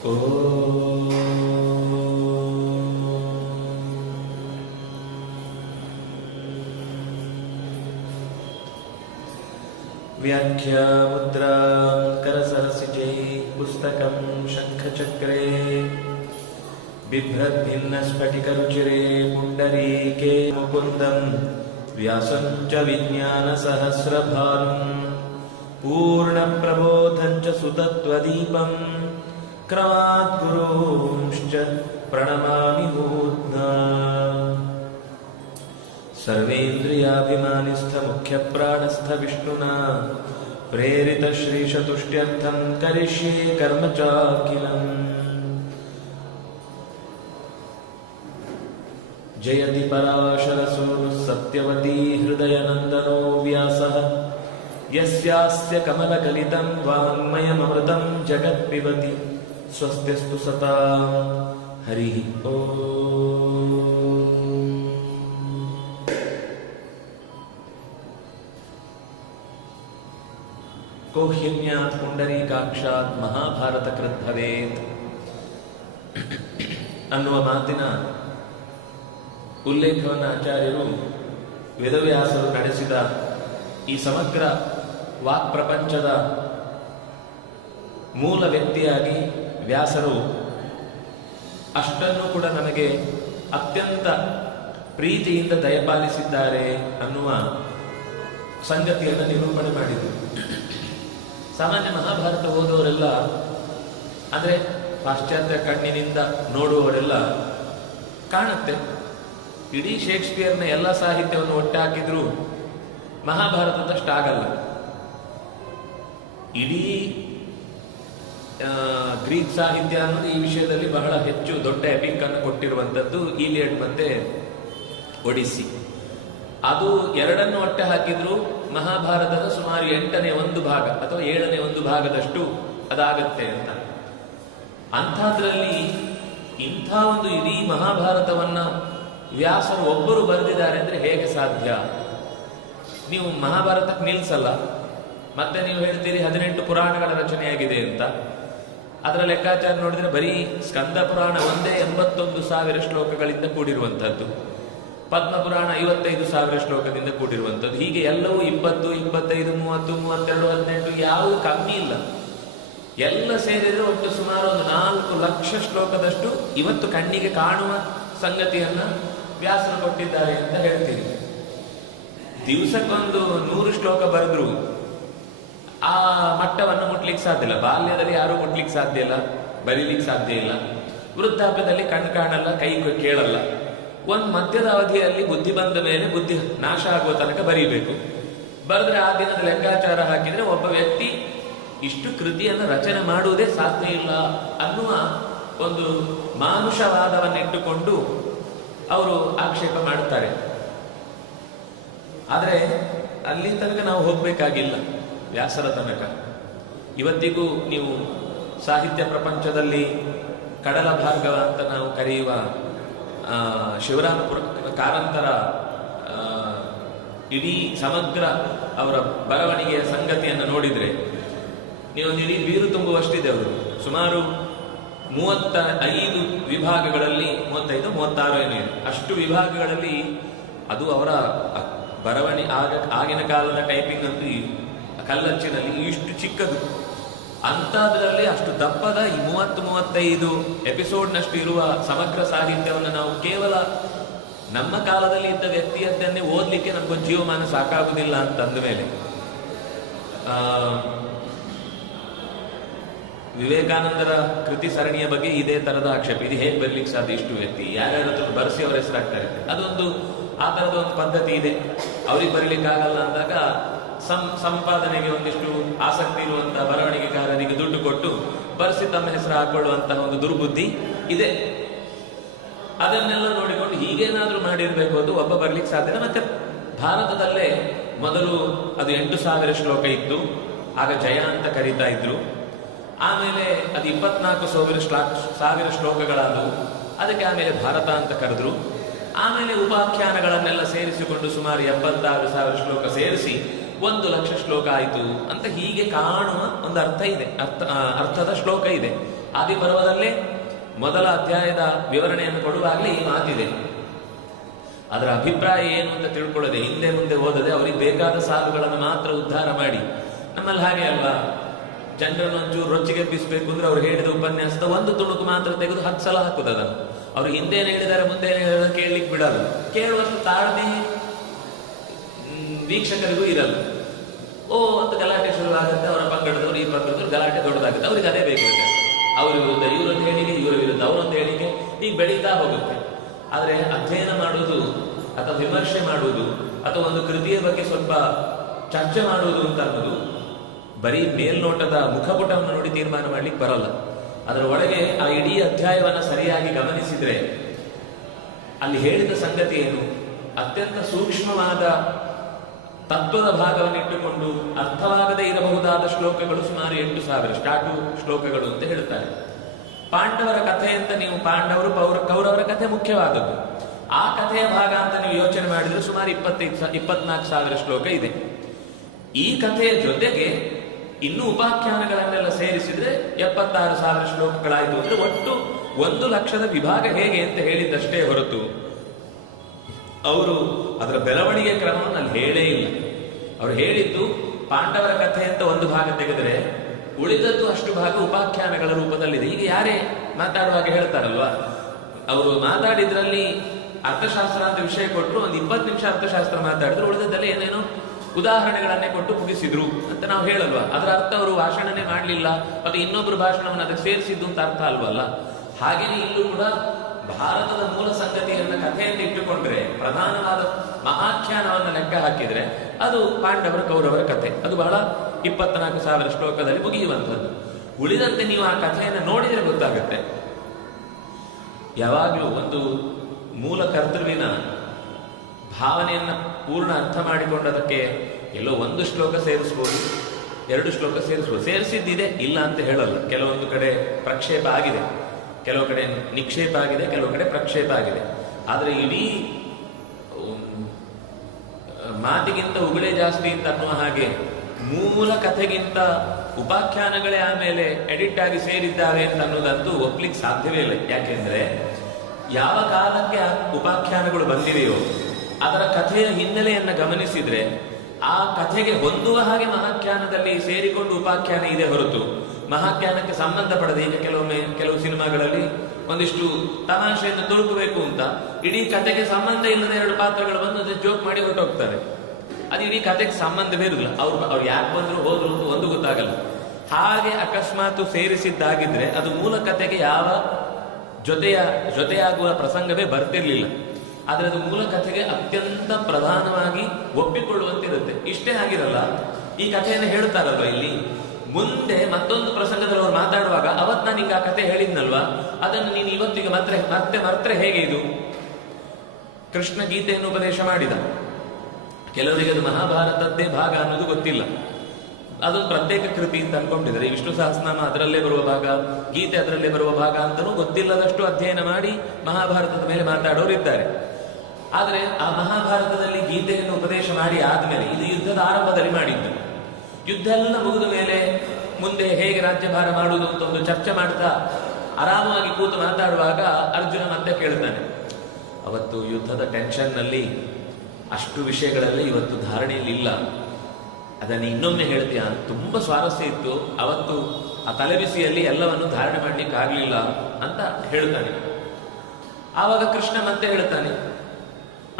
ವ್ಯಾಖ್ಯಾ ಮುದ್ರಾ ಕರಸರಸಿಜೈ ಪುಸ್ತಕಂ ಶಂಖಚಕ್ರೇ ಬಿಭ್ರದ್ಭಿನ್ನ ಸ್ಫಟಿಕರುಚಿರೇ ಪುಂಡರೀಕೆ ಮುಕುಂದಂ ವ್ಯಾಸಂ ಚ ವಿಜ್ಞಾನ ಸಹಸ್ರಭಾನುಂ ಪೂರ್ಣ ಪ್ರಬೋಧಂ ಚ ಸುತತ್ವದೀಪಂ ಕ್ರಮಾತ್ ಗುರುಂಶ್ಚ ಪ್ರಣಮಾಮಿ ಮೂರ್ಧ್ನಾ ಸರ್ವೇಂದ್ರಿಯಾಭಿಮಾನಿಸ್ಥ ಮುಖ್ಯ ಪ್ರಾಣಸ್ಥ ವಿಷ್ಣುನಾ ಪ್ರೇರಿತ ಶ್ರೀಶತುಷ್ಟ್ಯರ್ಥಂ ಕರಿಷ್ಯೇ ಕರ್ಮ ಚಾಖಿಲಂ. ಜಯತಿ ಪರಾಶರಸೂನುಃ ಸತ್ಯವತೀ ಹೃದಯನಂದನೋ ವ್ಯಾಸಃ ಯಸ್ಯಾಸ್ಯ ಕಮಲಕಲಿತಂ ವಾङ्ಮಯಮೃತಂ ಜಗತ್ಪಿಬತಿ. ಸ್ವಸ್ತ್ಯಸ್ತು ಸತಾಂ ಹರಿಃ ಓಂ. ಕೋಹ್ಯನ್ಯಾತ್ ಪುಂಡರೀಕಾಕ್ಷಾತ್ ಮಹಾಭಾರತ ಕೃತ್ ಭವೇತ್ ಅನ್ನುವ ಮಾತಿನ ಉಲ್ಲೇಖವನ್ನು ಆಚಾರ್ಯರು ವೇದವ್ಯಾಸರು ನಡೆಸಿದ ಈ ಸಮಗ್ರ ವಾಕ್ ಪ್ರಪಂಚದ ಮೂಲ ವ್ಯಕ್ತಿಯಾಗಿ ವ್ಯಾಸರು ಅಷ್ಟನ್ನು ಕೂಡ ನಮಗೆ ಅತ್ಯಂತ ಪ್ರೀತಿಯಿಂದ ದಯಪಾಲಿಸಿದ್ದಾರೆ ಅನ್ನುವ ಸಂಗತಿಯನ್ನು ನಿರೂಪಣೆ ಮಾಡಿದರು. ಸಾಮಾನ್ಯ ಮಹಾಭಾರತ ಓದುವವರೆಲ್ಲ, ಅಂದರೆ ಪಾಶ್ಚಾತ್ಯ ಕಣ್ಣಿನಿಂದ ನೋಡುವವರೆಲ್ಲ ಕಾಣುತ್ತೆ, ಇಡೀ ಶೇಕ್ಸ್ಪಿಯರ್ನ ಎಲ್ಲ ಸಾಹಿತ್ಯವನ್ನು ಒಟ್ಟಾಕಿದ್ರು ಮಹಾಭಾರತದಷ್ಟಾಗಲ್ಲ. ಇಡೀ ಗ್ರೀಕ್ ಸಾಹಿತ್ಯ ಅನ್ನೋದು ಈ ವಿಷಯದಲ್ಲಿ ಬಹಳ ಹೆಚ್ಚು ದೊಡ್ಡ ಎಪಿಕ್ ಅನ್ನು ಕೊಟ್ಟಿರುವಂಥದ್ದು ಈಲಿಯಡ್ ಮತ್ತೆ ಒಡಿಸ್ಸಿ. ಅದು ಎರಡನ್ನು ಒಟ್ಟೆ ಹಾಕಿದ್ರು ಮಹಾಭಾರತದ ಸುಮಾರು 8ನೇ 1 ಭಾಗ ಅಥವಾ 7ನೇ 1 ಭಾಗದಷ್ಟು ಅದಾಗತ್ತೆ ಅಂತ. ಅಂಥದ್ರಲ್ಲಿ ಇಂಥ ಒಂದು ಇಡೀ ಮಹಾಭಾರತವನ್ನ ವ್ಯಾಸರು ಒಬ್ಬರು ಬರೆದಿದ್ದಾರೆ ಅಂದ್ರೆ ಹೇಗೆ ಸಾಧ್ಯ? ನೀವು ಮಹಾಭಾರತಕ್ಕೆ ನಿಲ್ಸಲ್ಲ, ಮತ್ತೆ ನೀವು ಹೇಳ್ತೀರಿ 18 ಪುರಾಣಗಳ ರಚನೆಯಾಗಿದೆ ಅಂತ. ಅದರ ಲೆಕ್ಕಾಚಾರ ನೋಡಿದ್ರೆ ಬರೀ ಸ್ಕಂದ ಪುರಾಣ ಒಂದೇ 81,000 ಶ್ಲೋಕಗಳಿಂದ ಕೂಡಿರುವಂತಹದ್ದು, ಪದ್ಮ ಪುರಾಣ 55,000 ಶ್ಲೋಕದಿಂದ ಕೂಡಿರುವಂಥದ್ದು. ಹೀಗೆ ಎಲ್ಲವೂ 20, 25, 30, 32, 18 ಯಾವುದು ಕಮ್ಮಿ ಇಲ್ಲ. ಎಲ್ಲ ಸೇರಿದ್ರೆ ಒಟ್ಟು ಸುಮಾರು 4 ಲಕ್ಷ ಶ್ಲೋಕದಷ್ಟು ಇವತ್ತು ಕಣ್ಣಿಗೆ ಕಾಣುವ ಸಂಗತಿಯನ್ನ ವ್ಯಾಸರು ಕೊಟ್ಟಿದ್ದಾರೆ ಅಂತ ಹೇಳ್ತೀರಿ. ದಿವಸಕ್ಕೊಂದು 100 ಶ್ಲೋಕ ಬರೆದ್ರು ಆ ಮಟ್ಟವನ್ನು ಮುಟ್ಲಿಕ್ಕೆ ಸಾಧ್ಯ ಇಲ್ಲ. ಬಾಲ್ಯದಲ್ಲಿ ಯಾರು ಮುಟ್ಲಿಕ್ಕೆ ಸಾಧ್ಯ ಇಲ್ಲ, ಬರೀಲಿಕ್ಕೆ ಸಾಧ್ಯ ಇಲ್ಲ. ವೃದ್ಧಾಪ್ಯದಲ್ಲಿ ಕಣ್ಣು ಕಾಣಲ್ಲ, ಕೈ ಕೇಳಲ್ಲ. ಒಂದು ಮಧ್ಯದ ಅವಧಿಯಲ್ಲಿ ಬುದ್ಧಿ ಬಂದ ಮೇಲೆ ಬುದ್ಧಿ ನಾಶ ಆಗುವ ತನಕ ಬರೀಬೇಕು. ಬರೆದ್ರೆ ಆ ದಿನದ ಲೆಕ್ಕಾಚಾರ ಹಾಕಿದ್ರೆ ಒಬ್ಬ ವ್ಯಕ್ತಿ ಇಷ್ಟು ಕೃತಿಯನ್ನು ರಚನೆ ಮಾಡುವುದೇ ಸಾಧ್ಯ ಇಲ್ಲ ಅನ್ನುವ ಒಂದು ಮಾನುಷವಾದವನ್ನಿಟ್ಟುಕೊಂಡು ಅವರು ಆಕ್ಷೇಪ ಮಾಡುತ್ತಾರೆ. ಆದರೆ ಅಲ್ಲಿ ತನಕ ನಾವು ಹೋಗ್ಬೇಕಾಗಿಲ್ಲ, ವ್ಯಾಸರ ತನಕ. ಇವತ್ತಿಗೂ ನೀವು ಸಾಹಿತ್ಯ ಪ್ರಪಂಚದಲ್ಲಿ ಕಡಲ ಭಾರ್ಗವ ಅಂತ ನಾವು ಕರೆಯುವ ಶಿವರಾಮಪುರ ಕಾರಂತರ ಇಡೀ ಸಮಗ್ರ ಅವರ ಬರವಣಿಗೆಯ ಸಂಗತಿಯನ್ನು ನೋಡಿದ್ರೆ ನೀವೊಂದು ಇಡೀ ಬೀರು ತುಂಬುವಷ್ಟಿದೆ. ಅವರು ಸುಮಾರು 35 ವಿಭಾಗಗಳಲ್ಲಿ, 35, 36 ಏನಿದೆ ಅಷ್ಟು ವಿಭಾಗಗಳಲ್ಲಿ, ಅದು ಅವರ ಆಗಿನ ಕಾಲದ ಟೈಪಿಂಗ್ ಅಂತೂ ಕಲ್ಲಚ್ಚಿನಲ್ಲಿ ಇಷ್ಟು ಚಿಕ್ಕದು. ಅಂಥದ್ರಲ್ಲಿ ಅಷ್ಟು ದಪ್ಪದ ಈ 30-35 ಎಪಿಸೋಡ್ನಷ್ಟು ಇರುವ ಸಮಗ್ರ ಸಾಹಿತ್ಯವನ್ನು ನಾವು ಕೇವಲ ನಮ್ಮ ಕಾಲದಲ್ಲಿ ಇದ್ದ ವ್ಯಕ್ತಿಯನ್ನೇ ಓದಲಿಕ್ಕೆ ನಮಗೊಂದು ಜೀವಮಾನ ಸಾಕಾಗುವುದಿಲ್ಲ ಅಂತಂದ ಮೇಲೆ ವಿವೇಕಾನಂದರ ಕೃತಿ ಸರಣಿಯ ಬಗ್ಗೆ ಇದೇ ತರದ ಆಕ್ಷೇಪ. ಇದು ಹೇಗೆ ಬರ್ಲಿಕ್ಕೆ ಸಾಧ್ಯ, ಇಷ್ಟು ವ್ಯಕ್ತಿ ಯಾರ್ಯಾರು ಬರೆಸಿ ಅವರ ಹೆಸರಾಗ್ತಾರೆ. ಅದೊಂದು ಆ ತರದ ಒಂದು ಪದ್ಧತಿ ಇದೆ. ಅವ್ರಿಗೆ ಬರೀಲಿಕ್ಕಾಗಲ್ಲ ಅಂದಾಗ ಸಂಪಾದನೆಗೆ ಒಂದಿಷ್ಟು ಆಸಕ್ತಿ ಇರುವಂತಹ ಬರವಣಿಗೆಗಾರರಿಗೆ ದುಡ್ಡು ಕೊಟ್ಟು ಬರೆಸಿ ತಮ್ಮ ಹೆಸರು ಹಾಕೊಳ್ಳುವಂತಹ ಒಂದು ದುರ್ಬುದ್ಧಿ ಇದೆ. ಅದನ್ನೆಲ್ಲ ನೋಡಿಕೊಂಡು ಹೀಗೇನಾದ್ರೂ ಮಾಡಿರ್ಬೇಕು ಅದು ಒಬ್ಬ ಬರ್ಲಿಕ್ಕೆ ಸಾಧ್ಯ. ಮತ್ತೆ ಭಾರತದಲ್ಲೇ ಮೊದಲು ಅದು 8,000 ಶ್ಲೋಕ ಇತ್ತು, ಆಗ ಜಯ ಅಂತ ಕರೀತಾ ಇದ್ರು. ಆಮೇಲೆ ಅದು 24,000 ಶ್ಲೋಕಗಳಾದವು, ಅದಕ್ಕೆ ಆಮೇಲೆ ಭಾರತ ಅಂತ ಕರೆದ್ರು. ಆಮೇಲೆ ಉಪಾಖ್ಯಾನಗಳನ್ನೆಲ್ಲ ಸೇರಿಸಿಕೊಂಡು ಸುಮಾರು 76,000 ಶ್ಲೋಕ ಸೇರಿಸಿ 1,00,000 ಶ್ಲೋಕ ಆಯಿತು ಅಂತ ಹೀಗೆ ಕಾಣುವ ಒಂದು ಅರ್ಥ ಇದೆ, ಅರ್ಥದ ಶ್ಲೋಕ ಇದೆ. ಆದಿಪರ್ವದಲ್ಲೇ ಮೊದಲ ಅಧ್ಯಾಯದ ವಿವರಣೆಯನ್ನು ಕೊಡುವಾಗಲೇ ಈ ಮಾತಿದೆ. ಅದರ ಅಭಿಪ್ರಾಯ ಏನು ಅಂತ ತಿಳ್ಕೊಳ್ಳದೆ ಹಿಂದೆ ಮುಂದೆ ಓದದೆ ಅವರಿಗೆ ಬೇಕಾದ ಸಾಲುಗಳನ್ನು ಮಾತ್ರ ಉದ್ಧಾರ ಮಾಡಿ, ನಮ್ಮಲ್ಲಿ ಹಾಗೆ ಅಲ್ವಾ, ಜನರನ್ನು ಒಂಚೂರು ರೊಚ್ಚಿಗೆಬ್ಬಿಸಬೇಕು ಅಂದ್ರೆ ಅವ್ರು ಹೇಳಿದ ಉಪನ್ಯಾಸದ ಒಂದು ತುಣುಕು ಮಾತ್ರ ತೆಗೆದು 10 ಸಲ ಹಾಕುದು ಅದನ್ನು. ಅವ್ರು ಹಿಂದೇನು ಹೇಳಿದ್ದಾರೆ ಮುಂದೇನು ಹೇಳಿದಾರೆ ಕೇಳಲಿಕ್ಕೆ ಬಿಡಲ್ಲ. ಕೇಳುವಷ್ಟು ತಾಳ್ಮೆ ವೀಕ್ಷಕರಿಗೂ ಇರಲ್ಲ. ಅಂತ ಗಲಾಟೆ ಶುರುವಾಗುತ್ತೆ. ಅವರ ಪಂಗಡದವರು ಈ ಪಂಗಡದವರು ಗಲಾಟೆ ದೊಡ್ಡದಾಗುತ್ತೆ. ಅವ್ರಿಗೆ ಅದೇ ಬೇಕಾಗುತ್ತೆ. ಅವ್ರ ವಿರುದ್ಧ ಇವರೊಂದು ಹೇಳಿಕೆ, ಇವರ ವಿರುದ್ಧ ಅವರೊಂದು ಹೇಳಿಕೆ, ಈಗ ಬೆಳೀತಾ ಹೋಗುತ್ತೆ. ಆದರೆ ಅಧ್ಯಯನ ಮಾಡುವುದು ಅಥವಾ ವಿಮರ್ಶೆ ಮಾಡುವುದು ಅಥವಾ ಒಂದು ಕೃತಿಯ ಬಗ್ಗೆ ಸ್ವಲ್ಪ ಚರ್ಚೆ ಮಾಡುವುದು ಅಂತ ಅನ್ನೋದು ಬರೀ ಮೇಲ್ನೋಟದ ಮುಖಪುಟವನ್ನು ನೋಡಿ ತೀರ್ಮಾನ ಮಾಡ್ಲಿಕ್ಕೆ ಬರಲ್ಲ. ಅದರ ಒಳಗೆ ಆ ಇಡೀ ಅಧ್ಯಾಯವನ್ನು ಸರಿಯಾಗಿ ಗಮನಿಸಿದ್ರೆ ಅಲ್ಲಿ ಹೇಳಿದ ಸಂಗತಿ ಏನು, ಅತ್ಯಂತ ಸೂಕ್ಷ್ಮವಾದ ತತ್ವದ ಭಾಗವನ್ನಿಟ್ಟುಕೊಂಡು ಅರ್ಥವಾಗದೇ ಇರಬಹುದಾದ ಶ್ಲೋಕಗಳು ಸುಮಾರು 8,000 ಸ್ಟಾರ್ಟು ಶ್ಲೋಕಗಳು ಅಂತ ಹೇಳ್ತಾರೆ. ಪಾಂಡವರ ಕಥೆ ಅಂತ ನೀವು ಪಾಂಡವರು ಕೌರವರ ಕಥೆ ಮುಖ್ಯವಾದದ್ದು. ಆ ಕಥೆಯ ಭಾಗ ಅಂತ ನೀವು ಯೋಚನೆ ಮಾಡಿದ್ರೆ ಸುಮಾರು 24,000 ಶ್ಲೋಕ ಇದೆ. ಈ ಕಥೆಯ ಜೊತೆಗೆ ಇನ್ನು ಉಪಾಖ್ಯಾನಗಳನ್ನೆಲ್ಲ ಸೇರಿಸಿದ್ರೆ 76,000 ಶ್ಲೋಕಗಳಾಯಿತು. ಅಂದ್ರೆ ಒಟ್ಟು 1,00,000 ವಿಭಾಗ ಹೇಗೆ ಅಂತ ಹೇಳಿದ್ದಷ್ಟೇ ಹೊರತು ಅವರು ಅದರ ಬೆಳವಣಿಗೆ ಕ್ರಮವನ್ನು ಅಲ್ಲಿ ಹೇಳೇ ಇಲ್ಲ. ಅವರು ಹೇಳಿದ್ದು ಪಾಂಡವರ ಕಥೆ ಅಂತ ಒಂದು ಭಾಗ ತೆಗೆದರೆ ಉಳಿದದ್ದು ಅಷ್ಟು ಭಾಗ ಉಪಾಖ್ಯಾನಗಳ ರೂಪದಲ್ಲಿದೆ. ಈಗ ಯಾರೇ ಮಾತಾಡುವಾಗ ಹೇಳ್ತಾರಲ್ವಾ, ಅವರು ಮಾತಾಡಿದ್ರಲ್ಲಿ ಅರ್ಥಶಾಸ್ತ್ರ ಅಂತ ವಿಷಯ ಕೊಟ್ಟರು, ಒಂದು 20 ನಿಮಿಷ ಅರ್ಥಶಾಸ್ತ್ರ ಮಾತಾಡಿದ್ರು, ಉಳಿದದ್ದೆಲ್ಲ ಏನೇನೋ ಉದಾಹರಣೆಗಳನ್ನೇ ಕೊಟ್ಟು ಮುಗಿಸಿದ್ರು ಅಂತ ನಾವು ಹೇಳಲ್ವಾ. ಅದರ ಅರ್ಥ ಅವರು ಭಾಷಣನೇ ಮಾಡಲಿಲ್ಲ ಮತ್ತು ಇನ್ನೊಬ್ಬರು ಭಾಷಣವನ್ನು ಅದಕ್ಕೆ ಸೇರಿಸಿದ್ದು ಅಂತ ಅರ್ಥ ಅಲ್ವಲ್ಲ. ಹಾಗೆಯೇ ಇಲ್ಲೂ ಕೂಡ ಭಾರತದ ಮೂಲ ಸಂಗತಿಯನ್ನ ಕಥೆಯನ್ನು ಇಟ್ಟುಕೊಂಡ್ರೆ ಪ್ರಧಾನವಾದ ಮಹಾಖ್ಯಾನವನ್ನು ಲೆಕ್ಕ ಹಾಕಿದ್ರೆ ಅದು ಪಾಂಡವರ ಕೌರವರ ಕಥೆ. ಅದು ಬಹಳ 24,000 ಶ್ಲೋಕದಲ್ಲಿ ಮುಗಿಯುವಂಥದ್ದು. ಉಳಿದಂತೆ ನೀವು ಆ ಕಥೆಯನ್ನು ನೋಡಿದ್ರೆ ಗೊತ್ತಾಗುತ್ತೆ. ಯಾವಾಗಲೂ ಒಂದು ಮೂಲ ಕರ್ತೃವಿನ ಭಾವನೆಯನ್ನ ಪೂರ್ಣ ಅರ್ಥ ಮಾಡಿಕೊಂಡು ಅದಕ್ಕೆ ಎಲ್ಲೋ ಒಂದು ಶ್ಲೋಕ ಸೇರಿಸ್ಬೋದು, 2 ಶ್ಲೋಕ ಸೇರಿಸ್ಬೋದು. ಸೇರಿಸಿದ್ದಿದೆ, ಇಲ್ಲ ಅಂತ ಹೇಳಲ್ಲ. ಕೆಲವೊಂದು ಕಡೆ ಪ್ರಕ್ಷೇಪ ಆಗಿದೆ, ಕೆಲವು ಕಡೆ ನಿಕ್ಷೇಪ ಆಗಿದೆ, ಕೆಲವು ಕಡೆ ಪ್ರಕ್ಷೇಪ ಆಗಿದೆ. ಆದರೆ ಇಡೀ ಮಾತಿಗಿಂತ ಉಗುಳೇ ಜಾಸ್ತಿ ಅಂತ ಅನ್ನುವ ಹಾಗೆ ಮೂಲ ಕಥೆಗಿಂತ ಉಪಾಖ್ಯಾನಗಳೇ ಆಮೇಲೆ ಎಡಿಟ್ ಆಗಿ ಸೇರಿದ್ದಾವೆ ಅಂತ ಅನ್ನೋದಂತೂ ಒಪ್ಲಿಕ್ಕೆ ಸಾಧ್ಯವೇ ಇಲ್ಲ. ಯಾಕೆಂದ್ರೆ ಯಾವ ಕಾಲಕ್ಕೆ ಆ ಉಪಾಖ್ಯಾನಗಳು ಬಂದಿವೆಯೋ ಅದರ ಕಥೆಯ ಹಿನ್ನೆಲೆಯನ್ನ ಗಮನಿಸಿದ್ರೆ ಆ ಕಥೆಗೆ ಹೊಂದುವ ಹಾಗೆ ಮಹಾಖ್ಯಾನದಲ್ಲಿ ಸೇರಿಕೊಂಡು ಉಪಾಖ್ಯಾನ ಇದೆ ಹೊರತು ಮಹಾಖ್ಯಾನಕ್ಕೆ ಸಂಬಂಧಪಡದೆ. ಈಗ ಕೆಲವು ಸಿನಿಮಾಗಳಲ್ಲಿ ಒಂದಿಷ್ಟು ತಮಾಷೆಯನ್ನು ತುಳುಕಬೇಕು ಅಂತ ಇಡೀ ಕಥೆಗೆ ಸಂಬಂಧ ಇಲ್ಲದ 2 ಪಾತ್ರಗಳು ಬಂದು ಜೋಕ್ ಮಾಡಿ ಹೊರಟೋಗ್ತಾರೆ. ಅದು ಇಡೀ ಕಥೆಗೆ ಸಂಬಂಧವೇ ಇರಲಿಲ್ಲ. ಅವ್ರು ಯಾಕೆ ಬಂದ್ರು ಹೋದ್ರು ಅಂತ ಒಂದು ಗೊತ್ತಾಗಲ್ಲ. ಹಾಗೆ ಅಕಸ್ಮಾತ್ ಸೇರಿಸಿದ್ದಾಗಿದ್ರೆ ಅದು ಮೂಲ ಕಥೆಗೆ ಯಾವ ಜೊತೆಯಾಗುವ ಪ್ರಸಂಗವೇ ಬರ್ತಿರ್ಲಿಲ್ಲ. ಆದರೆ ಅದು ಮೂಲ ಕಥೆಗೆ ಅತ್ಯಂತ ಪ್ರಧಾನವಾಗಿ ಒಪ್ಪಿಕೊಳ್ಳುವಂತಿರುತ್ತೆ. ಇಷ್ಟೇ ಆಗಿರಲ್ಲ, ಈ ಕಥೆಯನ್ನು ಹೇಳ್ತಾರಲ್ವ ಇಲ್ಲಿ, ಮುಂದೆ ಮತ್ತೊಂದು ಪ್ರಸಂಗದಲ್ಲಿ ಅವರು ಮಾತಾಡುವಾಗ ಅವತ್ತು ನಾನು ಈಗ ಆ ಕಥೆ ಹೇಳಿದ್ನಲ್ವಾ, ಅದನ್ನು ನೀನು ಇವತ್ತಿಗೆ ಮತ್ತೆ ಮರ್ತ್ರೆ ಹೇಗೆ? ಇದು ಕೃಷ್ಣ ಗೀತೆಯನ್ನು ಉಪದೇಶ ಮಾಡಿದ. ಕೆಲವರಿಗೆ ಅದು ಮಹಾಭಾರತದ್ದೇ ಭಾಗ ಅನ್ನೋದು ಗೊತ್ತಿಲ್ಲ. ಅದೊಂದು ಪ್ರತ್ಯೇಕ ಕೃತಿ ಅಂತ ಅನ್ಕೊಂಡಿದ್ದಾರೆ. ಈ ವಿಷ್ಣು ಸಹಸ್ರನಾಮ ಅದರಲ್ಲೇ ಬರುವ ಭಾಗ, ಗೀತೆ ಅದರಲ್ಲೇ ಬರುವ ಭಾಗ ಅಂತಲೂ ಗೊತ್ತಿಲ್ಲದಷ್ಟು ಅಧ್ಯಯನ ಮಾಡಿ ಮಹಾಭಾರತದ ಮೇಲೆ ಮಾತಾಡೋರು ಇದ್ದಾರೆ. ಆದರೆ ಆ ಮಹಾಭಾರತದಲ್ಲಿ ಗೀತೆಯನ್ನು ಉಪದೇಶ ಮಾಡಿ ಆದ್ಮೇಲೆ ಇದು ಯುದ್ಧದ ಆರಂಭದಲ್ಲಿ ಮಾಡಿದ್ದು. ಯುದ್ಧ ಎಲ್ಲ ಮುಗಿದ ಮೇಲೆ ಮುಂದೆ ಹೇಗೆ ರಾಜ್ಯಭಾರ ಮಾಡುವುದು ಅಂತ ಒಂದು ಚರ್ಚೆ ಮಾಡ್ತಾ ಆರಾಮವಾಗಿ ಕೂತು ಮಾತಾಡುವಾಗ ಅರ್ಜುನ ಮತ್ತೆ ಕೇಳ್ತಾನೆ, ಅವತ್ತು ಯುದ್ಧದ ಟೆನ್ಷನ್ ನಲ್ಲಿ ಅಷ್ಟು ವಿಷಯಗಳೆಲ್ಲ ಇವತ್ತು ಧಾರಣೆಯಲ್ಲಿ ಇಲ್ಲ, ಅದನ್ನು ಇನ್ನೊಮ್ಮೆ ಹೇಳ್ತೀಯ? ತುಂಬಾ ಸ್ವಾರಸ್ಯ ಇತ್ತು ಅವತ್ತು, ಆ ತಲೆಬಿಸಿಯಲ್ಲಿ ಎಲ್ಲವನ್ನು ಧಾರಣೆ ಮಾಡ್ಲಿಕ್ಕೆ ಆಗ್ಲಿಲ್ಲ ಅಂತ ಹೇಳ್ತಾನೆ. ಆವಾಗ ಕೃಷ್ಣ ಮತ್ತೆ ಹೇಳ್ತಾನೆ,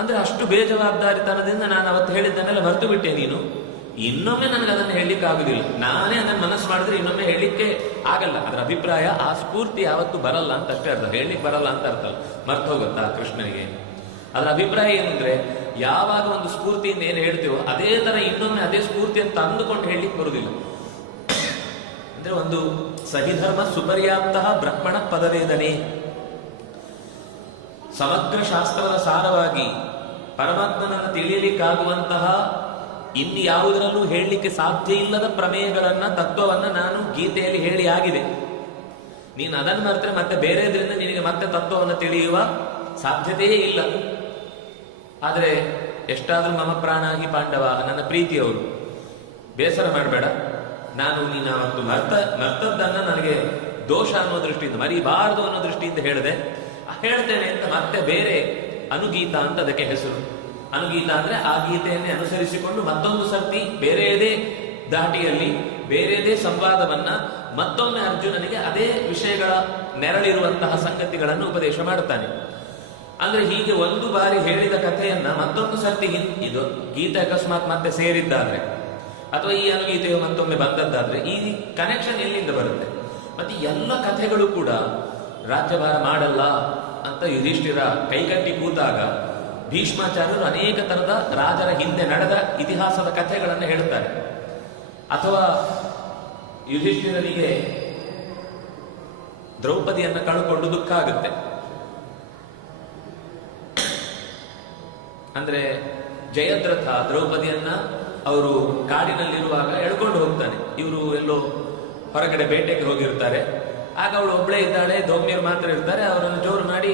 ಅಂದ್ರೆ ಅಷ್ಟು ಬೇಜವಾಬ್ದಾರಿತನದಿಂದ ನಾನು ಅವತ್ತು ಹೇಳಿದ್ದನ್ನೆಲ್ಲ ಮರೆತು ಬಿಟ್ಟೆ ನೀನು, ಇನ್ನೊಮ್ಮೆ ನನಗೆ ಅದನ್ನು ಹೇಳಲಿಕ್ಕೆ ಆಗುದಿಲ್ಲ, ನಾನೇ ಅದನ್ನು ಮನಸ್ಸು ಮಾಡಿದ್ರೆ ಇನ್ನೊಮ್ಮೆ ಹೇಳಲಿಕ್ಕೆ ಆಗಲ್ಲ. ಅದರ ಅಭಿಪ್ರಾಯ ಆ ಸ್ಫೂರ್ತಿ ಯಾವತ್ತು ಬರಲ್ಲ ಅಂತ ಅಷ್ಟೇ ಅರ್ಥ, ಹೇಳಲಿಕ್ಕೆ ಬರಲ್ಲ ಅಂತ ಅರ್ಥ, ಮರ್ತು ಹೋಗುತ್ತಾ ಕೃಷ್ಣನಿಗೆ. ಅದರ ಅಭಿಪ್ರಾಯ ಏನಂದ್ರೆ, ಯಾವಾಗ ಒಂದು ಸ್ಫೂರ್ತಿಯಿಂದ ಏನು ಹೇಳ್ತೇವೋ ಅದೇ ತರ ಇನ್ನೊಮ್ಮೆ ಅದೇ ಸ್ಫೂರ್ತಿಯನ್ನು ತಂದುಕೊಂಡು ಹೇಳಲಿಕ್ಕೆ ಬರುವುದಿಲ್ಲ. ಅಂದ್ರೆ ಒಂದು ಸಹಿಧರ್ಮ ಸುಪರ್ಯಾಪ್ತ ಬ್ರಹ್ಮಣ ಪದವೇದನೆ, ಸಮಗ್ರ ಶಾಸ್ತ್ರದ ಸಾರವಾಗಿ ಪರಮಾತ್ಮನನ್ನು ತಿಳಿಯಲಿಕ್ಕಾಗುವಂತಹ ಇನ್ಯಾವುದರಲ್ಲೂ ಹೇಳಲಿಕ್ಕೆ ಸಾಧ್ಯ ಇಲ್ಲದ ಪ್ರಮೇಯಗಳನ್ನ, ತತ್ವವನ್ನ ನಾನು ಗೀತೆಯಲ್ಲಿ ಹೇಳಿ ಆಗಿದೆ. ನೀನು ಅದನ್ನು ಮರೆತರೆ ಮತ್ತೆ ಬೇರೆದ್ರಿಂದ ನಿನಗೆ ಮತ್ತೆ ತತ್ವವನ್ನು ತಿಳಿಯುವ ಸಾಧ್ಯತೆಯೇ ಇಲ್ಲ. ಆದರೆ ಎಷ್ಟಾದ್ರೂ ಮಮ ಪ್ರಾಣಾಹಿ ಪಾಂಡವ, ನನ್ನ ಪ್ರೀತಿಯವರು, ಬೇಸರ ಮಾಡಬೇಡ, ನಾನು ನೀನು ಒಂದು ಮರ್ತದ್ದನ್ನ ನನಗೆ ದೋಷ ಅನ್ನೋ ದೃಷ್ಟಿಯಿಂದ ಮರಿಬಾರದು ಅನ್ನೋ ದೃಷ್ಟಿಯಿಂದ ಹೇಳ್ತೇನೆ ಅಂತ ಮತ್ತೆ ಬೇರೆ ಅನುಗೀತ ಅಂತ ಅದಕ್ಕೆ ಹೆಸರು. ಅನುಗೀತ ಅಂದ್ರೆ ಆ ಗೀತೆಯನ್ನೇ ಅನುಸರಿಸಿಕೊಂಡು ಮತ್ತೊಂದು ಸರ್ತಿ ಬೇರೆಯದೇ ದಾಟಿಯಲ್ಲಿ ಬೇರೆಯದೇ ಸಂವಾದವನ್ನ ಮತ್ತೊಮ್ಮೆ ಅರ್ಜುನನಿಗೆ ಅದೇ ವಿಷಯಗಳ ನೆರಳಿರುವಂತಹ ಸಂಗತಿಗಳನ್ನು ಉಪದೇಶ ಮಾಡುತ್ತಾನೆ. ಅಂದ್ರೆ ಹೀಗೆ ಒಂದು ಬಾರಿ ಹೇಳಿದ ಕಥೆಯನ್ನ ಮತ್ತೊಂದು ಸರ್ತಿ ಇದು ಗೀತೆ ಅಕಸ್ಮಾತ್ ಮತ್ತೆ ಸೇರಿದ್ದಾದ್ರೆ ಅಥವಾ ಈ ಅನುಗೀತೆಯು ಮತ್ತೊಮ್ಮೆ ಬಂದದ್ದಾದ್ರೆ ಈ ಕನೆಕ್ಷನ್ ಎಲ್ಲಿಂದ ಬರುತ್ತೆ? ಮತ್ತೆ ಎಲ್ಲ ಕಥೆಗಳು ಕೂಡ ರಾಜ್ಯಭಾರ ಮಾಡಲ್ಲ ಅಂತ ಯುಧಿಷ್ಠಿರ ಕೈಕಟ್ಟಿ ಕೂತಾಗ ಭೀಷ್ಮಾಚಾರ್ಯರು ಅನೇಕ ತರದ ರಾಜರ ಹಿಂದೆ ನಡೆದ ಇತಿಹಾಸದ ಕಥೆಗಳನ್ನು ಹೇಳುತ್ತಾರೆ. ಅಥವಾ ಯುಧಿಷ್ಠಿರನಿಗೆ ದ್ರೌಪದಿಯನ್ನು ಕಳ್ಕೊಂಡು ದುಃಖ ಆಗುತ್ತೆ. ಅಂದ್ರೆ ಜಯದ್ರಥ ದ್ರೌಪದಿಯನ್ನ ಅವರು ಕಾಡಿನಲ್ಲಿರುವಾಗ ಎಳ್ಕೊಂಡು ಹೋಗ್ತಾನೆ. ಇವರು ಎಲ್ಲೋ ಹೊರಗಡೆ ಬೇಟೆಗೆ ಹೋಗಿರ್ತಾರೆ. ಆಗ ಅವಳು ಒಬ್ಬಳೇ ಇದ್ದಾಳೆ, ದೌಮ್ಯರು ಮಾತ್ರ ಇರ್ತಾರೆ. ಅವರನ್ನು ಜೋರು ಮಾಡಿ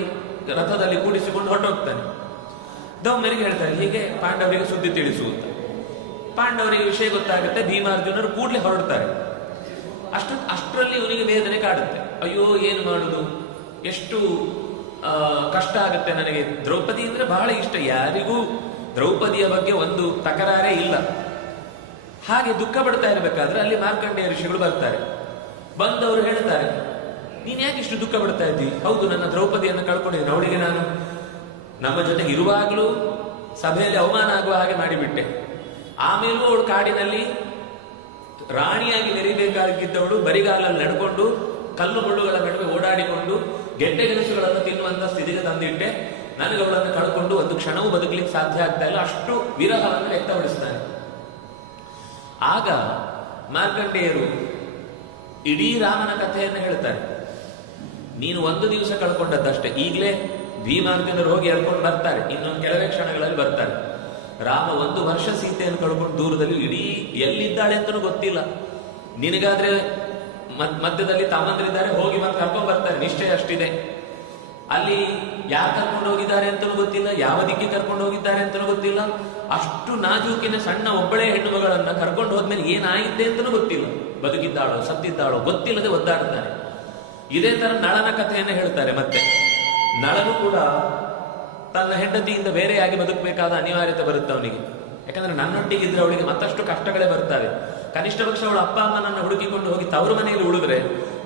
ರಥದಲ್ಲಿ ಕೂಡಿಸಿಕೊಂಡು ಹೊರಟೋಗ್ತಾನೆ. ದೌಮ್ಯರಿಗೆ ಹೇಳ್ತಾರೆ ಹೀಗೆ ಪಾಂಡವರಿಗೆ ಸುದ್ದಿ ತಿಳಿಸುವಂತ. ಪಾಂಡವರಿಗೆ ವಿಷಯ ಗೊತ್ತಾಗುತ್ತೆ. ಭೀಮಾರ್ಜುನರು ಕೂಡಲೇ ಹೊರಡ್ತಾರೆ. ಅಷ್ಟರಲ್ಲಿ ಇವನಿಗೆ ವೇದನೆ ಕಾಡುತ್ತೆ. ಅಯ್ಯೋ ಏನು ಮಾಡುದು, ಎಷ್ಟು ಕಷ್ಟ ಆಗುತ್ತೆ ನನಗೆ. ದ್ರೌಪದಿ ಅಂದ್ರೆ ಬಹಳ ಇಷ್ಟ, ಯಾರಿಗೂ ದ್ರೌಪದಿಯ ಬಗ್ಗೆ ಒಂದು ತಕರಾರೇ ಇಲ್ಲ. ಹಾಗೆ ದುಃಖ ಪಡ್ತಾ ಇರಬೇಕಾದ್ರೆ ಅಲ್ಲಿ ಮಾರ್ಕಂಡೇಯ ಋಷಿಗಳು ಬರ್ತಾರೆ. ಬಂದವರು ಹೇಳ್ತಾರೆ ನೀನ್ ಯಾಕೆ ಇಷ್ಟು ದುಃಖ ಪಡ್ತಾ ಇದ್ದಿ? ಹೌದು, ನನ್ನ ದ್ರೌಪದಿಯನ್ನು ಕಳ್ಕೊಂಡಿದ್ದೀನಿ. ಅವಳಿಗೆ ನಾನು ನಮ್ಮ ಜೊತೆಗೆ ಇರುವಾಗಲೂ ಸಭೆಯಲ್ಲಿ ಅವಮಾನ ಆಗುವ ಹಾಗೆ ಮಾಡಿಬಿಟ್ಟೆ. ಆಮೇಲೂ ಅವಳು ಕಾಡಿನಲ್ಲಿ ರಾಣಿಯಾಗಿ ಮೆರಿಬೇಕಾಗಿದ್ದವಳು ಬರಿಗಾಲಲ್ಲಿ ನಡ್ಕೊಂಡು ಕಲ್ಲು ಮುಳ್ಳುಗಳ ನಡುವೆ ಓಡಾಡಿಕೊಂಡು ಗೆಡ್ಡೆ ಗೆಣಸುಗಳನ್ನು ತಿನ್ನುವಂತ ಸ್ಥಿತಿಗೆ ತಂದಿಟ್ಟೆ. ನನಗೆ ಅವಳನ್ನು ಕಳ್ಕೊಂಡು ಒಂದು ಕ್ಷಣವೂ ಬದುಕಲಿಕ್ಕೆ ಸಾಧ್ಯ ಆಗ್ತಾ ಇಲ್ಲ. ಅಷ್ಟು ವಿರಹವನ್ನು ವ್ಯಕ್ತಪಡಿಸ್ತಾನೆ. ಆಗ ಮಾರ್ಕಂಡೇಯರು ಇಡೀ ರಾಮನ ಕಥೆಯನ್ನು ಹೇಳ್ತಾರೆ. ನೀನು ಒಂದು ದಿವಸ ಕಳ್ಕೊಂಡದ್ದಷ್ಟೇ. ಈಗಲೇ ಭೀಮಾರ್ಜುನರು ಹೋಗಿ ಎಳ್ಕೊಂಡು ಬರ್ತಾರೆ. ಇನ್ನೊಂದು ಕೆಲವೇ ಕ್ಷಣಗಳಲ್ಲಿ ಬರ್ತಾರೆ. ರಾಮ 1 ವರ್ಷ ಸೀತೆಯನ್ನು ಕಳ್ಕೊಂಡು ದೂರದಲ್ಲಿ ಇಡೀ ಎಲ್ಲಿದ್ದಾಳೆ ಅಂತಲೂ ಗೊತ್ತಿಲ್ಲ. ನಿನಗಾದ್ರೆ ಮಧ್ಯದಲ್ಲಿ ತಮ್ಮಂದ್ರಿದ್ದಾರೆ, ಹೋಗಿ ಮತ್ತೆ ಕರ್ಕೊಂಡು ಬರ್ತಾರೆ, ನಿಶ್ಚಯ ಅಷ್ಟಿದೆ. ಅಲ್ಲಿ ಯಾರು ಕರ್ಕೊಂಡು ಹೋಗಿದ್ದಾರೆ ಅಂತಲೂ ಗೊತ್ತಿಲ್ಲ, ಯಾವ ದಿಕ್ಕಿ ಕರ್ಕೊಂಡು ಹೋಗಿದ್ದಾರೆ ಅಂತಲೂ ಗೊತ್ತಿಲ್ಲ. ಅಷ್ಟು ನಾಜೂಕಿನ ಸಣ್ಣ ಒಬ್ಬಳೇ ಹೆಣ್ಣು ಮಗಳನ್ನ ಕರ್ಕೊಂಡು ಹೋದ್ಮೇಲೆ ಏನಾಗಿದೆ ಅಂತಲೂ ಗೊತ್ತಿಲ್ಲ. ಬದುಕಿದ್ದಾಳೋ ಸತ್ತಿದ್ದಾಳೋ ಗೊತ್ತಿಲ್ಲದೆ ಒದ್ದಾಡ್ತಾನೆ. ಇದೇ ತರ ನಳನ ಕಥೆಯನ್ನು ಹೇಳ್ತಾರೆ. ಮತ್ತೆ ನಳನು ಕೂಡ ತನ್ನ ಹೆಂಡತಿಯಿಂದ ಬೇರೆಯಾಗಿ ಬದುಕಬೇಕಾದ ಅನಿವಾರ್ಯತೆ ಬರುತ್ತೆ ಅವನಿಗೆ. ಯಾಕಂದ್ರೆ ನನ್ನೊಟ್ಟಿಗಿದ್ರೆ ಅವಳಿಗೆ ಮತ್ತಷ್ಟು ಕಷ್ಟಗಳೇ ಬರ್ತವೆ. ಕನಿಷ್ಠ ಪಕ್ಷ ಅವಳ ಅಪ್ಪ ಅಮ್ಮನನ್ನು ಹುಡುಕಿಕೊಂಡು ಹೋಗಿ ತವರು ಮನೆಯಲ್ಲಿ ಉಳಿದ್ರೆ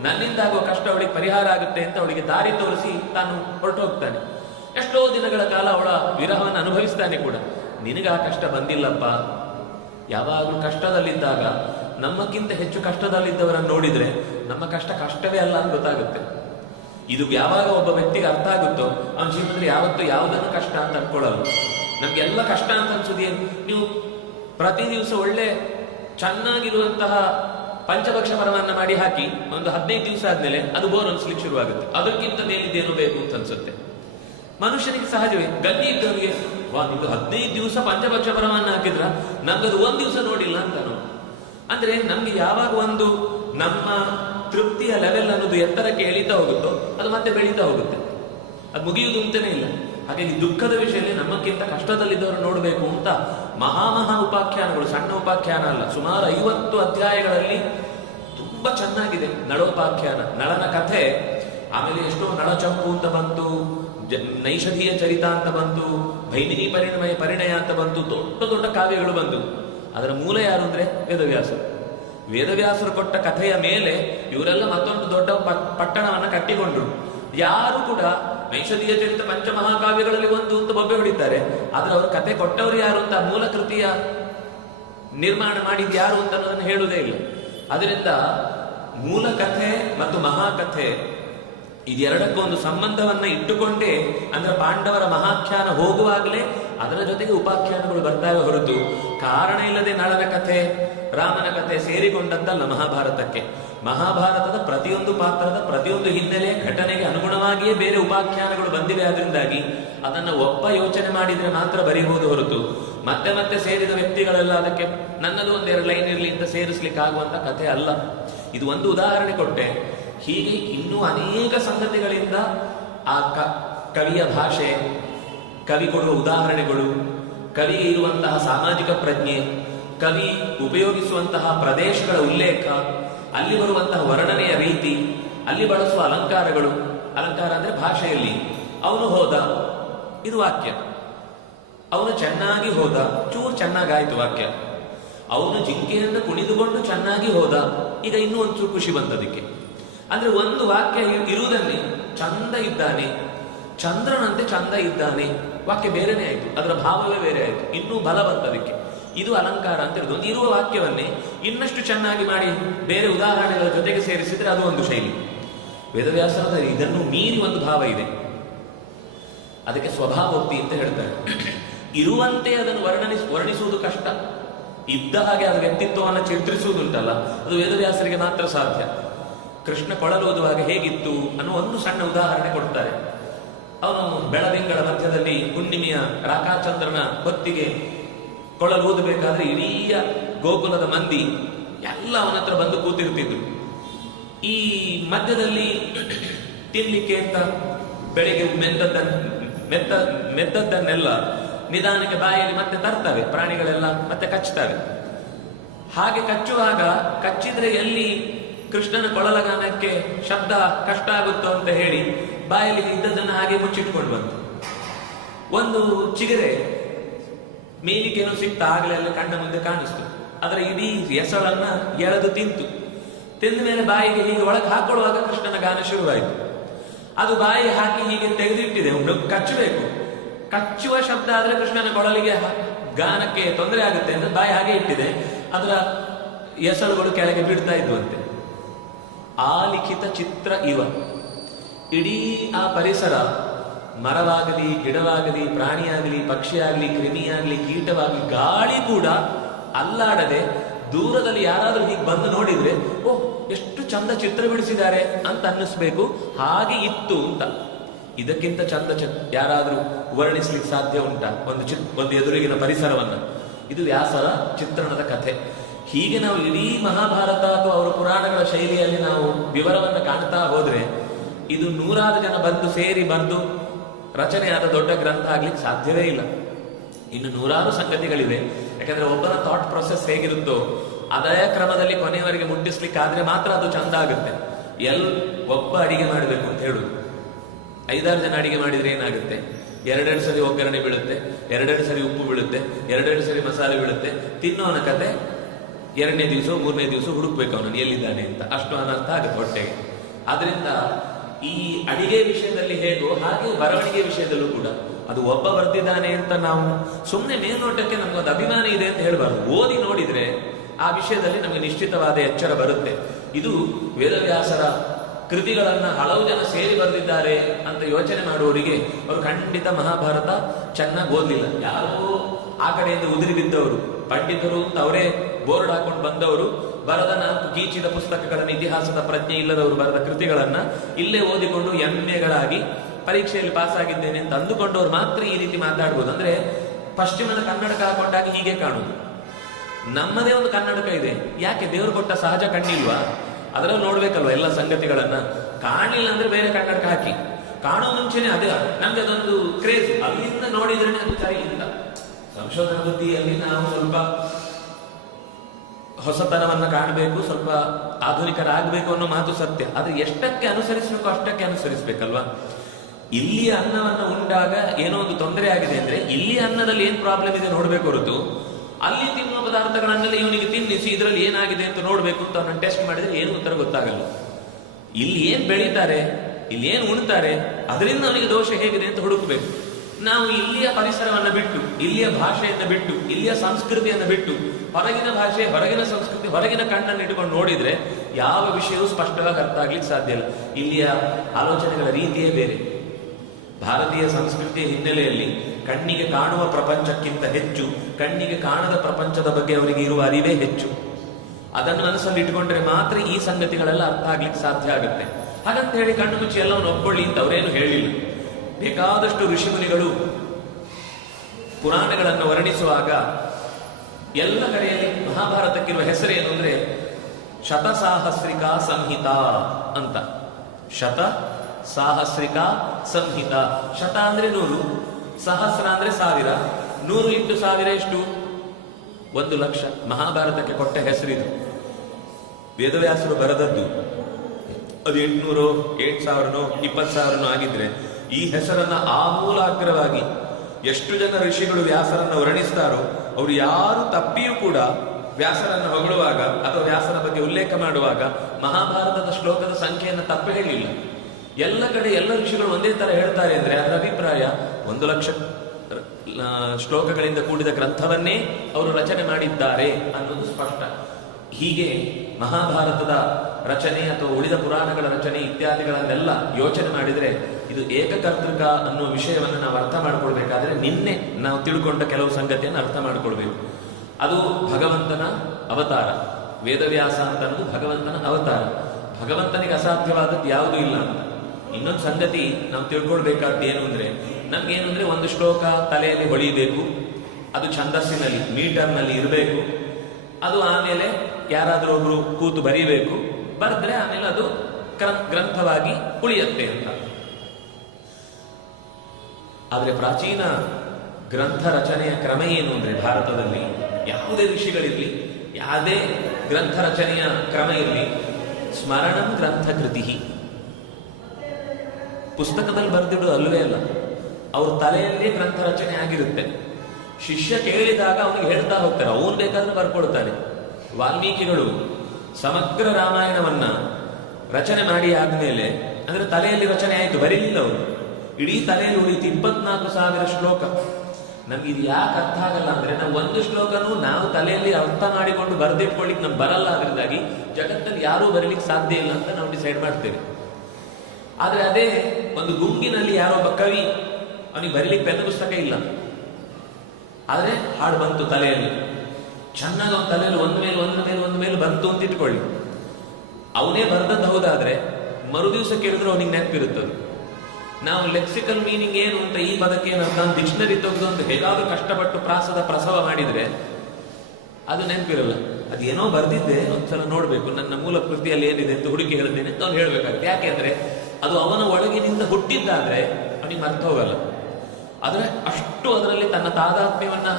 ನನ್ನಿಂದ ಆಗುವ ಕಷ್ಟ ಅವಳಿಗೆ ಪರಿಹಾರ ಆಗುತ್ತೆ ಅಂತ ಅವಳಿಗೆ ದಾರಿ ತೋರಿಸಿ ತಾನು ಹೊರಟು ಹೋಗ್ತಾನೆ. ಎಷ್ಟೋ ದಿನಗಳ ಕಾಲ ಅವಳ ವಿರಹವನ್ನು ಅನುಭವಿಸ್ತಾನೆ ಕೂಡ. ನಿನಗೆ ಆ ಕಷ್ಟ ಬಂದಿಲ್ಲಪ್ಪ. ಯಾವಾಗಲೂ ಕಷ್ಟದಲ್ಲಿದ್ದಾಗ ನಮ್ಮಕ್ಕಿಂತ ಹೆಚ್ಚು ಕಷ್ಟದಲ್ಲಿದ್ದವರನ್ನು ನೋಡಿದ್ರೆ ನಮ್ಮ ಕಷ್ಟವೇ ಅಲ್ಲ ಅಂತ ಗೊತ್ತಾಗುತ್ತೆ. ಇದು ಯಾವಾಗ ಒಬ್ಬ ವ್ಯಕ್ತಿಗೆ ಅರ್ಥ ಆಗುತ್ತೋ ಅವನ ಜೀವನದಲ್ಲಿ ಯಾವತ್ತೂ ಯಾವುದನ್ನು ಕಷ್ಟ ಅಂತ ಅನ್ಕೊಳ್ಳಲ್ಲ. ನಮ್ಗೆಲ್ಲ ಕಷ್ಟ ಅಂತ ಅನ್ಸುದೇನು? ನೀವು ಪ್ರತಿ ದಿವಸ ಒಳ್ಳೆ ಚೆನ್ನಾಗಿರುವಂತಹ ಪಂಚಭಕ್ಷ ಪರಮಾನ್ನ ಮಾಡಿ ಹಾಕಿ ಒಂದು 15 ದಿವಸ ಆದ್ಮೇಲೆ ಅದು ಬೋರ್ ಅನ್ಸ್ಲಿಕ್ಕೆ ಶುರುವಾಗುತ್ತೆ. ಅದಕ್ಕಿಂತ ಮೇಲಿದ್ದೇನೋ ಬೇಕು ಅಂತ ಅನ್ಸುತ್ತೆ. ಮನುಷ್ಯನಿಗೆ ಸಹಜವೇ. ಗಲ್ಲಿ ಇದ್ದವರಿಗೆ ನೀವು 15 ದಿವಸ ಪಂಚಭಕ್ಷ ಪರಮಾನ್ನ ಹಾಕಿದ್ರ ನಮ್ಗದು 1 ದಿವಸ ನೋಡಿಲ್ಲ ಅಂತಾನು. ಅಂದ್ರೆ ನಮ್ಗೆ ಯಾವಾಗ ಒಂದು ನಮ್ಮ ತೃಪ್ತಿಯ ಲೆವೆಲ್ ಅನ್ನೋದು ಎತ್ತರಕ್ಕೆ ಎಳೀತಾ ಹೋಗುತ್ತೋ ಅದು ಮತ್ತೆ ಬೆಳೀತಾ ಹೋಗುತ್ತೆ. ಅದು ಮುಗಿಯುವುದು ಅಂತಾನೆ ಇಲ್ಲ. ಹಾಗಾಗಿ ದುಃಖದ ವಿಷಯದಲ್ಲಿ ನಮ್ಮಕ್ಕಿಂತ ಕಷ್ಟದಲ್ಲಿದ್ದವರು ನೋಡಬೇಕು ಅಂತ ಮಹಾ ಉಪಾಖ್ಯಾನಗಳು, ಸಣ್ಣ ಉಪಾಖ್ಯಾನ ಅಲ್ಲ, ಸುಮಾರು 50 ಅಧ್ಯಾಯಗಳಲ್ಲಿ ತುಂಬಾ ಚೆನ್ನಾಗಿದೆ ನಳೋಪಾಖ್ಯಾನ, ನಳನ ಕಥೆ. ಆಮೇಲೆ ಎಷ್ಟೋ ನಳಚಂಪು ಅಂತ ಬಂತು, ನೈಷಧೀಯ ಚರಿತ ಅಂತ ಬಂತು, ಭೈಮಿನಿ ಪರಿಣಯ ಅಂತ ಬಂತು, ದೊಡ್ಡ ದೊಡ್ಡ ಕಾವ್ಯಗಳು ಬಂತು. ಅದರ ಮೂಲ ಯಾರು ಅಂದ್ರೆ ವೇದವ್ಯಾಸರು. ವೇದವ್ಯಾಸರು ಕೊಟ್ಟ ಕಥೆಯ ಮೇಲೆ ಇವರೆಲ್ಲ ಮತ್ತೊಂದು ದೊಡ್ಡ ಪಟ್ಟಣವನ್ನ ಕಟ್ಟಿಕೊಂಡ್ರು. ಯಾರು ಕೂಡ ನೈಷಧೀಯ ಚರಿತ ಪಂಚಮಹಾಕಾವ್ಯಗಳಲ್ಲಿ ಒಂದು ಅಂತ ಬೊಬ್ಬೆ ಹೊಡಿತಾರೆ. ಆದ್ರೆ ಅವ್ರ ಕಥೆ ಕೊಟ್ಟವರು ಯಾರು ಅಂತ, ಮೂಲ ಕೃತಿಯ ನಿರ್ಮಾಣ ಮಾಡಿದ್ ಯಾರು ಅಂತ ಅನ್ನೋದನ್ನು ಹೇಳುವುದೇ ಇಲ್ಲ. ಅದರಿಂದ ಮೂಲ ಕಥೆ ಮತ್ತು ಮಹಾಕಥೆ ಇದೆರಡಕ್ಕೊಂದು ಸಂಬಂಧವನ್ನ ಇಟ್ಟುಕೊಂಡೇ, ಅಂದ್ರೆ ಪಾಂಡವರ ಮಹಾಖ್ಯಾನ ಹೋಗುವಾಗಲೇ ಅದರ ಜೊತೆಗೆ ಉಪಾಖ್ಯಾನಗಳು ಬರ್ತಾವೆ ಹೊರತು ಕಾರಣ ಇಲ್ಲದೆ ನಳನ ಕಥೆ ರಾಮನ ಕಥೆ ಸೇರಿಕೊಂಡದ್ದಲ್ಲ ಮಹಾಭಾರತಕ್ಕೆ. ಮಹಾಭಾರತದ ಪ್ರತಿಯೊಂದು ಪಾತ್ರದ ಪ್ರತಿಯೊಂದು ಹಿನ್ನೆಲೆ ಘಟನೆಗೆ ಅನುಗುಣವಾಗಿಯೇ ಬೇರೆ ಉಪಾಖ್ಯಾನಗಳು ಬಂದಿವೆ. ಅದರಿಂದಾಗಿ ಅದನ್ನ ಒಬ್ಬ ಯೋಚನೆ ಮಾಡಿದ್ರೆ ಮಾತ್ರ ಬರೀಬಹುದು ಹೊರತು ಮತ್ತೆ ಮತ್ತೆ ಸೇರಿದ ವ್ಯಕ್ತಿಗಳೆಲ್ಲ ಅದಕ್ಕೆ ನನ್ನದು 1-2 ಲೈನ್ ಇರಲಿ ಅಂತ ಸೇರಿಸ್ಲಿಕ್ಕೆ ಆಗುವಂತ ಕಥೆ ಅಲ್ಲ. ಇದು ಒಂದು ಉದಾಹರಣೆ ಕೊಟ್ಟೆ. ಹೀಗೆ ಇನ್ನೂ ಅನೇಕ ಸಂಗತಿಗಳಿಂದ ಆ ಕವಿಯ ಭಾಷೆ, ಕವಿ ಕೊಡುವ ಉದಾಹರಣೆಗಳು, ಕವಿಗೆ ಇರುವಂತಹ ಸಾಮಾಜಿಕ ಪ್ರಜ್ಞೆ, ಕವಿ ಉಪಯೋಗಿಸುವಂತಹ ಪ್ರದೇಶಗಳ ಉಲ್ಲೇಖ, ಅಲ್ಲಿ ಬರುವಂತಹ ವರ್ಣನೆಯ ರೀತಿ, ಅಲ್ಲಿ ಬಳಸುವ ಅಲಂಕಾರಗಳು, ಅಲಂಕಾರ ಅಂದ್ರೆ ಭಾಷೆಯಲ್ಲಿ ಅವನು ಹೋದ, ಇದು ವಾಕ್ಯ. ಅವನು ಚೆನ್ನಾಗಿ ಹೋದ, ಚೂರು ಚೆನ್ನಾಗಾಯ್ತು ವಾಕ್ಯ. ಅವನು ಜಿಂಕೆಯಿಂದ ಕುಣಿದುಕೊಂಡು ಚೆನ್ನಾಗಿ ಹೋದ, ಈಗ ಇನ್ನೂ ಒಂಚೂರು ಖುಷಿ ಬಂತದಕ್ಕೆ. ಅಂದ್ರೆ ಒಂದು ವಾಕ್ಯ ಇರುವುದಲ್ಲಿ ಚಂದ ಇದ್ದಾನೆ, ಚಂದ್ರನಂತೆ ಚಂದ ಇದ್ದಾನೆ, ವಾಕ್ಯ ಬೇರೆನೇ ಆಯ್ತು, ಅದರ ಭಾವವೇ ಬೇರೆ ಆಯ್ತು, ಇನ್ನೂ ಬಲ ಬಂತದಕ್ಕೆ. ಇದು ಅಲಂಕಾರ ಅಂತ ಹೇಳುದು. ಒಂದು ಇರುವ ವಾಕ್ಯವನ್ನೇ ಇನ್ನಷ್ಟು ಚೆನ್ನಾಗಿ ಮಾಡಿ ಬೇರೆ ಉದಾಹರಣೆಗಳ ಜೊತೆಗೆ ಸೇರಿಸಿದ್ರೆ ಅದು ಒಂದು ಶೈಲಿ. ವೇದವ್ಯಾಸರದ ಇದನ್ನು ಮೀರಿ ಒಂದು ಭಾವ ಇದೆ, ಅದಕ್ಕೆ ಸ್ವಭಾವೋಕ್ತಿ ಅಂತ ಹೇಳ್ತಾರೆ. ಇರುವಂತೆ ಅದನ್ನು ವರ್ಣಿಸುವುದು ಕಷ್ಟ, ಇದ್ದ ಹಾಗೆ ಅದರ ವ್ಯಕ್ತಿತ್ವವನ್ನು ಚಿತ್ರಿಸುವುದುಂಟಲ್ಲ, ಅದು ವೇದವ್ಯಾಸರಿಗೆ ಮಾತ್ರ ಸಾಧ್ಯ. ಕೃಷ್ಣ ಕೊಳಲೋದುವಾಗ ಹೇಗಿತ್ತು ಅನ್ನೋ ಒಂದು ಸಣ್ಣ ಉದಾಹರಣೆ ಕೊಡ್ತಾರೆ. ಅವನು ಬೆಳದಿಂಗಳ ಮಧ್ಯದಲ್ಲಿ ಹುಣ್ಣಿಮೆಯ ರಾಕಾಚಂದ್ರನ ಹೊತ್ತಿಗೆ ಕೊಳಲು ಓದಬೇಕಾದ್ರೆ ಇಡೀ ಗೋಕುಲದ ಮಂದಿ ಎಲ್ಲ ಅವನ ಹತ್ರ ಬಂದು ಕೂತಿರ್ತಿದ್ರು. ಈ ಮಧ್ಯದಲ್ಲಿ ತಿನ್ಲಿಕ್ಕೆ ಅಂತ ಬೆಳಿಗ್ಗೆ ಮೆದ್ದದ್ದನ್ನೆಲ್ಲ ನಿಧಾನಕ್ಕೆ ಬಾಯಲ್ಲಿ ಮತ್ತೆ ತರ್ತವೆ ಪ್ರಾಣಿಗಳೆಲ್ಲ, ಮತ್ತೆ ಕಚ್ಚುತ್ತವೆ. ಹಾಗೆ ಕಚ್ಚುವಾಗ ಕಚ್ಚಿದ್ರೆ ಎಲ್ಲಿ ಕೃಷ್ಣನ ಕೊಳಲಗಾನಕ್ಕೆ ಶಬ್ದ ಕಷ್ಟ ಆಗುತ್ತೋ ಅಂತ ಹೇಳಿ ಬಾಯಲ್ಲಿ ಇದ್ದದನ್ನು ಹಾಗೆ ಮುಚ್ಚಿಟ್ಕೊಂಡು ಬಂತು. ಒಂದು ಚಿಗರೆ ಮೇಲಿಗೇನು ಸಿಕ್ತ ಆಗಲೆಲ್ಲ ಕಣ್ಣ ಮುಂದೆ ಕಾಣಿಸ್ತು. ಅದರ ಇಡೀ ಎಸಳನ್ನ ಎಳೆದು ತಿಂದ ಮೇಲೆ ಬಾಯಿಗೆ ಹೀಗೆ ಒಳಗೆ ಹಾಕೊಳ್ಳುವಾಗ ಕೃಷ್ಣನ ಗಾನ ಶುರುವಾಯಿತು. ಅದು ಬಾಯಿ ಹಾಕಿ ಹೀಗೆ ತೆಗೆದಿಟ್ಟಿದೆ, ಕಚ್ಚಬೇಕು. ಕಚ್ಚುವ ಶಬ್ದ ಆದ್ರೆ ಕೃಷ್ಣನ ಕೊಳಲಿಗೆ ಗಾನಕ್ಕೆ ತೊಂದರೆ ಆಗುತ್ತೆ ಅಂತ ಬಾಯಿ ಹಾಗೆ ಇಟ್ಟಿದೆ. ಅದರ ಎಸಳುಗಳು ಕೆಳಗೆ ಬಿಡ್ತಾ ಇದ್ವಂತೆ. ಆ ಲಿಖಿತ ಚಿತ್ರ ಇವ. ಇಡೀ ಆ ಪರಿಸರ, ಮರವಾಗಲಿ, ಗಿಡವಾಗಲಿ, ಪ್ರಾಣಿಯಾಗಲಿ, ಪಕ್ಷಿಯಾಗಲಿ, ಕ್ರಿಮಿಯಾಗಲಿ, ಕೀಟವಾಗಲಿ, ಗಾಳಿ ಕೂಡ ಅಲ್ಲಾಡದೆ ದೂರದಲ್ಲಿ ಯಾರಾದ್ರೂ ಹೀಗೆ ಬಂದು ನೋಡಿದ್ರೆ ಓಹ್ ಎಷ್ಟು ಚಂದ ಚಿತ್ರ ಬಿಡಿಸಿದ್ದಾರೆ ಅಂತ ಅನ್ನಿಸ್ಬೇಕು, ಹಾಗೆ ಇತ್ತು ಅಂತ. ಇದಕ್ಕಿಂತ ಚಂದ ಯಾರಾದ್ರೂ ವರ್ಣಿಸ್ಲಿಕ್ಕೆ ಸಾಧ್ಯ ಉಂಟಾ ಒಂದು ಎದುರಿಗಿನ ಪರಿಸರವನ್ನ? ಇದು ವ್ಯಾಸರ ಚಿತ್ರಣದ ಕಥೆ. ಹೀಗೆ ನಾವು ಇಡೀ ಮಹಾಭಾರತ ಅಥವಾ ಅವರ ಪುರಾಣಗಳ ಶೈಲಿಯಲ್ಲಿ ನಾವು ವಿವರವನ್ನು ಕಾಣ್ತಾ ಹೋದ್ರೆ ಇದು ನೂರಾರು ಜನ ಬಂದು ಸೇರಿ ಬರೆದು ರಚನೆಯಾದ ದೊಡ್ಡ ಗ್ರಂಥ ಆಗ್ಲಿಕ್ಕೆ ಸಾಧ್ಯವೇ ಇಲ್ಲ. ಇನ್ನು ನೂರಾರು ಸಂಗತಿಗಳಿವೆ. ಯಾಕಂದ್ರೆ ಒಬ್ಬನ ಥಾಟ್ ಪ್ರೊಸೆಸ್ ಹೇಗಿರುತ್ತೋ ಅದೇ ಕ್ರಮದಲ್ಲಿ ಕೊನೆಯವರೆಗೆ ಮುಟ್ಟಿಸ್ಲಿಕ್ಕಾದ್ರೆ ಮಾತ್ರ ಅದು ಚಂದ ಆಗುತ್ತೆ. ಒಬ್ಬ ಅಡಿಗೆ ಮಾಡಬೇಕು ಅಂತ ಹೇಳುದು, 5-6 ಜನ ಅಡಿಗೆ ಮಾಡಿದ್ರೆ ಏನಾಗುತ್ತೆ? 2 ಸರಿ ಒಗ್ಗರಣೆ ಬೀಳುತ್ತೆ, 2 ಸರಿ ಉಪ್ಪು ಬೀಳುತ್ತೆ, 2 ಸರಿ ಮಸಾಲೆ ಬೀಳುತ್ತೆ. ತಿನ್ನೋನ ಕತೆ 2ನೇ ದಿವಸ 3ನೇ ದಿವಸ ಹುಡುಕ್ಬೇಕು ಅವನನ್ನು ಎಲ್ಲಿದ್ದಾನೆ ಅಂತ. ಅಷ್ಟು ಅನರ್ಥ ಆಗುತ್ತೆ ಹೊಟ್ಟೆಗೆ. ಆದ್ರಿಂದ ಈ ಅಡಿಗೆ ವಿಷಯದಲ್ಲಿ ಹೇಗೋ ಹಾಗೆ ಬರವಣಿಗೆ ವಿಷಯದಲ್ಲೂ ಕೂಡ ಅದು ಒಬ್ಬ ಬರ್ದಿದ್ದಾನೆ ಅಂತ ನಾವು ಸುಮ್ಮನೆ ಮೇಲ್ನೋಟಕ್ಕೆ ನಮ್ಗೊಂದು ಅಭಿಮಾನ ಇದೆ ಅಂತ ಹೇಳಬಾರ್ದು. ಓದಿ ನೋಡಿದ್ರೆ ಆ ವಿಷಯದಲ್ಲಿ ನಮಗೆ ನಿಶ್ಚಿತವಾದ ಎಚ್ಚರ ಬರುತ್ತೆ. ಇದು ವೇದವ್ಯಾಸರ ಕೃತಿಗಳನ್ನ ಹಲವು ಜನ ಸೇರಿ ಬರೆದಿದ್ದಾರೆ ಅಂತ ಯೋಚನೆ ಮಾಡುವವರಿಗೆ ಅವರು ಖಂಡಿತ ಮಹಾಭಾರತ ಚೆನ್ನಾಗಿ ಓದಲಿಲ್ಲ. ಯಾರೋ ಆ ಕಡೆಯಿಂದ ಉದುರಿ ಬಿದ್ದವರು ಪಂಡಿತರು ಅಂತ ಅವರೇ ಬೋರ್ಡ್ ಹಾಕೊಂಡು ಬಂದವರು, ಬರದ ನಾಲ್ಕು ಗೀಚಿದ ಪುಸ್ತಕಗಳನ್ನು, ಇತಿಹಾಸದ ಪ್ರಜ್ಞೆ ಇಲ್ಲದವರು ಬರೆದ ಕೃತಿಗಳನ್ನ ಇಲ್ಲೇ ಓದಿಕೊಂಡು ಎಮ್ಮೆಗಳಾಗಿ ಪರೀಕ್ಷೆಯಲ್ಲಿ ಪಾಸ್ ಆಗಿದ್ದೇನೆ ಅಂತ ಅಂದುಕೊಂಡವ್ರು ಮಾತ್ರ ಈ ರೀತಿ ಮಾತಾಡ್ಬೋದು. ಅಂದ್ರೆ ಪಶ್ಚಿಮದ ಕನ್ನಡಕ ಹಾಕೊಂಡಾಗ ಹೀಗೆ ಕಾಣುದು. ನಮ್ಮದೇ ಒಂದು ಕನ್ನಡಕ ಇದೆ, ಯಾಕೆ ದೇವರು ಕೊಟ್ಟ ಸಹಜ ಕಣ್ಣಿಲ್ವಾ? ಅದರಲ್ಲಿ ನೋಡ್ಬೇಕಲ್ವ ಎಲ್ಲ ಸಂಗತಿಗಳನ್ನ. ಕಾಣಲಿಲ್ಲ ಅಂದ್ರೆ ಬೇರೆ ಕನ್ನಡಕ ಹಾಕಿ, ಕಾಣೋ ಮುಂಚೆನೆ ಅದೇ ನಮ್ಗೆ ಅದೊಂದು ಕ್ರೇಜ್, ಅಲ್ಲಿಂದ ನೋಡಿದ್ರೆ ಅದು ಸರಿ ಇಲ್ಲ. ಸಂಶೋಧನಾ ಬುದ್ಧಿಯಲ್ಲಿ ನಾವು ಸ್ವಲ್ಪ ಹೊಸತನವನ್ನ ಕಾಣಬೇಕು, ಸ್ವಲ್ಪ ಆಧುನಿಕರಾಗಬೇಕು ಅನ್ನೋ ಮಾತು ಸತ್ಯ. ಆದ್ರೆ ಎಷ್ಟಕ್ಕೆ ಅನುಸರಿಸಬೇಕು ಅಷ್ಟಕ್ಕೆ ಅನುಸರಿಸಬೇಕಲ್ವಾ? ಇಲ್ಲಿಯ ಅನ್ನವನ್ನ ಉಂಡಾಗ ಏನೋ ಒಂದು ತೊಂದರೆ ಆಗಿದೆ ಅಂದ್ರೆ ಇಲ್ಲಿಯ ಅನ್ನದಲ್ಲಿ ಏನ್ ಪ್ರಾಬ್ಲಮ್ ಇದೆ ನೋಡ್ಬೇಕು ಹೊರತು ಅಲ್ಲಿ ತಿನ್ನುವ ಪದಾರ್ಥಗಳನ್ನೆಲ್ಲ ಇವನಿಗೆ ತಿನ್ನಿಸಿ ಇದರಲ್ಲಿ ಏನಾಗಿದೆ ಅಂತ ನೋಡ್ಬೇಕು ಅಂತ ಅವನ್ನ ಟೆಸ್ಟ್ ಮಾಡಿದ್ರೆ ಏನು ಉತ್ತರ ಗೊತ್ತಾಗಲ್ಲ. ಇಲ್ಲಿ ಏನ್ ಬೆಳೀತಾರೆ, ಇಲ್ಲಿ ಏನ್ ಉಣ್ತಾರೆ, ಅದರಿಂದ ಅವನಿಗೆ ದೋಷ ಹೇಗಿದೆ ಅಂತ ಹುಡುಕಬೇಕು. ನಾವು ಇಲ್ಲಿಯ ಪರಿಸರವನ್ನ ಬಿಟ್ಟು, ಇಲ್ಲಿಯ ಭಾಷೆಯನ್ನ ಬಿಟ್ಟು, ಇಲ್ಲಿಯ ಸಂಸ್ಕೃತಿಯನ್ನ ಬಿಟ್ಟು ಹೊರಗಿನ ಭಾಷೆ, ಹೊರಗಿನ ಸಂಸ್ಕೃತಿ, ಹೊರಗಿನ ಕಣ್ಣನ್ನು ಇಟ್ಟುಕೊಂಡು ನೋಡಿದ್ರೆ ಯಾವ ವಿಷಯವೂ ಸ್ಪಷ್ಟವಾಗಿ ಅರ್ಥ ಆಗ್ಲಿಕ್ಕೆ ಸಾಧ್ಯ ಇಲ್ಲ. ಇಲ್ಲಿಯ ಆಲೋಚನೆಗಳ ರೀತಿಯೇ ಬೇರೆ. ಭಾರತೀಯ ಸಂಸ್ಕೃತಿಯ ಹಿನ್ನೆಲೆಯಲ್ಲಿ ಕಣ್ಣಿಗೆ ಕಾಣುವ ಪ್ರಪಂಚಕ್ಕಿಂತ ಹೆಚ್ಚು ಕಣ್ಣಿಗೆ ಕಾಣದ ಪ್ರಪಂಚದ ಬಗ್ಗೆ ಅವರಿಗೆ ಇರುವ ಅರಿವೇ ಹೆಚ್ಚು. ಅದನ್ನು ಮನಸ್ಸಲ್ಲಿ ಇಟ್ಕೊಂಡ್ರೆ ಮಾತ್ರ ಈ ಸಂಗತಿಗಳೆಲ್ಲ ಅರ್ಥ ಆಗ್ಲಿಕ್ಕೆ ಸಾಧ್ಯ ಆಗುತ್ತೆ. ಹಾಗಂತ ಹೇಳಿ ಕಣ್ಣು ಮುಚ್ಚಿ ಎಲ್ಲವನ್ನು ಒಪ್ಕೊಳ್ಳಿ ಅಂತ ಅವರೇನು ಹೇಳಿಲ್ಲ. ಬೇಕಾದಷ್ಟು ಋಷಿಮುನಿಗಳು ಪುರಾಣಗಳನ್ನು ವರ್ಣಿಸುವಾಗ ಎಲ್ಲ ಕಡೆಯಲ್ಲಿ ಮಹಾಭಾರತಕ್ಕಿರುವ ಹೆಸರೇನು ಅಂದ್ರೆ ಶತಸಾಹಸ್ರಿಕಾ ಸಂಹಿತಾ ಅಂತ. ಶತ ಸಾಹಸ್ರಿಕಾ ಸಂಹಿತ. ಶತ ಅಂದ್ರೆ 100, ಸಹಸ್ರ ಅಂದ್ರೆ 1000, 100 × 1000 ಎಷ್ಟು? 1,00,000 ಮಹಾಭಾರತಕ್ಕೆ ಕೊಟ್ಟ ಹೆಸರಿದು. ವೇದವ್ಯಾಸರು ಬರೆದದ್ದು. ಅದು 800, 8,000, 20,000 ಆಗಿದ್ರೆ ಈ ಹೆಸರನ್ನ ಆಮೂಲಾಗ್ರವಾಗಿ ಎಷ್ಟು ಜನ ಋಷಿಗಳು ವ್ಯಾಸರನ್ನ ವರ್ಣಿಸ್ತಾರೋ ಅವರು ಯಾರು ತಪ್ಪಿಯೂ ಕೂಡ ವ್ಯಾಸರನ್ನ ಹೊಗಳುವಾಗ ಅಥವಾ ವ್ಯಾಸರ ಬಗ್ಗೆ ಉಲ್ಲೇಖ ಮಾಡುವಾಗ ಮಹಾಭಾರತದ ಶ್ಲೋಕದ ಸಂಖ್ಯೆಯನ್ನು ತಪ್ಪು ಹೇಳಿಲ್ಲ. ಎಲ್ಲ ಕಡೆ ಎಲ್ಲ ಋಷಿಗಳು ಒಂದೇ ತರ ಹೇಳ್ತಾರೆ ಅಂದ್ರೆ ಅದರ ಅಭಿಪ್ರಾಯ 1,00,000 ಶ್ಲೋಕಗಳಿಂದ ಕೂಡಿದ ಗ್ರಂಥವನ್ನೇ ಅವರು ರಚನೆ ಮಾಡಿದ್ದಾರೆ ಅನ್ನೋದು ಸ್ಪಷ್ಟ. ಹೀಗೆ ಮಹಾಭಾರತದ ರಚನೆ ಅಥವಾ ಉಳಿದ ಪುರಾಣಗಳ ರಚನೆ ಇತ್ಯಾದಿಗಳನ್ನೆಲ್ಲ ಯೋಚನೆ ಮಾಡಿದ್ರೆ ಇದು ಏಕಕರ್ತೃಕ ಅನ್ನುವ ವಿಷಯವನ್ನು ನಾವು ಅರ್ಥ ಮಾಡ್ಕೊಳ್ಬೇಕಾದ್ರೆ ನಿನ್ನೆ ನಾವು ತಿಳ್ಕೊಂಡ ಕೆಲವು ಸಂಗತಿಯನ್ನು ಅರ್ಥ ಮಾಡ್ಕೊಳ್ಬೇಕು. ಅದು ಭಗವಂತನ ಅವತಾರ. ವೇದವ್ಯಾಸ ಅಂತ ಅನ್ನೋದು ಭಗವಂತನ ಅವತಾರ. ಭಗವಂತನಿಗೆ ಅಸಾಧ್ಯವಾದದ್ದು ಯಾವುದೂ ಇಲ್ಲ ಅಂತ. ಇನ್ನೊಂದು ಸಂಗತಿ ನಾವು ತಿಳ್ಕೊಳ್ಬೇಕಾದ್ದು ಏನು ಅಂದ್ರೆ, ನಮ್ಗೇನು ಅಂದ್ರೆ ಒಂದು ಶ್ಲೋಕ ತಲೆಯಲ್ಲಿ ಹೊಳಿಬೇಕು, ಅದು ಛಂದಸ್ಸಿನಲ್ಲಿ ಮೀಟರ್ನಲ್ಲಿ ಇರಬೇಕು, ಅದು ಆಮೇಲೆ ಯಾರಾದ್ರೂ ಒಬ್ರು ಕೂತು ಬರೀಬೇಕು, ಬರೆದ್ರೆ ಆಮೇಲೆ ಅದು ಗ್ರಂಥವಾಗಿ ಉಳಿಯತ್ತೆ ಅಂತ. ಆದ್ರೆ ಪ್ರಾಚೀನ ಗ್ರಂಥ ರಚನೆಯ ಕ್ರಮ ಏನು ಅಂದ್ರೆ, ಭಾರತದಲ್ಲಿ ಯಾವುದೇ ಋಷಿಗಳಿರ್ಲಿ, ಯಾವುದೇ ಗ್ರಂಥ ರಚನೆಯ ಕ್ರಮ ಇರಲಿ, ಸ್ಮರಣಂ ಗ್ರಂಥ ಕೃತಿ, ಪುಸ್ತಕದಲ್ಲಿ ಬರೆದಿಡೋದು ಅಲ್ಲವೇ ಅಲ್ಲ, ಅವ್ರ ತಲೆಯಲ್ಲಿ ಗ್ರಂಥ ರಚನೆ ಆಗಿರುತ್ತೆ. ಶಿಷ್ಯ ಕೇಳಿದಾಗ ಅವನಿಗೆ ಹೇಳ್ತಾ ಹೋಗ್ತಾರೆ, ಅವನು ಬೇಕಾದ್ರೆ ಬರ್ಕೊಡ್ತಾನೆ. ವಾಲ್ಮೀಕಿಗಳು ಸಮಗ್ರ ರಾಮಾಯಣವನ್ನ ರಚನೆ ಮಾಡಿ ಆದ್ಮೇಲೆ ಅಂದ್ರೆ ತಲೆಯಲ್ಲಿ ರಚನೆ ಆಯ್ತು, ಬರೀಲಿಲ್ಲ ಅವರು, ಇಡೀ ತಲೆಯಲ್ಲಿ ಉಳಿತು 24,000 ಶ್ಲೋಕ. ನಮ್ಗೆ ಇದು ಯಾಕೆ ಅರ್ಥ ಆಗಲ್ಲ ಅಂದ್ರೆ, ನಾವು ಒಂದು ಶ್ಲೋಕನೂ ನಾವು ತಲೆಯಲ್ಲಿ ಅರ್ಥ ಮಾಡಿಕೊಂಡು ಬರೆದಿಟ್ಕೊಳ್ಳಿಕ್ ನಮ್ಗೆ ಬರಲ್ಲ. ಅದರಿಂದಾಗಿ ಜಗತ್ತಲ್ಲಿ ಯಾರೂ ಬರೀಲಿಕ್ಕೆ ಸಾಧ್ಯ ಇಲ್ಲ ಅಂತ ನಾವು ಡಿಸೈಡ್ ಮಾಡ್ತೇವೆ. ಆದ್ರೆ ಅದೇ ಒಂದು ಗುಂಗಿನಲ್ಲಿ ಯಾರೊಬ್ಬ ಕವಿ, ಅವನಿಗೆ ಬರೀಲಿಕ್ಕೆ ಪೆನ್ ಪುಸ್ತಕ ಇಲ್ಲ, ಆದ್ರೆ ಹಾಡು ಬಂತು ತಲೆಯಲ್ಲಿ, ಚೆನ್ನಾಗಿ ಅವನ ತಲೆಯಲ್ಲಿ ಒಂದ್ ಮೇಲೆ ಬಂತು ಅಂತ ಇಟ್ಕೊಳ್ಳಿ. ಅವನೇ ಬರ್ದದ್ದು ಹೌದಾದ್ರೆ ಮರುದಿವ್ಸ ಕೇಳಿದ್ರೆ ಅವನಿಗೆ ನೆನಪಿರುತ್ತದೆ. ನಾವು ಲೆಕ್ಸಿಕಲ್ ಮೀನಿಂಗ್ ಏನು ಅಂತ, ಈ ಪದಕ್ಕೆ ಏನಂತ ಡಿಕ್ಷನರಿ ತೆಗೆದು ಅಂತ ಹೇಗಾದ್ರೂ ಕಷ್ಟಪಟ್ಟು ಪ್ರಾಸದ ಪ್ರಸವ ಮಾಡಿದ್ರೆ ಅದು ನೆನಪಿರಲ್ಲ. ಅದೇನೋ ಬರ್ದಿದ್ದೆ, ಒಂದ್ಸಲ ನೋಡ್ಬೇಕು, ನನ್ನ ಮೂಲ ಕೃತಿಯಲ್ಲಿ ಏನಿದೆ ಅಂತ ಹುಡುಕಿ ಹೇಳ್ತೇನೆ ಅಂತ ಅವ್ನು ಹೇಳ್ಬೇಕಾಗುತ್ತೆ. ಯಾಕೆಂದ್ರೆ ಅದು ಅವನ ಒಳಗಿನಿಂದ ಹುಟ್ಟಿದ್ದಾದ್ರೆ ಅವನಿಗೆ ಮರ್ತ ಹೋಗಲ್ಲ. ಆದ್ರೆ ಅಷ್ಟು ಅದರಲ್ಲಿ ತನ್ನ ತಾದಾತ್ಮ್ಯವನ್ನ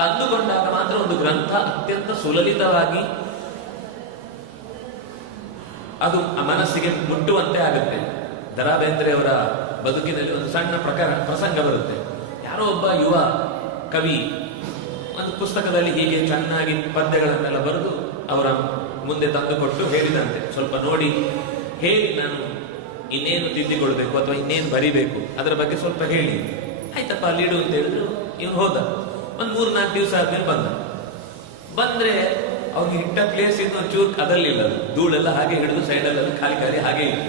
ತಂದುಕೊಂಡಾಗ ಮಾತ್ರ ಒಂದು ಗ್ರಂಥ ಅತ್ಯಂತ ಸುಲಲಿತವಾಗಿ ಅದು ಮನಸ್ಸಿಗೆ ಮುಟ್ಟುವಂತೆ ಆಗುತ್ತೆ. ದ.ರಾ ಬೇಂದ್ರೆ ಅವರ ಬದುಕಿನಲ್ಲಿ ಒಂದು ಸಣ್ಣ ಪ್ರಸಂಗ ಬರುತ್ತೆ. ಯಾರೋ ಒಬ್ಬ ಯುವ ಕವಿ ಒಂದು ಪುಸ್ತಕದಲ್ಲಿ ಹೀಗೆ ಚೆನ್ನಾಗಿ ಪದ್ಯಗಳನ್ನೆಲ್ಲ ಬರೆದು ಅವರ ಮುಂದೆ ತಂದುಕೊಟ್ಟು ಹೇಳಿದಂತೆ, ಸ್ವಲ್ಪ ನೋಡಿ ಹೇಳಿ, ನಾನು ಇನ್ನೇನು ತಿದ್ದಿಕೊಳ್ಬೇಕು ಅಥವಾ ಇನ್ನೇನು ಬರಿಬೇಕು ಅದರ ಬಗ್ಗೆ ಸ್ವಲ್ಪ ಹೇಳಿ. ಆಯ್ತಪ್ಪ ಲೀಡು ಅಂತ ಹೇಳಿದ್ರು. ಇವನು ಹೋದ. ಒಂದ್ 3-4 ದಿವಸ ಆದ್ಮೇಲೆ ಬಂದ್ರೆ ಅವ್ನಿಗೆ ಇಟ್ಟ ಪ್ಲೇಸ್ ಇನ್ನು ಚೂರ್ ಅದಲ್ಲಿಲ್ಲ, ಧೂಳೆಲ್ಲ ಹಾಗೆ ಹಿಡಿದು ಸೈಡಲ್ಲೆಲ್ಲ ಖಾಲಿ ಹಾಗೆ ಇಲ್ಲ.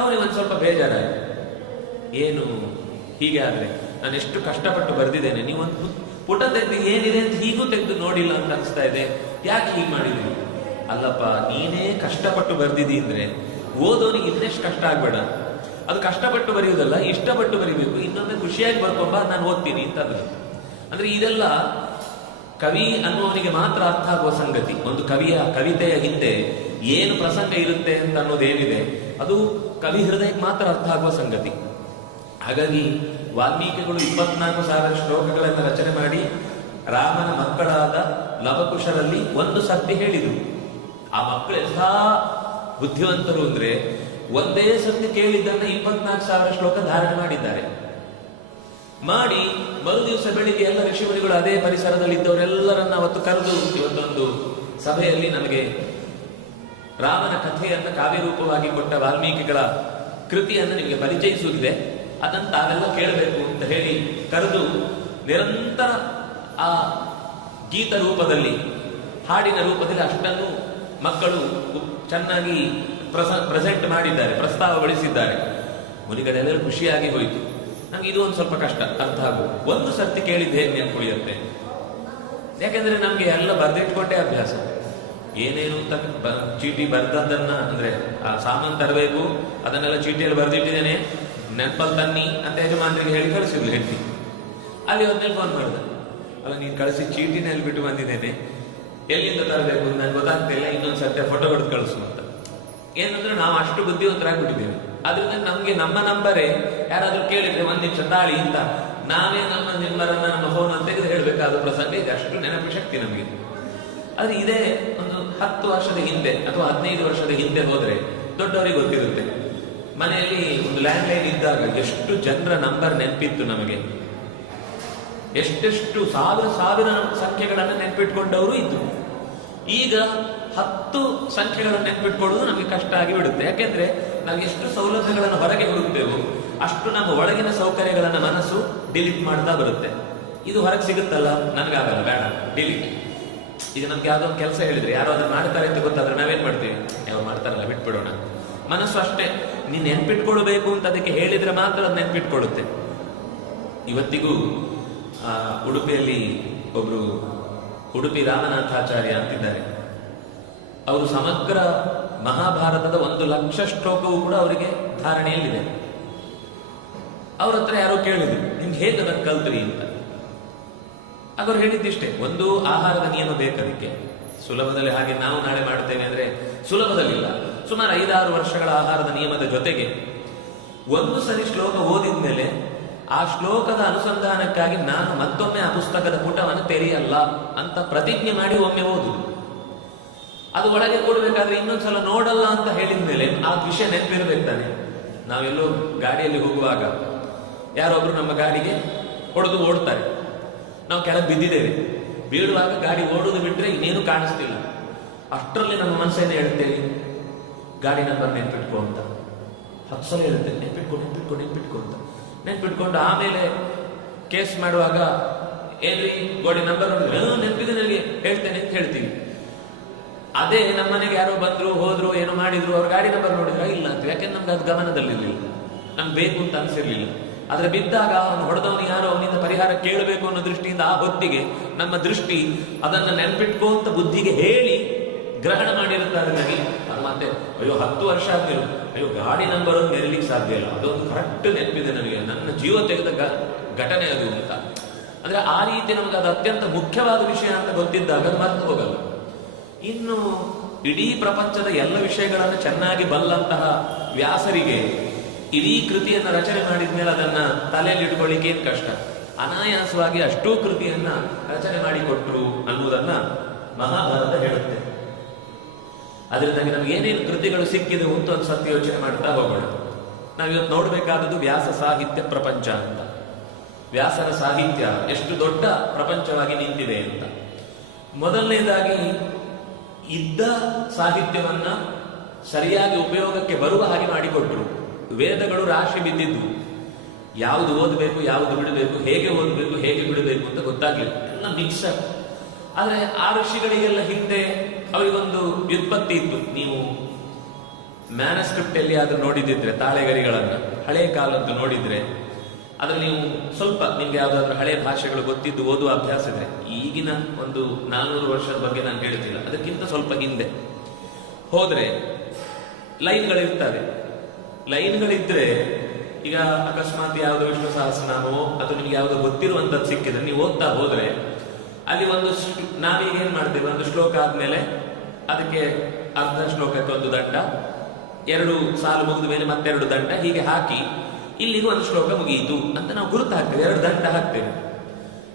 ಅವನಿಗೆ ಒಂದ್ ಸ್ವಲ್ಪ ಬೇಜಾರಾಯ್ತು. ಏನು ಹೀಗೆ ಆದ್ರೆ, ನಾನು ಎಷ್ಟು ಕಷ್ಟಪಟ್ಟು ಬರೆದಿದ್ದೇನೆ, ನೀವೊಂದು ಪುಟ ತೆಗೆದು ಏನಿದೆ ಅಂತ ಹೀಗೂ ತೆಗೆದು ನೋಡಿಲ್ಲ ಅಂತ ಅನಿಸ್ತಾ ಇದೆ, ಯಾಕೆ ಹೀಗೆ ಮಾಡಿದ್ವಿ? ಅಲ್ಲಪ್ಪ, ನೀನೇ ಕಷ್ಟಪಟ್ಟು ಬರ್ದಿದ್ದಿ ಅಂದ್ರೆ ಓದೋನಿಗೆ ಇನ್ನೆಷ್ಟು ಕಷ್ಟ ಆಗ್ಬೇಡ. ಅದು ಕಷ್ಟಪಟ್ಟು ಬರೆಯುವುದಲ್ಲ, ಇಷ್ಟಪಟ್ಟು ಬರೀಬೇಕು. ಇನ್ನೊಮ್ಮೆ ಖುಷಿಯಾಗಿ ಬರ್ಕೊಂಬ, ನಾನು ಓದ್ತೀನಿ ಅಂತ. ಅಂದ್ರೆ ಇದೆಲ್ಲ ಕವಿ ಅನ್ನುವನಿಗೆ ಮಾತ್ರ ಅರ್ಥ ಆಗುವ ಸಂಗತಿ. ಒಂದು ಕವಿತೆಯ ಹಿಂದೆ ಏನು ಪ್ರಸಂಗ ಇರುತ್ತೆ ಅಂತ ಅನ್ನೋದೇನಿದೆ ಅದು ಕವಿ ಹೃದಯಕ್ಕೆ ಮಾತ್ರ ಅರ್ಥ ಆಗುವ ಸಂಗತಿ. ಹಾಗಾಗಿ ವಾಲ್ಮೀಕಿಗಳು 24,000 ಶ್ಲೋಕಗಳನ್ನು ರಚನೆ ಮಾಡಿ ರಾಮನ ಮಕ್ಕಳಾದ ಲವಕುಶರಲ್ಲಿ ಒಂದು ಸರ್ತಿ ಹೇಳಿದ್ರು. ಆ ಮಕ್ಕಳು ಎಂಥ ಬುದ್ಧಿವಂತರು ಅಂದ್ರೆ ಒಂದೇ ಸರ್ತಿ ಕೇಳಿದ್ದನ್ನ 24,000 ಶ್ಲೋಕ ಧಾರಣೆ ಮಾಡಿದ್ದಾರೆ. ಮಾಡಿ ಮರುದಿವಸ ಬೆಳಿಗ್ಗೆ ಎಲ್ಲ ಋಷಿಮುನಿಗಳು ಅದೇ ಪರಿಸರದಲ್ಲಿ ಇದ್ದವರೆಲ್ಲರನ್ನ ಅವತ್ತು ಕರೆದು, ಇವತ್ತೊಂದು ಸಭೆಯಲ್ಲಿ ನಮಗೆ ರಾಮನ ಕಥೆಯನ್ನ ಕಾವ್ಯರೂಪವಾಗಿ ಕೊಟ್ಟ ವಾಲ್ಮೀಕಿಗಳ ಕೃತಿಯನ್ನು ನಿಮಗೆ ಪರಿಚಯಿಸುವುದಿದೆ, ಅದನ್ನು ತಾವೆಲ್ಲ ಕೇಳಬೇಕು ಅಂತ ಹೇಳಿ ಕರೆದು ನಿರಂತರ ಆ ಗೀತ ರೂಪದಲ್ಲಿ, ಹಾಡಿನ ರೂಪದಲ್ಲಿ ಅಷ್ಟನ್ನು ಮಕ್ಕಳು ಚೆನ್ನಾಗಿ ಪ್ರೆಸೆಂಟ್ ಮಾಡಿದ್ದಾರೆ, ಪ್ರಸ್ತಾವಗೊಳಿಸಿದ್ದಾರೆ. ಮುನಿಗಳೆಲ್ಲರೂ ಖುಷಿಯಾಗಿ ಹೋಯಿತು. ನಂಗೆ ಇದು ಒಂದು ಸ್ವಲ್ಪ ಕಷ್ಟ ಅರ್ಥ ಆಗು. ಒಂದು ಸರ್ತಿ ಕೇಳಿದ್ದು ಹೇಗೆ ನೆನ್ಪುಳಿಯುತ್ತೆ? ಯಾಕೆಂದ್ರೆ ನಮ್ಗೆ ಎಲ್ಲ ಬರ್ದಿಟ್ಕೊಂಡೇ ಅಭ್ಯಾಸ. ಏನೇನು ಅಂತ ಚೀಟಿ ಬರ್ದದ್ದನ್ನ ಅಂದ್ರೆ ಆ ಸಾಮಾನು ತರಬೇಕು, ಅದನ್ನೆಲ್ಲ ಚೀಟಿಯಲ್ಲಿ ಬರ್ದಿಟ್ಟಿದ್ದೇನೆ, ನೆನಪಲ್ಲಿ ತನ್ನಿ ಅಂತ ಯಜಮಾನರಿಗೆ ಹೇಳಿ ಕಳಿಸಿದ್ಲು ಹೆಂಡತಿ. ಅಲ್ಲಿ ಒಂದ್ಮೇಲೆ ಫೋನ್ ಮಾಡ್ದೆ, ಅಲ್ಲ ನೀನು ಕಳಿಸಿ ಚೀಟಿನಲ್ಲಿ ಬಿಟ್ಟು ಬಂದಿದ್ದೇನೆ, ಎಲ್ಲಿಂದ ತರಬೇಕು ನನ್ಗೆ ಗೊತ್ತಾಗ್ತಿಲ್ಲ, ಇನ್ನೊಂದು ಸರ್ತಿ ಫೋಟೋ ಹೊಡೆದು ಕಳಿಸು ಅಂತ. ಏನಂದ್ರೆ ನಾವು ಅಷ್ಟು ಬುದ್ಧಿವಂತರಾಗ್ಬಿಟ್ಟಿದ್ದೇವೆ. ಆದ್ರಿಂದ ನಮ್ಗೆ ನಮ್ಮ ನಂಬರೇ ಯಾರಾದ್ರೂ ಕೇಳಿದ್ರೆ 1 ನಿಮಿಷ ತಾಳಿ ಅಂತ ನಾವೇ ನಿಮ್ಮರನ್ನ ನಮ್ಮ ಫೋನ್ ಅಂತ ತೆಗೆದು ಹೇಳಬೇಕಾದ ಪ್ರಸಂಗ ಇದೆ. ಅಷ್ಟು ನೆನಪು ಶಕ್ತಿ ನಮಗೆ. ಆದ್ರೆ ಇದೇ ಒಂದು 10 ವರ್ಷದ ಹಿಂದೆ ಅಥವಾ 15 ವರ್ಷದ ಹಿಂದೆ ಹೋದ್ರೆ ದೊಡ್ಡವರಿಗೆ ಗೊತ್ತಿರುತ್ತೆ. ಮನೆಯಲ್ಲಿ ಒಂದು ಲ್ಯಾಂಡ್ಲೈನ್ ಇದ್ದಾಗ ಎಷ್ಟು ಜನರ ನಂಬರ್ ನೆನಪಿತ್ತು ನಮಗೆ, ಎಷ್ಟೆಷ್ಟು ಸಾವಿರ ಸಂಖ್ಯೆಗಳನ್ನು ನೆನಪಿಟ್ಕೊಂಡವರು ಇದ್ರು. ಈಗ 10 ಸಂಖ್ಯೆಗಳನ್ನು ನೆನಪಿಟ್ಕೊಳ್ಳೋದು ನಮಗೆ ಕಷ್ಟ ಆಗಿ ಬಿಡುತ್ತೆ. ಯಾಕೆಂದ್ರೆ ನಾವು ಎಷ್ಟು ಸೌಲಭ್ಯಗಳನ್ನು ಹೊರಗೆ ಹುಡುಕ್ತೇವೋ ಅಷ್ಟು ನಮ್ಮ ಒಳಗಿನ ಸೌಕರ್ಯಗಳನ್ನ ಮನಸ್ಸು ಡಿಲೀಟ್ ಮಾಡ್ತಾ ಬರುತ್ತೆ. ಇದು ಹೊರಗೆ ಸಿಗುತ್ತಲ್ಲ, ನನಗಾಗಲ್ಲ, ಬೇಡ, ಡಿಲೀಟ್. ಈಗ ನಮ್ಗೆ ಯಾವ್ದೋ ಒಂದು ಕೆಲಸ ಹೇಳಿದ್ರೆ ಯಾರೋ ಅದನ್ನ ಮಾಡ್ತಾರೆ ಅಂತ ಗೊತ್ತಾದ್ರೆ ನಾವೇನ್ ಮಾಡ್ತೀವಿ? ಯಾವ ಮಾಡ್ತಾರಲ್ಲ, ಬಿಟ್ಬಿಡೋಣ. ಮನಸ್ಸು ಅಷ್ಟೇ, ನೀನ್ ನೆನ್ಪಿಟ್ಕೊಳ್ಬೇಕು ಅಂತ ಅದಕ್ಕೆ ಹೇಳಿದ್ರೆ ಮಾತ್ರ ಅದು ನೆನ್ಪಿಟ್ಕೊಳ್ಳುತ್ತೆ. ಇವತ್ತಿಗೂ ಉಡುಪಿಯಲ್ಲಿ ಒಬ್ರು ಉಡುಪಿ ರಾಮನಾಥಾಚಾರ್ಯ ಅಂತಿದ್ದಾರೆ. ಅವರು ಸಮಗ್ರ ಮಹಾಭಾರತದ 1,00,000 ಶ್ಲೋಕವೂ ಕೂಡ ಅವರಿಗೆ ಧಾರಣೆಯಲ್ಲಿದೆ. ಅವ್ರ ಹತ್ರ ಯಾರೋ ಕೇಳಿದ್ರು, ನಿಮ್ಗೆ ಹೇಗೆ ಅದನ್ನು ಕಲ್ತ್ರಿ ಅಂತ. ಅವರು ಹೇಳಿದ್ದಿಷ್ಟೇ, ಒಂದು ಆಹಾರದ ನಿಯಮ ಬೇಕದಕ್ಕೆ. ಸುಲಭದಲ್ಲಿ ಹಾಗೆ ನಾವು ನಾಳೆ ಮಾಡ್ತೇವೆ ಅಂದ್ರೆ ಸುಲಭದಲ್ಲಿಲ್ಲ. ಸುಮಾರು 5-6 ವರ್ಷಗಳ ಆಹಾರದ ನಿಯಮದ ಜೊತೆಗೆ ಒಂದು ಸರಿ ಶ್ಲೋಕ ಓದಿದ ಮೇಲೆ ಆ ಶ್ಲೋಕದ ಅನುಸಂಧಾನಕ್ಕಾಗಿ ನಾನು ಮತ್ತೊಮ್ಮೆ ಆ ಪುಸ್ತಕದ ಪುಟವನ್ನು ತೆರೆಯಲ್ಲ ಅಂತ ಪ್ರತಿಜ್ಞೆ ಮಾಡಿ ಒಮ್ಮೆ ಓದುದು. ಅದು ಒಳಗೆ ಕೊಡ್ಬೇಕಾದ್ರೆ ಇನ್ನೊಂದ್ಸಲ ನೋಡಲ್ಲ ಅಂತ ಹೇಳಿದ ಮೇಲೆ ಆ ವಿಷಯ ನೆನಪಿರ್ಬೇಕು ತಾನೆ. ನಾವೆಲ್ಲೋ ಗಾಡಿಯಲ್ಲಿ ಹೋಗುವಾಗ ಯಾರೊಬ್ರು ನಮ್ಮ ಗಾಡಿಗೆ ಹೊಡೆದು ಓಡ್ತಾರೆ, ನಾವು ಕೆಳಗೆ ಬಿದ್ದಿದ್ದೇವೆ. ಬೀಳುವಾಗ ಗಾಡಿ ಓಡುದು ಬಿಟ್ರೆ ಇನ್ನೇನು ಕಾಣಿಸ್ತಿಲ್ಲ. ಅಷ್ಟರಲ್ಲಿ ನಮ್ಮ ಮನಸ್ಸೇನೆ ಹೇಳ್ತೇವೆ, ಗಾಡಿ ನಂಬರ್ ನೆನ್ಪಿಟ್ಕೊ ಅಂತ. 10 ಸಲ ಹೇಳ್ತೇವೆ, ನೆನ್ಪಿಟ್ಕೊ ಅಂತ. ನೆನ್ಪಿಟ್ಕೊಂಡು ಆಮೇಲೆ ಕೇಸ್ ಮಾಡುವಾಗ ಏನ್ರಿ ಗಾಡಿ ನಂಬರ್ ನೆನಪಿದೆ ನನಗೆ, ಹೇಳ್ತೇನೆ ಅಂತ ಹೇಳ್ತೀವಿ. ಅದೇ ನಮ್ಮ ಮನೆಗೆ ಯಾರೋ ಬಂದ್ರು ಹೋದ್ರು ಏನೋ ಮಾಡಿದ್ರು, ಅವ್ರ ಗಾಡಿ ನಂಬರ್ ನೋಡಿದ್ರೆ ಇಲ್ಲ ಅಂತ. ಯಾಕೆಂದ್ರೆ ನಮ್ಗೆ ಅದು ಗಮನದಲ್ಲಿರ್ಲಿಲ್ಲ, ನಮ್ಗೆ ಬೇಕು ಅಂತ ಅನ್ಸಿರ್ಲಿಲ್ಲ. ಆದ್ರೆ ಬಿದ್ದಾಗ ಅವನು ಹೊಡೆದವನು ಯಾರೋ ಅವನಿಂದ ಪರಿಹಾರ ಕೇಳಬೇಕು ಅನ್ನೋ ದೃಷ್ಟಿಯಿಂದ ಆ ಹೊತ್ತಿಗೆ ನಮ್ಮ ದೃಷ್ಟಿ ಅದನ್ನ ನೆನ್ಪಿಟ್ಕೋ ಅಂತ ಬುದ್ಧಿಗೆ ಹೇಳಿ ಗ್ರಹಣ ಮಾಡಿರುತ್ತಾರೆ ನನಗೆ. ಅದು ಮತ್ತೆ ಅಯ್ಯೋ 10 ವರ್ಷ ಆಗ್ತಿರು, ಅಯ್ಯೋ ಗಾಡಿ ನಂಬರ್ ಒಂದು ನೆರಲಿಕ್ಕೆ ಸಾಧ್ಯ ಇಲ್ಲ, ಅದೊಂದು ಕರೆಕ್ಟ್ ನೆನಪಿದೆ ನನಗೆ, ನನ್ನ ಜೀವ ತೆಗೆದ ಘಟನೆ ಅದು ಅಂತ. ಅಂದ್ರೆ ಆ ರೀತಿ ನಮ್ಗೆ ಅದು ಅತ್ಯಂತ ಮುಖ್ಯವಾದ ವಿಷಯ ಅಂತ ಗೊತ್ತಿದ್ದಾಗ ಅದು ಮರ್ತು ಹೋಗಲ್ಲ. ಇನ್ನು ಇಡೀ ಪ್ರಪಂಚದ ಎಲ್ಲ ವಿಷಯಗಳನ್ನು ಚೆನ್ನಾಗಿ ಬಲ್ಲಂತಹ ವ್ಯಾಸರಿಗೆ ಇಡೀ ಕೃತಿಯನ್ನ ರಚನೆ ಮಾಡಿದ ಮೇಲೆ ಅದನ್ನ ತಲೆಯಲ್ಲಿ ಇಟ್ಕೊಳ್ಳಿಕ್ಕೆ ಏನ್ ಕಷ್ಟ, ಅನಾಯಾಸವಾಗಿ ಅಷ್ಟೂ ಕೃತಿಯನ್ನ ರಚನೆ ಮಾಡಿಕೊಟ್ರು ಅನ್ನುವುದನ್ನ ಮಹಾಭಾರತ ಹೇಳುತ್ತೆ. ಅದರಿಂದಾಗಿ ನಮ್ಗೆ ಏನೇನು ಕೃತಿಗಳು ಸಿಕ್ಕಿದೆ ಅಂತ ಒಂದು ಸತ್ಯ ಯೋಚನೆ ಮಾಡ್ತಾ ಹೋಗೋಣ. ನಾವಿವತ್ತು ನೋಡ್ಬೇಕಾದದ್ದು ವ್ಯಾಸ ಸಾಹಿತ್ಯ ಪ್ರಪಂಚ ಅಂತ. ವ್ಯಾಸರ ಸಾಹಿತ್ಯ ಎಷ್ಟು ದೊಡ್ಡ ಪ್ರಪಂಚವಾಗಿ ನಿಂತಿದೆ ಅಂತ. ಮೊದಲನೇದಾಗಿ ಇದ್ದ ಸಾಹಿತ್ಯವನ್ನ ಸರಿಯಾಗಿ ಉಪಯೋಗಕ್ಕೆ ಬರುವ ಹಾಗೆ ಮಾಡಿಕೊಟ್ರು. ವೇದಗಳು ರಾಶಿ ಬಿದ್ದಿದ್ದು, ಯಾವುದು ಓದಬೇಕು, ಯಾವುದು ಬಿಡಬೇಕು, ಹೇಗೆ ಓದಬೇಕು, ಹೇಗೆ ಬಿಡಬೇಕು ಅಂತ ಗೊತ್ತಾಗ್ಲಿಲ್ಲ, ಎಲ್ಲ ಮಿಕ್ಸರ್. ಆದ್ರೆ ಆ ಋಷಿಗಳಿಗೆಲ್ಲ ಹಿಂದೆ ಅವರಿಗೊಂದು ವ್ಯುತ್ಪತ್ತಿ ಇತ್ತು. ನೀವು ಮ್ಯಾನಸ್ಕ್ರಿಪ್ಟ್ ಎಲ್ಲಿ ಆದ್ರೂ ನೋಡಿದಿದ್ರೆ, ತಾಳೆಗರಿಗಳನ್ನ ಹಳೆ ಕಾಲದ್ದು ನೋಡಿದ್ರೆ, ಅದ್ರಲ್ಲಿ ನೀವು ಸ್ವಲ್ಪ ನಿಮ್ಗೆ ಯಾವ್ದಾದ್ರು ಹಳೆ ಭಾಷೆಗಳು ಗೊತ್ತಿದ್ದು ಓದುವ ಅಭ್ಯಾಸ ಇದ್ರೆ, ಈಗಿನ ಒಂದು 400 ವರ್ಷದ ಬಗ್ಗೆ ನಾನು ಹೇಳ್ತಿಲ್ಲ, ಅದಕ್ಕಿಂತ ಸ್ವಲ್ಪ ಹಿಂದೆ ಹೋದ್ರೆ ಲೈನ್ಗಳಿರ್ತವೆ. ಲೈನ್ಗಳಿದ್ರೆ ಈಗ ಅಕಸ್ಮಾತ್ ಯಾವ್ದು ವಿಷ್ಣು ಸಹಸ್ರನಾಮವೋ ಅಥವಾ ನಿಮ್ಗೆ ಯಾವ್ದು ಗೊತ್ತಿರುವಂತದ್ದು ಸಿಕ್ಕಿದ್ರೆ ನೀವು ಓದ್ತಾ ಹೋದ್ರೆ ಅಲ್ಲಿ ನಾವೀಗ ಏನ್ ಮಾಡ್ತೇವೆ, ಒಂದು ಶ್ಲೋಕ ಆದ್ಮೇಲೆ ಅದಕ್ಕೆ ಅರ್ಧ ಶ್ಲೋಕಕ್ಕೆ ಒಂದು ದಂಡ, 2 ಸಾಲು ಮುಗಿದ ಮೇಲೆ ಮತ್ತೆರಡು ದಂಡ, ಹೀಗೆ ಹಾಕಿ ಇಲ್ಲಿಗೂ ಒಂದು ಶ್ಲೋಕ ಮುಗಿಯಿತು ಅಂತ ನಾವು ಗುರುತು ಹಾಕ್ತೇವೆ, 2 ದಂಡ ಹಾಕ್ತೇವೆ.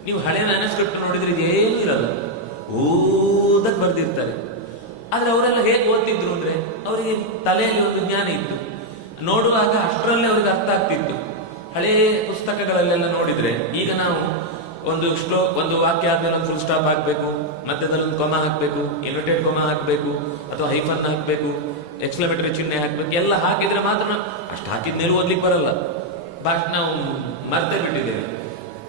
ನೀವು ಹಳೆ ಮ್ಯಾನಸ್ಕ್ರಿಪ್ಟ್ ನೋಡಿದ್ರೆ ಇದೇನು ಇರಲ್ಲ, ಓದಕ್ ಬರ್ದಿರ್ತಾರೆ. ಆದ್ರೆ ಅವರೆಲ್ಲ ಹೇಗೆ ಓದ್ತಿದ್ರು ಅಂದ್ರೆ ಅವರಿಗೆ ತಲೆಯಲ್ಲಿ ಒಂದು ಜ್ಞಾನ ಇತ್ತು, ನೋಡುವಾಗ ಅಷ್ಟರಲ್ಲೇ ಅವ್ರಿಗೆ ಅರ್ಥ ಆಗ್ತಿತ್ತು. ಹಳೇ ಪುಸ್ತಕಗಳಲ್ಲೆಲ್ಲ ನೋಡಿದ್ರೆ ಈಗ ನಾವು ಒಂದು ವಾಕ್ಯ ಆದ್ಮೇಲೆ ಒಂದು ಫುಲ್ ಸ್ಟಾಪ್ ಹಾಕ್ಬೇಕು, ಮಧ್ಯದಲ್ಲಿ ಒಂದು ಕೊಮ ಹಾಕ್ಬೇಕು, ಇನ್ವರ್ಟೆಡ್ ಕೊಮ ಹಾಕ್ಬೇಕು, ಅಥವಾ ಹೈಫನ್ ಹಾಕ್ಬೇಕು, ಎಕ್ಸ್ಕ್ಲಮೇಟರಿ ಚಿಹ್ನೆ ಹಾಕ್ಬೇಕು, ಎಲ್ಲ ಹಾಕಿದ್ರೆ ಮಾತ್ರ ಅಷ್ಟು ಹಾಕಿದ್ಮೇಲೆ ಓದ್ಲಿಕ್ಕೆ ಬರಲ್ಲ, ಭಾಷೆ ನಾವು ಮರ್ತೇ ಬಿಟ್ಟಿದ್ದೇವೆ.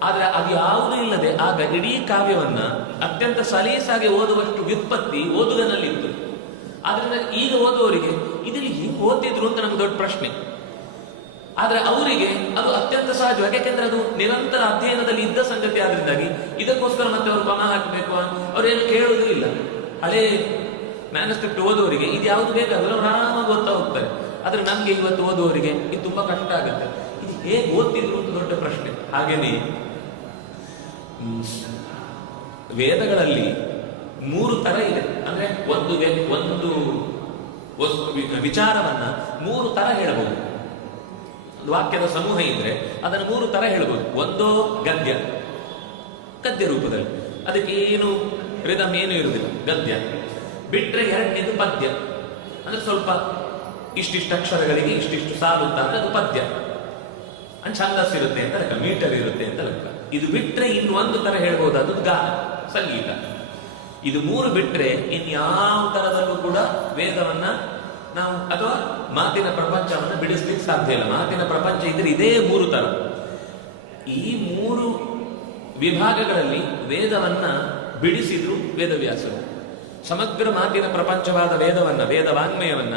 ಆದ್ರೆ ಅದು ಯಾವುದೂ ಇಲ್ಲದೆ ಆಗ ಇಡೀ ಕಾವ್ಯವನ್ನ ಅತ್ಯಂತ ಸಲೀಸಾಗಿ ಓದುವಷ್ಟು ವ್ಯುತ್ಪತ್ತಿ ಓದುಗನಲ್ಲಿತ್ತು. ಆದ್ರಿಂದ ಈಗ ಓದುವವರಿಗೆ ಇದರಲ್ಲಿ ಹಿಂಗ್ ಓದ್ತಿದ್ರು ಅಂತ ನಮ್ಗೆ ದೊಡ್ಡ ಪ್ರಶ್ನೆ. ಆದ್ರೆ ಅವರಿಗೆ ಅದು ಅತ್ಯಂತ ಸಹಜವಾಗಿ, ಯಾಕೆಂದ್ರೆ ಅದು ನಿರಂತರ ಅಧ್ಯಯನದಲ್ಲಿ ಇದ್ದ ಸಂಗತಿ ಆದ್ರಿಂದಾಗಿ ಇದಕ್ಕೋಸ್ಕರ ಮತ್ತೆ ಅವರು ಕೊನ ಹಾಕಬೇಕು ಅವ್ರೇನು ಕೇಳುವುದೂ ಇಲ್ಲ. ಹಳೇ ಮ್ಯಾನಸ್ಕ್ರಿಪ್ಟ್ ಓದುವವರಿಗೆ ಇದು ಯಾವುದು ಬೇಕಾದ್ರೆ ಅವ್ರು ಆರಾಮಾಗಿ ಓದ್ತಾ ಹೋಗ್ತಾರೆ. ಆದ್ರೆ ನಮ್ಗೆ ಇವತ್ತು ಓದುವವರಿಗೆ ಇದು ತುಂಬಾ ಕಷ್ಟ ಆಗುತ್ತೆ. ಇದು ಹೇಗೆ ಓದ್ತಿದ್ರು ಅಂತ ದೊಡ್ಡ ಪ್ರಶ್ನೆ. ಹಾಗೇನೆ ವೇದಗಳಲ್ಲಿ 3 ತರ ಇದೆ. ಅಂದ್ರೆ ಒಂದು ವಿಚಾರವನ್ನ 3 ತರ ಹೇಳಬಹುದು. ಒಂದು ವಾಕ್ಯದ ಸಮೂಹ ಇದ್ರೆ ಅದನ್ನು 3 ತರ ಹೇಳ್ಬೋದು. ಒಂದೋ ಗದ್ಯ ರೂಪದಲ್ಲಿ, ಅದಕ್ಕೆ ಏನು ರಿದಮ್ ಏನು ಇರುವುದಿಲ್ಲ, ಗದ್ಯ. ಬಿಟ್ರೆ ಎರಡನೇದು ಪದ್ಯ, ಅಂದ್ರೆ ಸ್ವಲ್ಪ ಇಷ್ಟಿಷ್ಟು ಅಕ್ಷರಗಳಿಗೆ ಇಷ್ಟಿಷ್ಟು ಸಾಲು ಅಂತ ಅಂದ್ರೆ ಅದು ಪದ್ಯ. ಛಂದಸ್ ಇರುತ್ತೆ ಅಂತ ಲೆಕ್ಕ, ಮೀಟರ್ ಇರುತ್ತೆ ಅಂತ ಲೆಕ್ಕ. ಇದು ಬಿಟ್ರೆ ಇನ್ನು ಒಂದು ತರ ಹೇಳ್ಬಹುದಾದ ಗಾನ, ಸಂಗೀತ. ಇದು 3 ಬಿಟ್ರೆ ಇನ್ಯಾವ ತರದಲ್ಲೂ ಕೂಡ ವೇದವನ್ನ ನಾವು ಅಥವಾ ಮಾತಿನ ಪ್ರಪಂಚವನ್ನು ಬಿಡಿಸ್ಲಿಕ್ಕೆ ಸಾಧ್ಯ ಇಲ್ಲ. ಮಾತಿನ ಪ್ರಪಂಚ ಇದ್ರೆ ಇದೇ 3 ತರ. ಈ 3 ವಿಭಾಗಗಳಲ್ಲಿ ವೇದವನ್ನ ಬಿಡಿಸಿದ್ರು ವೇದವ್ಯಾಸರು. ಸಮಗ್ರ ಮಾತಿನ ಪ್ರಪಂಚವಾದ ವೇದವನ್ನ, ವೇದ ವಾಂಗ್ಮಯವನ್ನ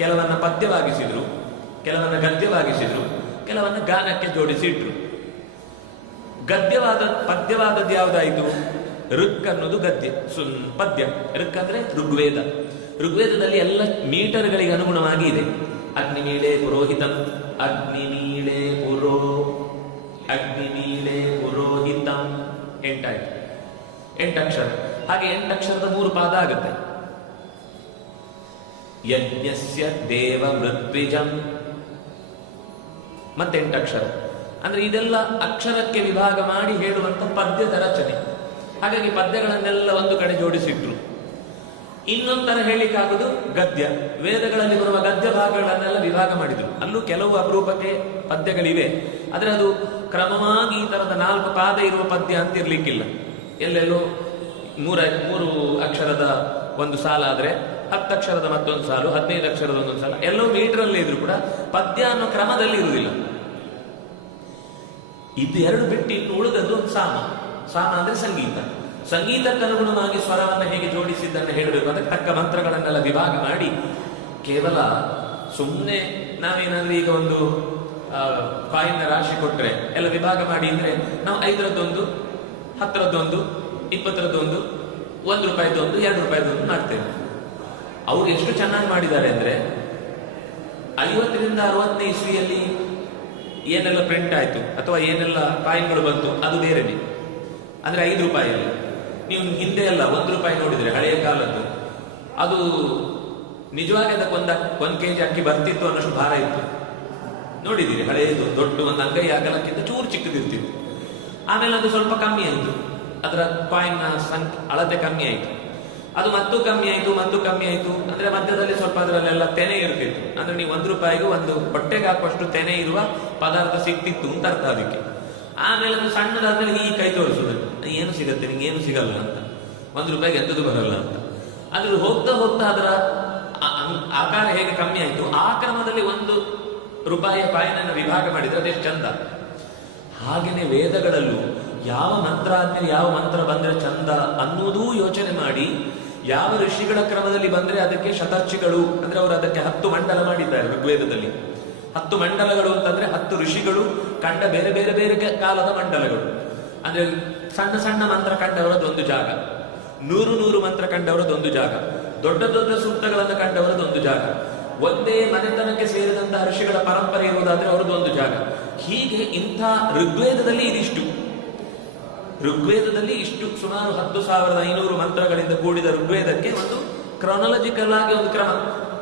ಕೆಲವನ್ನ ಪದ್ಯವಾಗಿಸಿದ್ರು, ಕೆಲವನ್ನ ಗದ್ಯವಾಗಿಸಿದ್ರು, ಕೆಲವನ್ನ ಗಾನಕ್ಕೆ ಜೋಡಿಸಿ ಇಟ್ರು. ಪದ್ಯವಾದದ್ದು ಯಾವುದಾಯಿತು? ಋಕ್ ಅನ್ನೋದು ಗದ್ಯ, ಪದ್ಯ. ಋಕ್ ಅಂದ್ರೆ ಋಗ್ವೇದ. ಋಗ್ವೇದದಲ್ಲಿ ಎಲ್ಲ ಮೀಟರ್ಗಳಿಗೆ ಅನುಗುಣವಾಗಿ ಇದೆ. ಅಗ್ನಿಮೀಳೆ ಪುರೋಹಿತಂ, ಅಗ್ನಿಮೀಳೆ ಪುರೋಹಿತಂ, 8 ಆಯ್ತು, 8 ಅಕ್ಷರ. ಹಾಗೆ 8 ಅಕ್ಷರದ 3 ಪಾದ ಆಗುತ್ತೆ. ಯಜ್ಞಸ್ಯ ದೇವ ಮೃತ್ವಿಜಂ, ಮತ್ತೆ 8 ಅಕ್ಷರ. ಅಂದ್ರೆ ಇದೆಲ್ಲ ಅಕ್ಷರಕ್ಕೆ ವಿಭಾಗ ಮಾಡಿ ಹೇಳುವಂತ ಪದ್ಯದ ರಚನೆ. ಹಾಗಾಗಿ ಪದ್ಯಗಳನ್ನೆಲ್ಲ ಒಂದು ಕಡೆ ಜೋಡಿಸಿಟ್ರು. ಇನ್ನೊಂದರ ಹೇಳಿಕಾಗುದು ಗದ್ಯ. ವೇದಗಳಲ್ಲಿ ಬರುವ ಗದ್ಯ ಭಾಗಗಳನ್ನೆಲ್ಲ ವಿಭಾಗ ಮಾಡಿದ್ರು. ಅಲ್ಲೂ ಕೆಲವು ಅಪರೂಪಕ್ಕೆ ಪದ್ಯಗಳಿವೆ, ಆದ್ರೆ ಅದು ಕ್ರಮವಾಗಿ ಈ ತರದ 4 ಪಾದ ಇರುವ ಪದ್ಯ ಅಂತ ಇರ್ಲಿಕ್ಕಿಲ್ಲ. ಎಲ್ಲೆಲ್ಲೋ 3 ಅಕ್ಷರದ ಒಂದು ಸಾಲ ಆದ್ರೆ 10 ಅಕ್ಷರದ ಮತ್ತೊಂದು ಸಾಲು, 15 ಅಕ್ಷರದ ಒಂದೊಂದು ಸಾಲ, ಎಲ್ಲೋ ಮೀಟರಲ್ಲಿ ಇದ್ರು ಕೂಡ ಪದ್ಯ ಅನ್ನೋ ಕ್ರಮದಲ್ಲಿ ಇರುವುದಿಲ್ಲ. ಇದು 2 ಬಿಟ್ಟು ಇನ್ನು ಉಳಿದದ್ದು ಒಂದು ಸಾಮ. ಸಾಮ ಅಂದ್ರೆ ಸಂಗೀತ. ಸಂಗೀತಕ್ಕೆ ಅನುಗುಣವಾಗಿ ಸ್ವರವನ್ನು ಹೇಗೆ ಜೋಡಿಸಿದ್ದನ್ನು ಹೇಳಬೇಕು, ಅದಕ್ಕೆ ತಕ್ಕ ಮಂತ್ರಗಳನ್ನೆಲ್ಲ ವಿಭಾಗ ಮಾಡಿ, ಕೇವಲ ಸುಮ್ಮನೆ ನಾವೇನಾದ್ರೂ ಈಗ ಒಂದು ಕಾಯಿನ ರಾಶಿ ಕೊಟ್ರೆ ಎಲ್ಲ ವಿಭಾಗ ಮಾಡಿ ಅಂದ್ರೆ ನಾವು 5ರದ್ದೊಂದು, 10ರದ್ದೊಂದು, 20ರದ್ದೊಂದು, 1 ರೂಪಾಯಿದೊಂದು, 2 ರೂಪಾಯಿದೊಂದು ಮಾಡ್ತೇವೆ. ಅವ್ರು ಎಷ್ಟು ಚೆನ್ನಾಗಿ ಮಾಡಿದ್ದಾರೆ ಅಂದ್ರೆ 50 ರಿಂದ 60ನೇ ಇಸ್ವಿಯಲ್ಲಿ ಏನೆಲ್ಲ ಪ್ರಿಂಟ್ ಆಯ್ತು ಅಥವಾ ಏನೆಲ್ಲ ಕಾಯಿನ್ಗಳು ಬಂತು ಅದು ಬೇರೆನೆ. ಅಂದ್ರೆ 5 ರೂಪಾಯಿಯಲ್ಲಿ ನೀವು ಹಿಂದೆ ಎಲ್ಲ 1 ರೂಪಾಯಿ ನೋಡಿದ್ರೆ ಹಳೆಯ ಕಾಲದ್ದು, ಅದು ನಿಜವಾಗಿ ಅದಕ್ಕೆ 1 kg ಅಕ್ಕಿ ಬರ್ತಿತ್ತು ಅನ್ನೋಷ್ಟು ಭಾರ ಇತ್ತು. ನೋಡಿದ್ದೀರಿ? ಹಳೆಯದು ದೊಡ್ಡ ಒಂದು ಅಂಗೈ ಅಗಲಕ್ಕಿಂತ ಚೂರು ಚಿಕ್ಕದಿರ್ತಿತ್ತು. ಆಮೇಲೆ ಅದು ಸ್ವಲ್ಪ ಕಮ್ಮಿ ಆಯಿತು, ಅದರ ಕಾಯಿನ್ನ ಅಳತೆ ಕಮ್ಮಿ ಆಯಿತು. ಅದು ಮತ್ತೂ ಕಮ್ಮಿ ಆಯಿತು. ಅಂದ್ರೆ ಮಧ್ಯದಲ್ಲಿ ಸ್ವಲ್ಪ ಅದರಲ್ಲೆಲ್ಲ ತೆನೆ ಇರ್ತಿತ್ತು. ಅಂದ್ರೆ ನೀವು 1 ರೂಪಾಯಿಗೂ ಒಂದು ಹೊಟ್ಟೆಗೆ ಹಾಕುವಷ್ಟು ತೆನೆ ಇರುವ ಪದಾರ್ಥ ಸಿಕ್ತಿತ್ತು ಅಂತ ಅರ್ಥ ಅದಕ್ಕೆ. ಆಮೇಲೆ ಅದು ಸಣ್ಣದಾದ್ಮೇಲೆ ಈ ಕೈ ತೋರಿಸುದು, ಏನು ಸಿಗತ್ತೆ ನಿಂಗೆ, ಏನು ಸಿಗಲ್ಲ ಅಂತ, 1 ರೂಪಾಯಿಗೆ ಎಂತದ್ದು ಬರಲ್ಲ ಅಂತ. ಅದು ಹೋಗ್ತಾ ಅದರ ಆಕಾರ ಹೇಗೆ ಕಮ್ಮಿ ಆಯಿತು, ಆ ಕ್ರಮದಲ್ಲಿ 1 ರೂಪಾಯಿಯ ಕಾಯಿನನ್ನು ವಿಭಾಗ ಮಾಡಿದ್ರೆ ಅದೆಷ್ಟು ಚಂದ. ಹಾಗೆಯೇ ವೇದಗಳಲ್ಲೂ ಯಾವ ಮಂತ್ರ ಆದ್ಮೇಲೆ ಯಾವ ಮಂತ್ರ ಬಂದ್ರೆ ಚಂದ ಅನ್ನೋದೂ ಯೋಚನೆ ಮಾಡಿ, ಯಾವ ಋಷಿಗಳ ಕ್ರಮದಲ್ಲಿ ಬಂದ್ರೆ ಅದಕ್ಕೆ ಶತಾರ್ಚಿಗಳು ಅಂದ್ರೆ ಅವರು ಅದಕ್ಕೆ 10 ಮಂಡಲ ಮಾಡಿದ್ದಾರೆ. ಋಗ್ವೇದದಲ್ಲಿ 10 ಮಂಡಲಗಳು ಅಂತಂದ್ರೆ 10 ಋಷಿಗಳು ಕಂಡ ಬೇರೆ ಬೇರೆ ಬೇರೆ ಕಾಲದ ಮಂಡಲಗಳು. ಅಂದ್ರೆ ಸಣ್ಣ ಸಣ್ಣ ಮಂತ್ರ ಕಂಡವರದೊಂದು ಜಾಗ, 100 ಮಂತ್ರ ಕಂಡವರದೊಂದು ಜಾಗ, ದೊಡ್ಡ ದೊಡ್ಡ ಸೂಕ್ತಗಳನ್ನು ಕಂಡವರದೊಂದು ಜಾಗ, ಒಂದೇ ಮನೆತನಕ್ಕೆ ಸೇರಿದಂತಹ ಋಷಿಗಳ ಪರಂಪರೆ ಇರುವುದಾದ್ರೆ ಅವರದೊಂದು ಜಾಗ. ಹೀಗೆ ಇಂಥ ಋಗ್ವೇದದಲ್ಲಿ ಇಷ್ಟು ಸುಮಾರು 10,500 ಮಂತ್ರಗಳಿಂದ ಕೂಡಿದ ಋಗ್ವೇದಕ್ಕೆ ಒಂದು ಕ್ರಾನಲಾಜಿಕಲ್ ಆಗಿ ಒಂದು ಕ್ರಮ.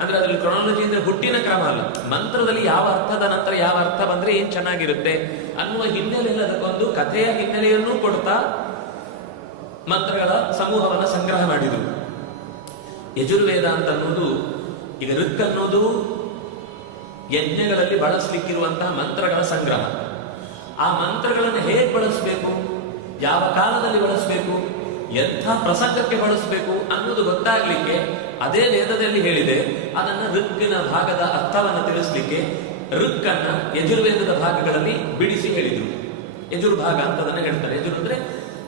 ಅಂದ್ರೆ ಅದರಲ್ಲಿ ಕ್ರಾನಲಾಜಿ ಅಂದ್ರೆ ಹುಟ್ಟಿನ ಕ್ರಮ ಅಲ್ಲ, ಮಂತ್ರದಲ್ಲಿ ಯಾವ ಅರ್ಥದ ನಂತರ ಯಾವ ಅರ್ಥ ಬಂದ್ರೆ ಏನ್ ಚೆನ್ನಾಗಿರುತ್ತೆ ಅನ್ನುವ ಹಿನ್ನೆಲೆಯಲ್ಲಿ ಅದಕ್ಕೊಂದು ಕಥೆಯ ಹಿನ್ನೆಲೆಯನ್ನೂ ಕೊಡ್ತಾ ಮಂತ್ರಗಳ ಸಮೂಹವನ್ನ ಸಂಗ್ರಹ ಮಾಡಿದರು. ಯಜುರ್ವೇದ ಅಂತ ಅನ್ನೋದು, ಈಗ ಋಕ್ ಅನ್ನೋದು ಯಜ್ಞಗಳಲ್ಲಿ ಬಳಸಲಿಕ್ಕಿರುವಂತಹ ಮಂತ್ರಗಳ ಸಂಗ್ರಹ. ಆ ಮಂತ್ರಗಳನ್ನು ಹೇಗೆ ಬಳಸಬೇಕು, ಯಾವ ಕಾಲದಲ್ಲಿ ಬಳಸಬೇಕು, ಎಂಥ ಪ್ರಸಂಗಕ್ಕೆ ಬಳಸಬೇಕು ಅನ್ನೋದು ಗೊತ್ತಾಗ್ಲಿಕ್ಕೆ ಅದೇ ವೇದದಲ್ಲಿ ಹೇಳಿದೆ. ಅದನ್ನ ಋಕ್ಕಿನ ಭಾಗದ ಅರ್ಥವನ್ನು ತಿಳಿಸ್ಲಿಕ್ಕೆ ಋಕ್ಕನ್ನ ಯಜುರ್ವೇದದ ಭಾಗಗಳಲ್ಲಿ ಬಿಡಿಸಿ ಹೇಳಿದ್ರು. ಯಜುರ್ಭಾಗ ಅಂತ ಅದನ್ನ ಹೇಳ್ತಾರೆ. ಯಜುರ್ ಅಂದ್ರೆ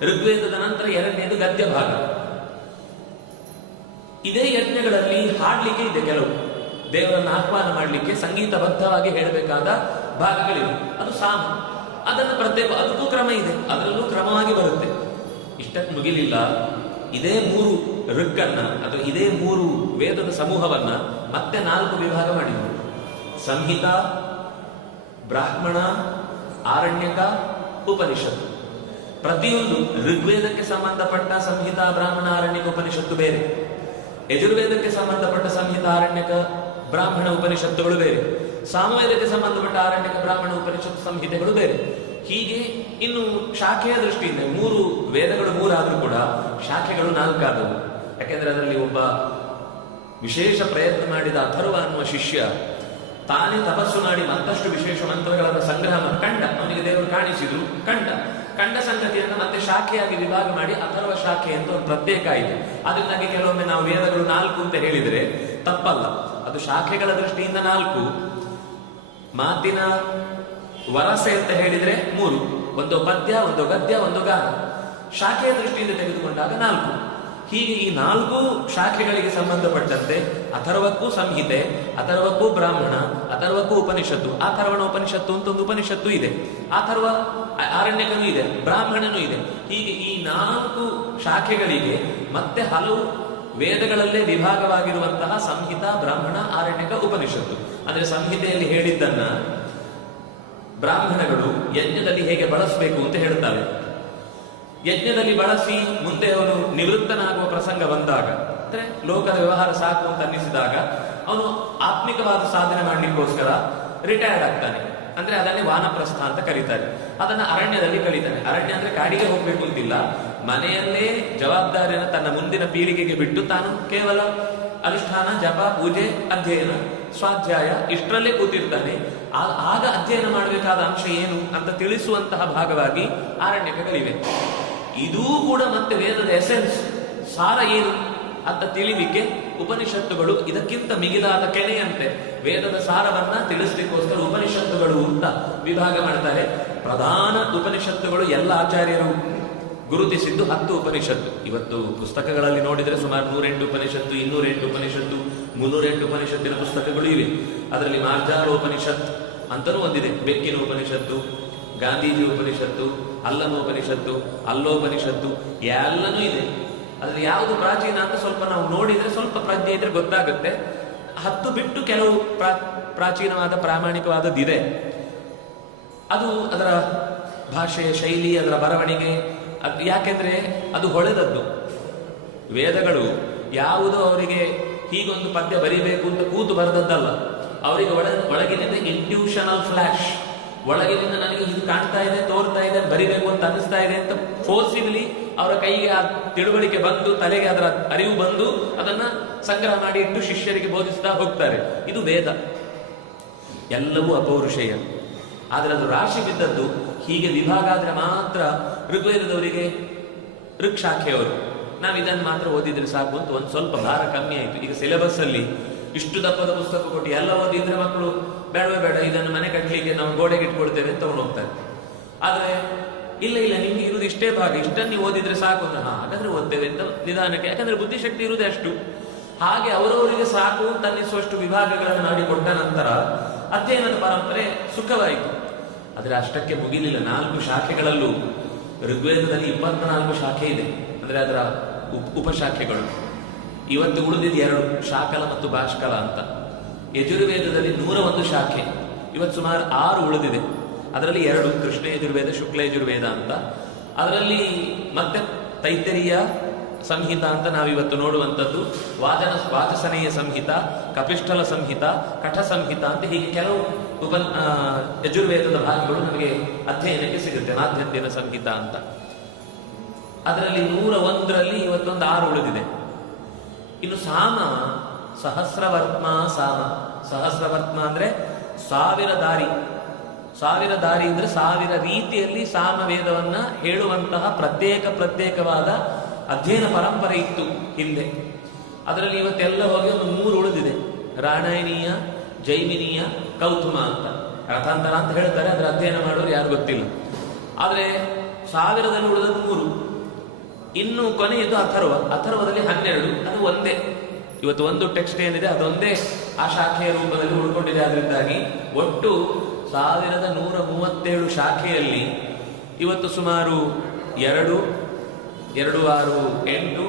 ಋಗ್ವೇದದ ನಂತರ 2ನೇದು ಗದ್ಯ ಭಾಗ. ಇದೇ ಯಜ್ಞಗಳಲ್ಲಿ ಹಾಡ್ಲಿಕ್ಕೆ ಇದೆ, ಕೆಲವು ದೇವರನ್ನು ಆಹ್ವಾನ ಮಾಡಲಿಕ್ಕೆ ಸಂಗೀತಬದ್ಧವಾಗಿ ಹೇಳಬೇಕಾದ ಭಾಗಗಳಿವೆ, ಅದು ಸಾಮ. ಅದನ್ನು ಪ್ರತ್ಯೇಕ, ಅದಕ್ಕೂ ಕ್ರಮ ಇದೆ, ಅದರಲ್ಲೂ ಕ್ರಮವಾಗಿ ಬರುತ್ತೆ. ಇಷ್ಟಕ್ಕೆ ಮುಗಿಲಿಲ್ಲ. ಇದೇ 3 ಋಕ್ಕನ್ನ ಅಥವಾ ಇದೇ 3 ವೇದದ ಸಮೂಹವನ್ನ ಮತ್ತೆ 4 ವಿಭಾಗ ಮಾಡಿದರು. ಸಂಹಿತ, ಬ್ರಾಹ್ಮಣ, ಆರಣ್ಯಕ, ಉಪನಿಷತ್ತು. ಪ್ರತಿಯೊಂದು ಋಗ್ವೇದಕ್ಕೆ ಸಂಬಂಧಪಟ್ಟ ಸಂಹಿತ, ಬ್ರಾಹ್ಮಣ, ಆರಣ್ಯಕ, ಉಪನಿಷತ್ತು ಬೇರೆ. ಯಜುರ್ವೇದಕ್ಕೆ ಸಂಬಂಧಪಟ್ಟ ಸಂಹಿತ, ಆರಣ್ಯಕ, ಬ್ರಾಹ್ಮಣ, ಉಪನಿಷತ್ತುಗಳು ಬೇರೆ. ಸಾಮವೇದಕ್ಕೆ ಸಂಬಂಧಪಟ್ಟ ಆರಣ್ಯಕ ಬ್ರಾಹ್ಮಣ ಉಪನಿಷತ್ ಸಂಹಿತೆಗಳು ಬೇರೆ. ಹೀಗೆ ಇನ್ನು ಶಾಖೆಯ ದೃಷ್ಟಿಯಿಂದ 3 ವೇದಗಳು 3 ಆದ್ರೂ ಕೂಡ ಶಾಖೆಗಳು 4 ಆದವು. ಯಾಕೆಂದ್ರೆ ಅದರಲ್ಲಿ ಒಬ್ಬ ವಿಶೇಷ ಪ್ರಯತ್ನ ಮಾಡಿದ ಅಥರ್ವ ಅನ್ನುವ ಶಿಷ್ಯ ತಾನೇ ತಪಸ್ಸು ಮಾಡಿ ಮತ್ತಷ್ಟು ವಿಶೇಷ ಮಂತ್ರಗಳನ್ನು ಸಂಗ್ರಹ ಕಂಡ, ಅವನಿಗೆ ದೇವರು ಕಾಣಿಸಿದ್ರು, ಕಂಡ ಸಂಗತಿಯನ್ನು ಮತ್ತೆ ಶಾಖೆಯಾಗಿ ವಿಭಾಗ ಮಾಡಿ ಅಥರ್ವ ಶಾಖೆ ಅಂತ ಒಂದು ಪ್ರತ್ಯೇಕ ಆಯಿತು. ಅದಕ್ಕಾಗಿ ಕೆಲವೊಮ್ಮೆ ನಾವು ವೇದಗಳು 4 ಅಂತ ಹೇಳಿದರೆ ತಪ್ಪಲ್ಲ, ಅದು ಶಾಖೆಗಳ ದೃಷ್ಟಿಯಿಂದ 4. ಮಾತಿನ ವರಸೆ ಅಂತ ಹೇಳಿದ್ರೆ 3, ಒಂದು ಪದ್ಯ, ಒಂದು ಗದ್ಯ, ಒಂದು ಗಾನ. ಶಾಖೆಯ ದೃಷ್ಟಿಯಿಂದ ತೆಗೆದುಕೊಂಡಾಗ 4. ಹೀಗೆ ಈ 4 ಶಾಖೆಗಳಿಗೆ ಸಂಬಂಧಪಟ್ಟಂತೆ ಅಥರ್ವಕ್ಕೂ ಸಂಹಿತೆ, ಅಥರ್ವಕ್ಕೂ ಬ್ರಾಹ್ಮಣ, ಅಥರ್ವಕ್ಕೂ ಉಪನಿಷತ್ತು. ಅಥರ್ವಣ ಉಪನಿಷತ್ತು ಅಂತ ಒಂದು ಉಪನಿಷತ್ತು ಇದೆ, ಅಥರ್ವ ಆರಣ್ಯಕನೂ ಇದೆ, ಬ್ರಾಹ್ಮಣನೂ ಇದೆ. ಹೀಗೆ ಈ 4 ಶಾಖೆಗಳಿಗೆ ಮತ್ತೆ ಹಲವು ವೇದಗಳಲ್ಲೇ ವಿಭಾಗವಾಗಿರುವಂತಹ ಸಂಹಿತ, ಬ್ರಾಹ್ಮಣ, ಆರಣ್ಯಕ, ಉಪನಿಷತ್ತು. ಅಂದ್ರೆ ಸಂಹಿತೆಯಲ್ಲಿ ಹೇಳಿದ್ದನ್ನ ಬ್ರಾಹ್ಮಣಗಳು ಯಜ್ಞದಲ್ಲಿ ಹೇಗೆ ಬಳಸಬೇಕು ಅಂತ ಹೇಳ್ತಾರೆ. ಯಜ್ಞದಲ್ಲಿ ಬಳಸಿ ಮುಂದೆ ಅವನು ನಿವೃತ್ತನಾಗುವ ಪ್ರಸಂಗ ಬಂದಾಗ, ಅಂದ್ರೆ ಲೋಕದ ವ್ಯವಹಾರ ಸಾಕು ಅಂತ ಅನ್ನಿಸಿದಾಗ ಅವನು ಆತ್ಮಿಕವಾದ ಸಾಧನೆ ಮಾಡಲಿಕ್ಕೋಸ್ಕರ ರಿಟೈರ್ಡ್ ಆಗ್ತಾನೆ. ಅಂದ್ರೆ ಅದನ್ನೇ ವಾನಪ್ರಸ್ಥ ಅಂತ ಕರೀತಾರೆ. ಅದನ್ನ ಅರಣ್ಯದಲ್ಲಿ ಕಲಿತಾನೆ. ಅರಣ್ಯ ಅಂದ್ರೆ ಕಾಡಿಗೆ ಹೋಗ್ಬೇಕು ಅಂತಿಲ್ಲ, ಮನೆಯಲ್ಲೇ ಜವಾಬ್ದಾರಿಯನ್ನು ತನ್ನ ಮುಂದಿನ ಪೀಳಿಗೆಗೆ ಬಿಟ್ಟು ತಾನು ಕೇವಲ ಅನುಷ್ಠಾನ, ಜಪ, ಪೂಜೆ, ಅಧ್ಯಯನ, ಸ್ವಾಧ್ಯಾಯ ಇಷ್ಟರಲ್ಲೇ ಕೂತಿರ್ತಾನೆ. ಆಗ ಅಧ್ಯಯನ ಮಾಡಬೇಕಾದ ಅಂಶ ಏನು ಅಂತ ತಿಳಿಸುವಂತಹ ಭಾಗವಾಗಿ ಆರಣ್ಯಕಗಳಿವೆ. ಇದೂ ಕೂಡ ಮತ್ತೆ ವೇದದ ಎಸೆನ್ಸ್, ಸಾರ ಏನು ಅಂತ ತಿಳಿಲಿಕ್ಕೆ ಉಪನಿಷತ್ತುಗಳು ಇದಕ್ಕಿಂತ ಮಿಗಿಲಾದ ಕೆನೆಯಂತೆ ವೇದದ ಸಾರವನ್ನ ತಿಳಿಸ್ಲಿಕ್ಕೋಸ್ಕರ ಉಪನಿಷತ್ತುಗಳು ಅಂತ ವಿಭಾಗ ಮಾಡ್ತಾರೆ. ಪ್ರಧಾನ ಉಪನಿಷತ್ತುಗಳು ಎಲ್ಲ ಆಚಾರ್ಯರು ಗುರುತಿಸಿದ್ದು 10 ಉಪನಿಷತ್ತು. ಇವತ್ತು ಪುಸ್ತಕಗಳಲ್ಲಿ ನೋಡಿದರೆ ಸುಮಾರು 108 ಉಪನಿಷತ್ತು, 208 ಉಪನಿಷತ್ತು, 308 ಉಪನಿಷತ್ತಿನ ಪುಸ್ತಕಗಳು ಇವೆ. ಅದರಲ್ಲಿ ಮಾರ್ಜಾರೋಪನಿಷತ್ ಅಂತಲೂ ಒಂದಿದೆ, ಬೆಕ್ಕಿನ ಉಪನಿಷತ್ತು, ಗಾಂಧೀಜಿ ಉಪನಿಷತ್ತು, ಅಲ್ಲಮ ಉಪನಿಷತ್ತು, ಅಲ್ಲೋಪನಿಷತ್ತು, ಎಲ್ಲನೂ ಇದೆ. ಅದ್ರಲ್ಲಿ ಯಾವುದು ಪ್ರಾಚೀನ ಅಂತ ಸ್ವಲ್ಪ ನಾವು ನೋಡಿದ್ರೆ, ಸ್ವಲ್ಪ ಪ್ರಜ್ಞೆ ಇದ್ರೆ ಗೊತ್ತಾಗುತ್ತೆ. 10 ಬಿಟ್ಟು ಕೆಲವು ಪ್ರಾಚೀನವಾದ ಪ್ರಾಮಾಣಿಕವಾದದ್ದಿದೆ. ಅದು ಅದರ ಭಾಷೆ, ಶೈಲಿ, ಅದರ ಬರವಣಿಗೆ, ಯಾಕೆಂದ್ರೆ ಅದು ಹೊಳೆದದ್ದು. ವೇದಗಳು ಯಾವುದೋ ಅವರಿಗೆ ಹೀಗೊಂದು ಪದ್ಯ ಬರಿಬೇಕು ಅಂತ ಕೂತು ಬರೆದದ್ದಲ್ಲ. ಅವರಿಗೆ ಒಳಗಿನಿಂದ ಇಂಟ್ಯೂಷನಲ್ ಫ್ಲಾಶ್, ಒಳಗಿನಿಂದ ನನಗೆ ಇದು ಕಾಣ್ತಾ ಇದೆ, ತೋರ್ತಾ ಇದೆ, ಬರಿಬೇಕು ಅಂತ ಅನಿಸ್ತಾ ಇದೆ ಅಂತ ಫೋರ್ಸಿಬಲಿ ಅವರ ಕೈಗೆ ಆ ತಿಳುವಳಿಕೆ ಬಂದು, ತಲೆಗೆ ಅದರ ಅರಿವು ಬಂದು ಅದನ್ನ ಸಂಗ್ರಹ ಮಾಡಿ ಇಟ್ಟು ಶಿಷ್ಯರಿಗೆ ಬೋಧಿಸ್ತಾ ಹೋಗ್ತಾರೆ. ಇದು ವೇದ, ಎಲ್ಲವೂ ಅಪೌರುಷೇಯ. ಆದರೆ ಅದು ರಾಶಿ ಬಿದ್ದದ್ದು ಹೀಗೆ ವಿಭಾಗ ಆದ್ರೆ ಮಾತ್ರ ಋಗ್ವೇದದವರಿಗೆ, ಋಕ್ಷಾಖೆಯವರು ನಾವು ಇದನ್ನು ಮಾತ್ರ ಓದಿದ್ರೆ ಸಾಕು ಅಂತ ಒಂದು ಸ್ವಲ್ಪ ಭಾರ ಕಮ್ಮಿ ಆಯಿತು. ಈಗ ಸಿಲೆಬಸ್ ಅಲ್ಲಿ ಇಷ್ಟು ದಪ್ಪದ ಪುಸ್ತಕ ಕೊಟ್ಟು ಎಲ್ಲ ಓದಿದ್ರೆ ಮಕ್ಕಳು ಬೇಡವೇ ಬೇಡ, ಇದನ್ನು ಮನೆ ಕಟ್ಟಲಿಕ್ಕೆ ನಾವು ಗೋಡೆಗೆ ಇಟ್ಕೊಡ್ತೇವೆ ಅಂತ ತಗೊಂಡು ಹೋಗ್ತಾರೆ. ಆದ್ರೆ ಇಲ್ಲ, ನಿಮ್ಗೆ ಇರುವುದು ಇಷ್ಟೇ ಭಾಗ, ಇಷ್ಟನ್ನು ನೀವು ಓದಿದ್ರೆ ಸಾಕು ಅಂತ, ಹಾಗಾದ್ರೆ ಓದ್ತೇವೆ ಅಂತ ನಿಧಾನಕ್ಕೆ. ಯಾಕಂದ್ರೆ ಬುದ್ಧಿಶಕ್ತಿ ಇರುವುದೇ ಅಷ್ಟು. ಹಾಗೆ ಅವರವರಿಗೆ ಸಾಕು ಅಂತ ಅನ್ನಿಸುವಷ್ಟು ವಿಭಾಗಗಳನ್ನು ಮಾಡಿಕೊಟ್ಟ ನಂತರ ಅಧ್ಯಯನದ ಪರಂಪರೆ ಸುಖವಾಯಿತು. ಆದರೆ ಅಷ್ಟಕ್ಕೆ ಮುಗಿಲಿಲ್ಲ. 4 ಶಾಖೆಗಳಲ್ಲೂ ಋಗ್ವೇದದಲ್ಲಿ 24 ಶಾಖೆ ಇದೆ, ಅಂದ್ರೆ ಅದರ ಉಪಶಾಖೆಗಳು. ಇವತ್ತು ಉಳಿದಿದ್ದು 2, ಶಾಕಲ ಮತ್ತು ಭಾಷ್ಕಲ ಅಂತ. ಯಜುರ್ವೇದದಲ್ಲಿ 101 ಶಾಖೆ, ಇವತ್ತು ಸುಮಾರು 6 ಉಳಿದಿದೆ. ಅದರಲ್ಲಿ 2 ಕೃಷ್ಣ ಯಜುರ್ವೇದ, ಶುಕ್ಲ ಯಜುರ್ವೇದ ಅಂತ. ಅದರಲ್ಲಿ ಮತ್ತೆ ತೈತರಿಯ ಸಂಹಿತ ಅಂತ ನಾವಿವತ್ತು ನೋಡುವಂಥದ್ದು, ವಾಚಸನೇಯ ಸಂಹಿತ, ಕಪಿಷ್ಠಲ ಸಂಹಿತ, ಕಠ ಸಂಹಿತ ಅಂತ ಹೀಗೆ ಕೆಲವು ಯಜುರ್ವೇದದ ಭಾಗಗಳು ನಮಗೆ ಅಧ್ಯಯನಕ್ಕೆ ಸಿಗುತ್ತೆ. ಮಾಧ್ಯಂತಿನ ಸಂಹಿತ ಅಂತ. ಅದರಲ್ಲಿ 101ರಲ್ಲಿ ಇವತ್ತೊಂದು 6 ಉಳಿದಿದೆ. ಇನ್ನು ಸಾಮ, ಸಹಸ್ರವರ್ತ್ಮ ಸಾಮ. ಸಹಸ್ರವರ್ತ್ಮ ಅಂದ್ರೆ 1000 ದಾರಿ. 1000 ದಾರಿ ಅಂದ್ರೆ 1000 ರೀತಿಯಲ್ಲಿ ಸಾಮವೇದವನ್ನ ಹೇಳುವಂತಹ ಪ್ರತ್ಯೇಕವಾದ ಅಧ್ಯಯನ ಪರಂಪರೆ ಇತ್ತು ಹಿಂದೆ. ಅದರಲ್ಲಿ ಇವತ್ತೆಲ್ಲ ಹೋಗಿ ಒಂದು 3 ಉಳಿದಿದೆ, ರಾಣಾಯಣೀಯ, ಜೈಮಿನೀಯ, ಕೌತುಮ ಅಂತ. ರಥಾಂತರ ಅಂತ ಹೇಳ್ತಾರೆ, ಅದರ ಅಧ್ಯಯನ ಮಾಡೋರು ಯಾರು ಗೊತ್ತಿಲ್ಲ. ಆದ್ರೆ 1000ದಲ್ಲಿ ಉಳಿದದ್ದು 3. ಇನ್ನು ಕೊನೆಯದು ಅಥರ್ವ. ಅಥರ್ವದಲ್ಲಿ 12, ಅದು ಒಂದೇ. ಇವತ್ತು ಒಂದು ಟೆಕ್ಸ್ಟ್ ಏನಿದೆ ಅದೊಂದೇ ಆ ಶಾಖೆಯ ರೂಪದಲ್ಲಿ ಉಳ್ಕೊಂಡಿದೆ. ಅದರಿಂದಾಗಿ ಒಟ್ಟು 1137 ಶಾಖೆಯಲ್ಲಿ ಇವತ್ತು ಸುಮಾರು 2, 2, 6, 8,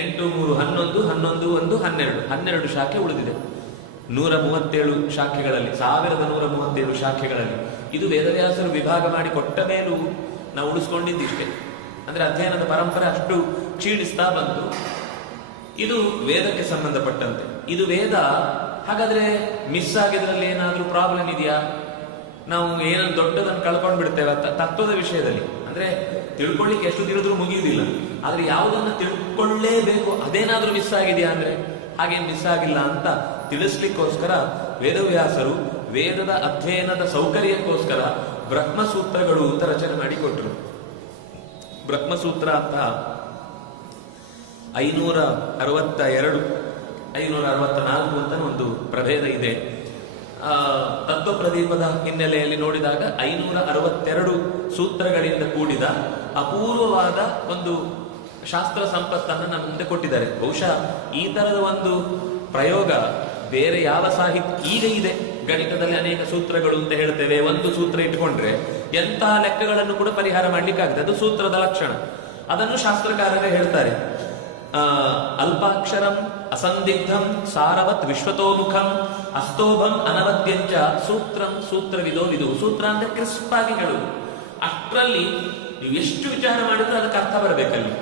8, 3, 11, 11, 1, 12 ಶಾಖೆ ಉಳಿದಿದೆ 137 ಶಾಖೆಗಳಲ್ಲಿ, 1137 ಶಾಖೆಗಳಲ್ಲಿ. ಇದು ವೇದವ್ಯಾಸರು ವಿಭಾಗ ಮಾಡಿ ಕೊಟ್ಟ ಮೇಲೂ ನಾವು ಉಳಿಸ್ಕೊಂಡಿದ್ದಿಷ್ಟೇ. ಅಂದ್ರೆ ಅಧ್ಯಯನದ ಪರಂಪರೆ ಅಷ್ಟು ಕ್ಷೀಣಿಸ್ತಾ ಬಂತು. ಇದು ವೇದಕ್ಕೆ ಸಂಬಂಧಪಟ್ಟಂತೆ. ಇದು ವೇದ ಹಾಗಾದ್ರೆ ಮಿಸ್ ಆಗಿದ್ರಲ್ಲಿ ಏನಾದ್ರೂ ಪ್ರಾಬ್ಲಮ್ ಇದೆಯಾ? ನಾವು ಏನನ್ನು ದೊಡ್ಡದನ್ನು ಕಳ್ಕೊಂಡು ಬಿಡ್ತೇವೆ ತತ್ವದ ವಿಷಯದಲ್ಲಿ. ಅಂದ್ರೆ ತಿಳ್ಕೊಳ್ಳಿಕ್ಕೆ ಎಷ್ಟು ತಿಳಿದ್ರೂ ಮುಗಿಯುವುದಿಲ್ಲ. ಆದ್ರೆ ಯಾವುದನ್ನ ತಿಳ್ಕೊಳ್ಳೇಬೇಕು ಅದೇನಾದ್ರೂ ಮಿಸ್ ಆಗಿದೆಯಾ ಅಂದ್ರೆ ಹಾಗೇನು ಮಿಸ್ ಆಗಿಲ್ಲ ಅಂತ ತಿಳಿಸ್ಲಿಕ್ಕೋಸ್ಕರ ವೇದವ್ಯಾಸರು ವೇದದ ಅಧ್ಯಯನದ ಸೌಕರ್ಯಕ್ಕೋಸ್ಕರ ಬ್ರಹ್ಮಸೂತ್ರಗಳು ಅಂತ ರಚನೆ ಮಾಡಿಕೊಟ್ರು. ಬ್ರಹ್ಮಸೂತ್ರ ಅಂತ 562, 564 ಅಂತ ಒಂದು ಪ್ರಭೇದ ಇದೆ. ತತ್ವ ಪ್ರದೀಪದ ಹಿನ್ನೆಲೆಯಲ್ಲಿ ನೋಡಿದಾಗ 562 ಸೂತ್ರಗಳಿಂದ ಕೂಡಿದ ಅಪೂರ್ವವಾದ ಒಂದು ಶಾಸ್ತ್ರ ಸಂಪತ್ತನ್ನು ನಮ್ಮ ಮುಂದೆ ಕೊಟ್ಟಿದ್ದಾರೆ. ಬಹುಶಃ ಈ ತರದ ಒಂದು ಪ್ರಯೋಗ ಬೇರೆ ಯಾವ ಸಾಹಿತ್ಯ ಈಗ ಇದೆ. ಗಣಿತದಲ್ಲಿ ಅನೇಕ ಸೂತ್ರಗಳು ಅಂತ ಹೇಳ್ತೇವೆ. ಒಂದು ಸೂತ್ರ ಇಟ್ಕೊಂಡ್ರೆ ಎಂತಹ ಲೆಕ್ಕಗಳನ್ನು ಕೂಡ ಪರಿಹಾರ ಮಾಡ್ಲಿಕ್ಕಾಗುತ್ತೆ. ಅದು ಸೂತ್ರದ ಲಕ್ಷಣ. ಅದನ್ನು ಶಾಸ್ತ್ರಕಾರರೇ ಹೇಳ್ತಾರೆ. ಅಲ್ಪಾಕ್ಷರಂ ಅಸಂದಿಗ್ಧಂ ಸಾರವತ್ ವಿಶ್ವತೋಮುಖಂ ಅಸ್ತೋಭಂ ಅನವದ್ಯಂಚ ಸೂತ್ರಂ ಸೂತ್ರವಿದೋ ವಿದು. ಸೂತ್ರ ಅಂದ್ರೆ ಕ್ರಿಸ್ಪ್ ಆಗಿ ಹೇಳುವುದು. ಅಷ್ಟರಲ್ಲಿ ನೀವು ಎಷ್ಟು ವಿಚಾರ ಮಾಡಿದ್ರೆ ಅದಕ್ಕೆ ಅರ್ಥ ಬರಬೇಕಲ್ಲಿ.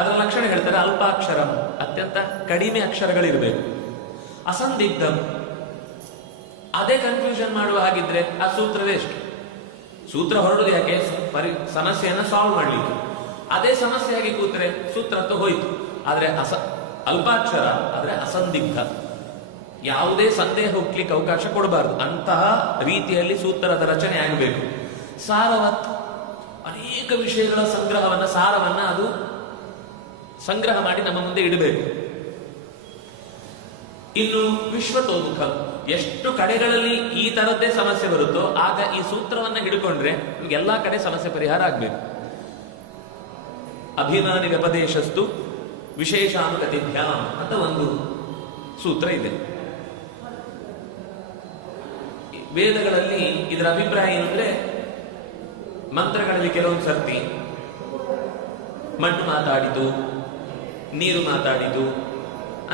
ಅದರ ಲಕ್ಷಣ ಹೇಳ್ತಾರೆ. ಅಲ್ಪಾಕ್ಷರಂ ಅತ್ಯಂತ ಕಡಿಮೆ ಅಕ್ಷರಗಳಿರಬೇಕು. ಅಸಂದಿಗ್ಧಂ ಅದೇ ಕನ್ಫ್ಯೂಷನ್ ಮಾಡುವ ಹಾಗಿದ್ರೆ ಆ ಸೂತ್ರವೇ ಎಷ್ಟು. ಸೂತ್ರ ಹೊರಡುದು ಯಾಕೆ? ಸಮಸ್ಯೆಯನ್ನ ಸಾಲ್ವ್ ಮಾಡ್ಲಿಕ್ಕೆ. ಅದೇ ಸಮಸ್ಯೆಯಾಗಿ ಕೂತ್ರೆ ಸೂತ್ರ ಅಂತ ಹೋಯ್ತು. ಆದ್ರೆ ಅಲ್ಪಾಕ್ಷರ ಆದ್ರೆ ಅಸಂದಿಗ್ಧ, ಯಾವುದೇ ಸಂದೇಹ ಹುಟ್ಲಿಕ್ಕೆ ಅವಕಾಶ ಕೊಡಬಾರದು. ಅಂತಹ ರೀತಿಯಲ್ಲಿ ಸೂತ್ರದ ರಚನೆ ಆಗಬೇಕು. ಸಾರವತ್ ಅನೇಕ ವಿಷಯಗಳ ಸಂಗ್ರಹವನ್ನ ಸಾರವನ್ನ ಅದು ಸಂಗ್ರಹ ಮಾಡಿ ನಮ್ಮ ಮುಂದೆ ಇಡಬೇಕು. ಇನ್ನು ವಿಶ್ವತೋಮುಖ, ಎಷ್ಟು ಕಡೆಗಳಲ್ಲಿ ಈ ತರದ್ದೇ ಸಮಸ್ಯೆ ಬರುತ್ತೋ ಆಗ ಈ ಸೂತ್ರವನ್ನ ಹಿಡ್ಕೊಂಡ್ರೆ ಎಲ್ಲಾ ಕಡೆ ಸಮಸ್ಯೆ ಪರಿಹಾರ ಆಗ್ಬೇಕು. ಅಭಿಮಾನಿ ವ್ಯಪದೇಶಸ್ತು ವಿಶೇಷಾನುಗತಿಭ್ಯಾಂ ಅಂತ ಒಂದು ಸೂತ್ರ ಇದೆ. ವೇದಗಳಲ್ಲಿ ಇದರ ಅಭಿಪ್ರಾಯ ಏನಂದ್ರೆ, ಮಂತ್ರಗಳಲ್ಲಿ ಕೆಲವೊಂದು ಸರ್ತಿ ಮಣ್ಣು ಮಾತಾಡಿತು, ನೀರು ಮಾತಾಡಿತು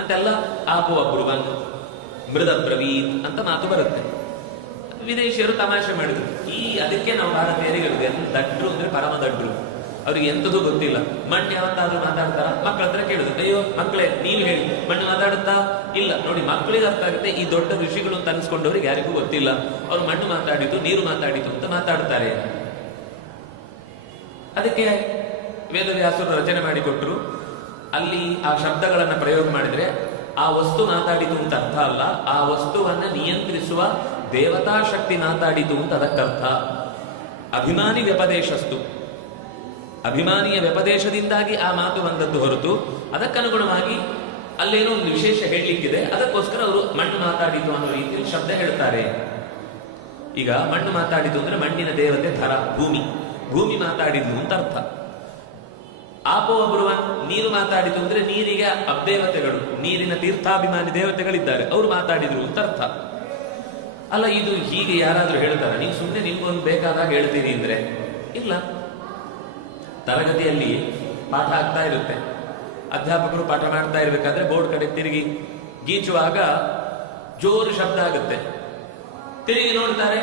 ಅಂತೆಲ್ಲ ಆಪೋ ಅಬ್ರುವನ್ ಮೃದಬ್ರವೀತ್ ಅಂತ ಮಾತು ಬರುತ್ತೆ. ವಿದೇಶಿಯರು ತಮಾಷೆ ಮಾಡಿದ್ರು. ಅದಕ್ಕೆ ನಾವು ಭಾರತೀಯರಿಗೆ ದಡ್ರು ಅಂದ್ರೆ ಪರಮ ದಡ್ರು, ಅವ್ರಿಗೆ ಎಂಥದ್ದು ಗೊತ್ತಿಲ್ಲ. ಮಣ್ಣು ಯಾವತ್ತಾದ್ರೂ ಮಾತಾಡ್ತಾರ? ಮಕ್ಕಳ ಹತ್ರ ಕೇಳಿದ್ರು, ಅಯ್ಯೋ ಮಕ್ಕಳೇ ನೀವು ಹೇಳಿ ಮಣ್ಣು ಮಾತಾಡುತ್ತಾ? ಇಲ್ಲ ನೋಡಿ, ಮಕ್ಕಳಿಗೆ ಅರ್ಥ ಆಗುತ್ತೆ. ಈ ದೊಡ್ಡ ಋಷಿಗಳು ಅಂತ ಅನ್ಸ್ಕೊಂಡವ್ರಿಗೆ ಯಾರಿಗೂ ಗೊತ್ತಿಲ್ಲ. ಅವ್ರು ಮಣ್ಣು ಮಾತಾಡಿತು ನೀರು ಮಾತಾಡಿತು ಅಂತ ಮಾತಾಡ್ತಾರೆ. ಅದಕ್ಕೆ ವೇದವ್ಯಾಸರು ರಚನೆ ಮಾಡಿಕೊಟ್ರು. ಅಲ್ಲಿ ಆ ಶಬ್ದಗಳನ್ನ ಪ್ರಯೋಗ ಮಾಡಿದ್ರೆ ಆ ವಸ್ತು ಮಾತಾಡಿತು ಅಂತ ಅರ್ಥ ಅಲ್ಲ, ಆ ವಸ್ತುವನ್ನ ನಿಯಂತ್ರಿಸುವ ದೇವತಾ ಶಕ್ತಿ ಮಾತಾಡಿತು ಅಂತ ಅದಕ್ಕರ್ಥ. ಅಭಿಮಾನಿ ವ್ಯಪದೇಶಸ್ತು, ಅಭಿಮಾನಿಯ ವ್ಯಪದೇಶದಿಂದಾಗಿ ಆ ಮಾತು ಬಂದದ್ದು ಹೊರತು ಅದಕ್ಕನುಗುಣವಾಗಿ ಅಲ್ಲೇನೋ ಒಂದು ವಿಶೇಷ ಹೇಳಲಿಕ್ಕಿದೆ, ಅದಕ್ಕೋಸ್ಕರ ಅವರು ಮಣ್ಣು ಮಾತಾಡಿತು ಅನ್ನೋ ರೀತಿಯಲ್ಲಿ ಶಬ್ದ ಹೇಳ್ತಾರೆ. ಈಗ ಮಣ್ಣು ಮಾತಾಡಿತು ಅಂದ್ರೆ ಮಣ್ಣಿನ ದೇವತೆ ಧರ, ಭೂಮಿ ಮಾತಾಡಿದ್ಲು ಅಂತ ಅರ್ಥ. ಆಪೋ ಅಬ್ರುವನ್ ನೀರು ಮಾತಾಡಿತು ಅಂದ್ರೆ ನೀರಿಗೆ ಅಬ್ದೇವತೆಗಳು, ನೀರಿನ ತೀರ್ಥಾಭಿಮಾನಿ ದೇವತೆಗಳಿದ್ದಾರೆ, ಅವರು ಮಾತಾಡಿದ್ರು ಅಂತ ಅರ್ಥ. ಅಲ್ಲ, ಇದು ಹೀಗೆ ಯಾರಾದ್ರೂ ಹೇಳ್ತಾರೆ? ನೀವು ಸುಮ್ಮನೆ ನಿಮ್ಗೊಂದು ಬೇಕಾದಾಗ ಹೇಳ್ತೀರಿ ಅಂದ್ರೆ ಇಲ್ಲ. ತರಗತಿಯಲ್ಲಿ ಪಾಠ ಆಗ್ತಾ ಇರುತ್ತೆ, ಅಧ್ಯಾಪಕರು ಪಾಠ ಮಾಡ್ತಾ ಇರ್ಬೇಕಾದ್ರೆ ಬೋರ್ಡ್ ಕಡೆ ತಿರುಗಿ ಗೀಚುವಾಗ ಜೋರು ಶಬ್ದ ಆಗುತ್ತೆ. ತಿರುಗಿ ನೋಡ್ತಾರೆ,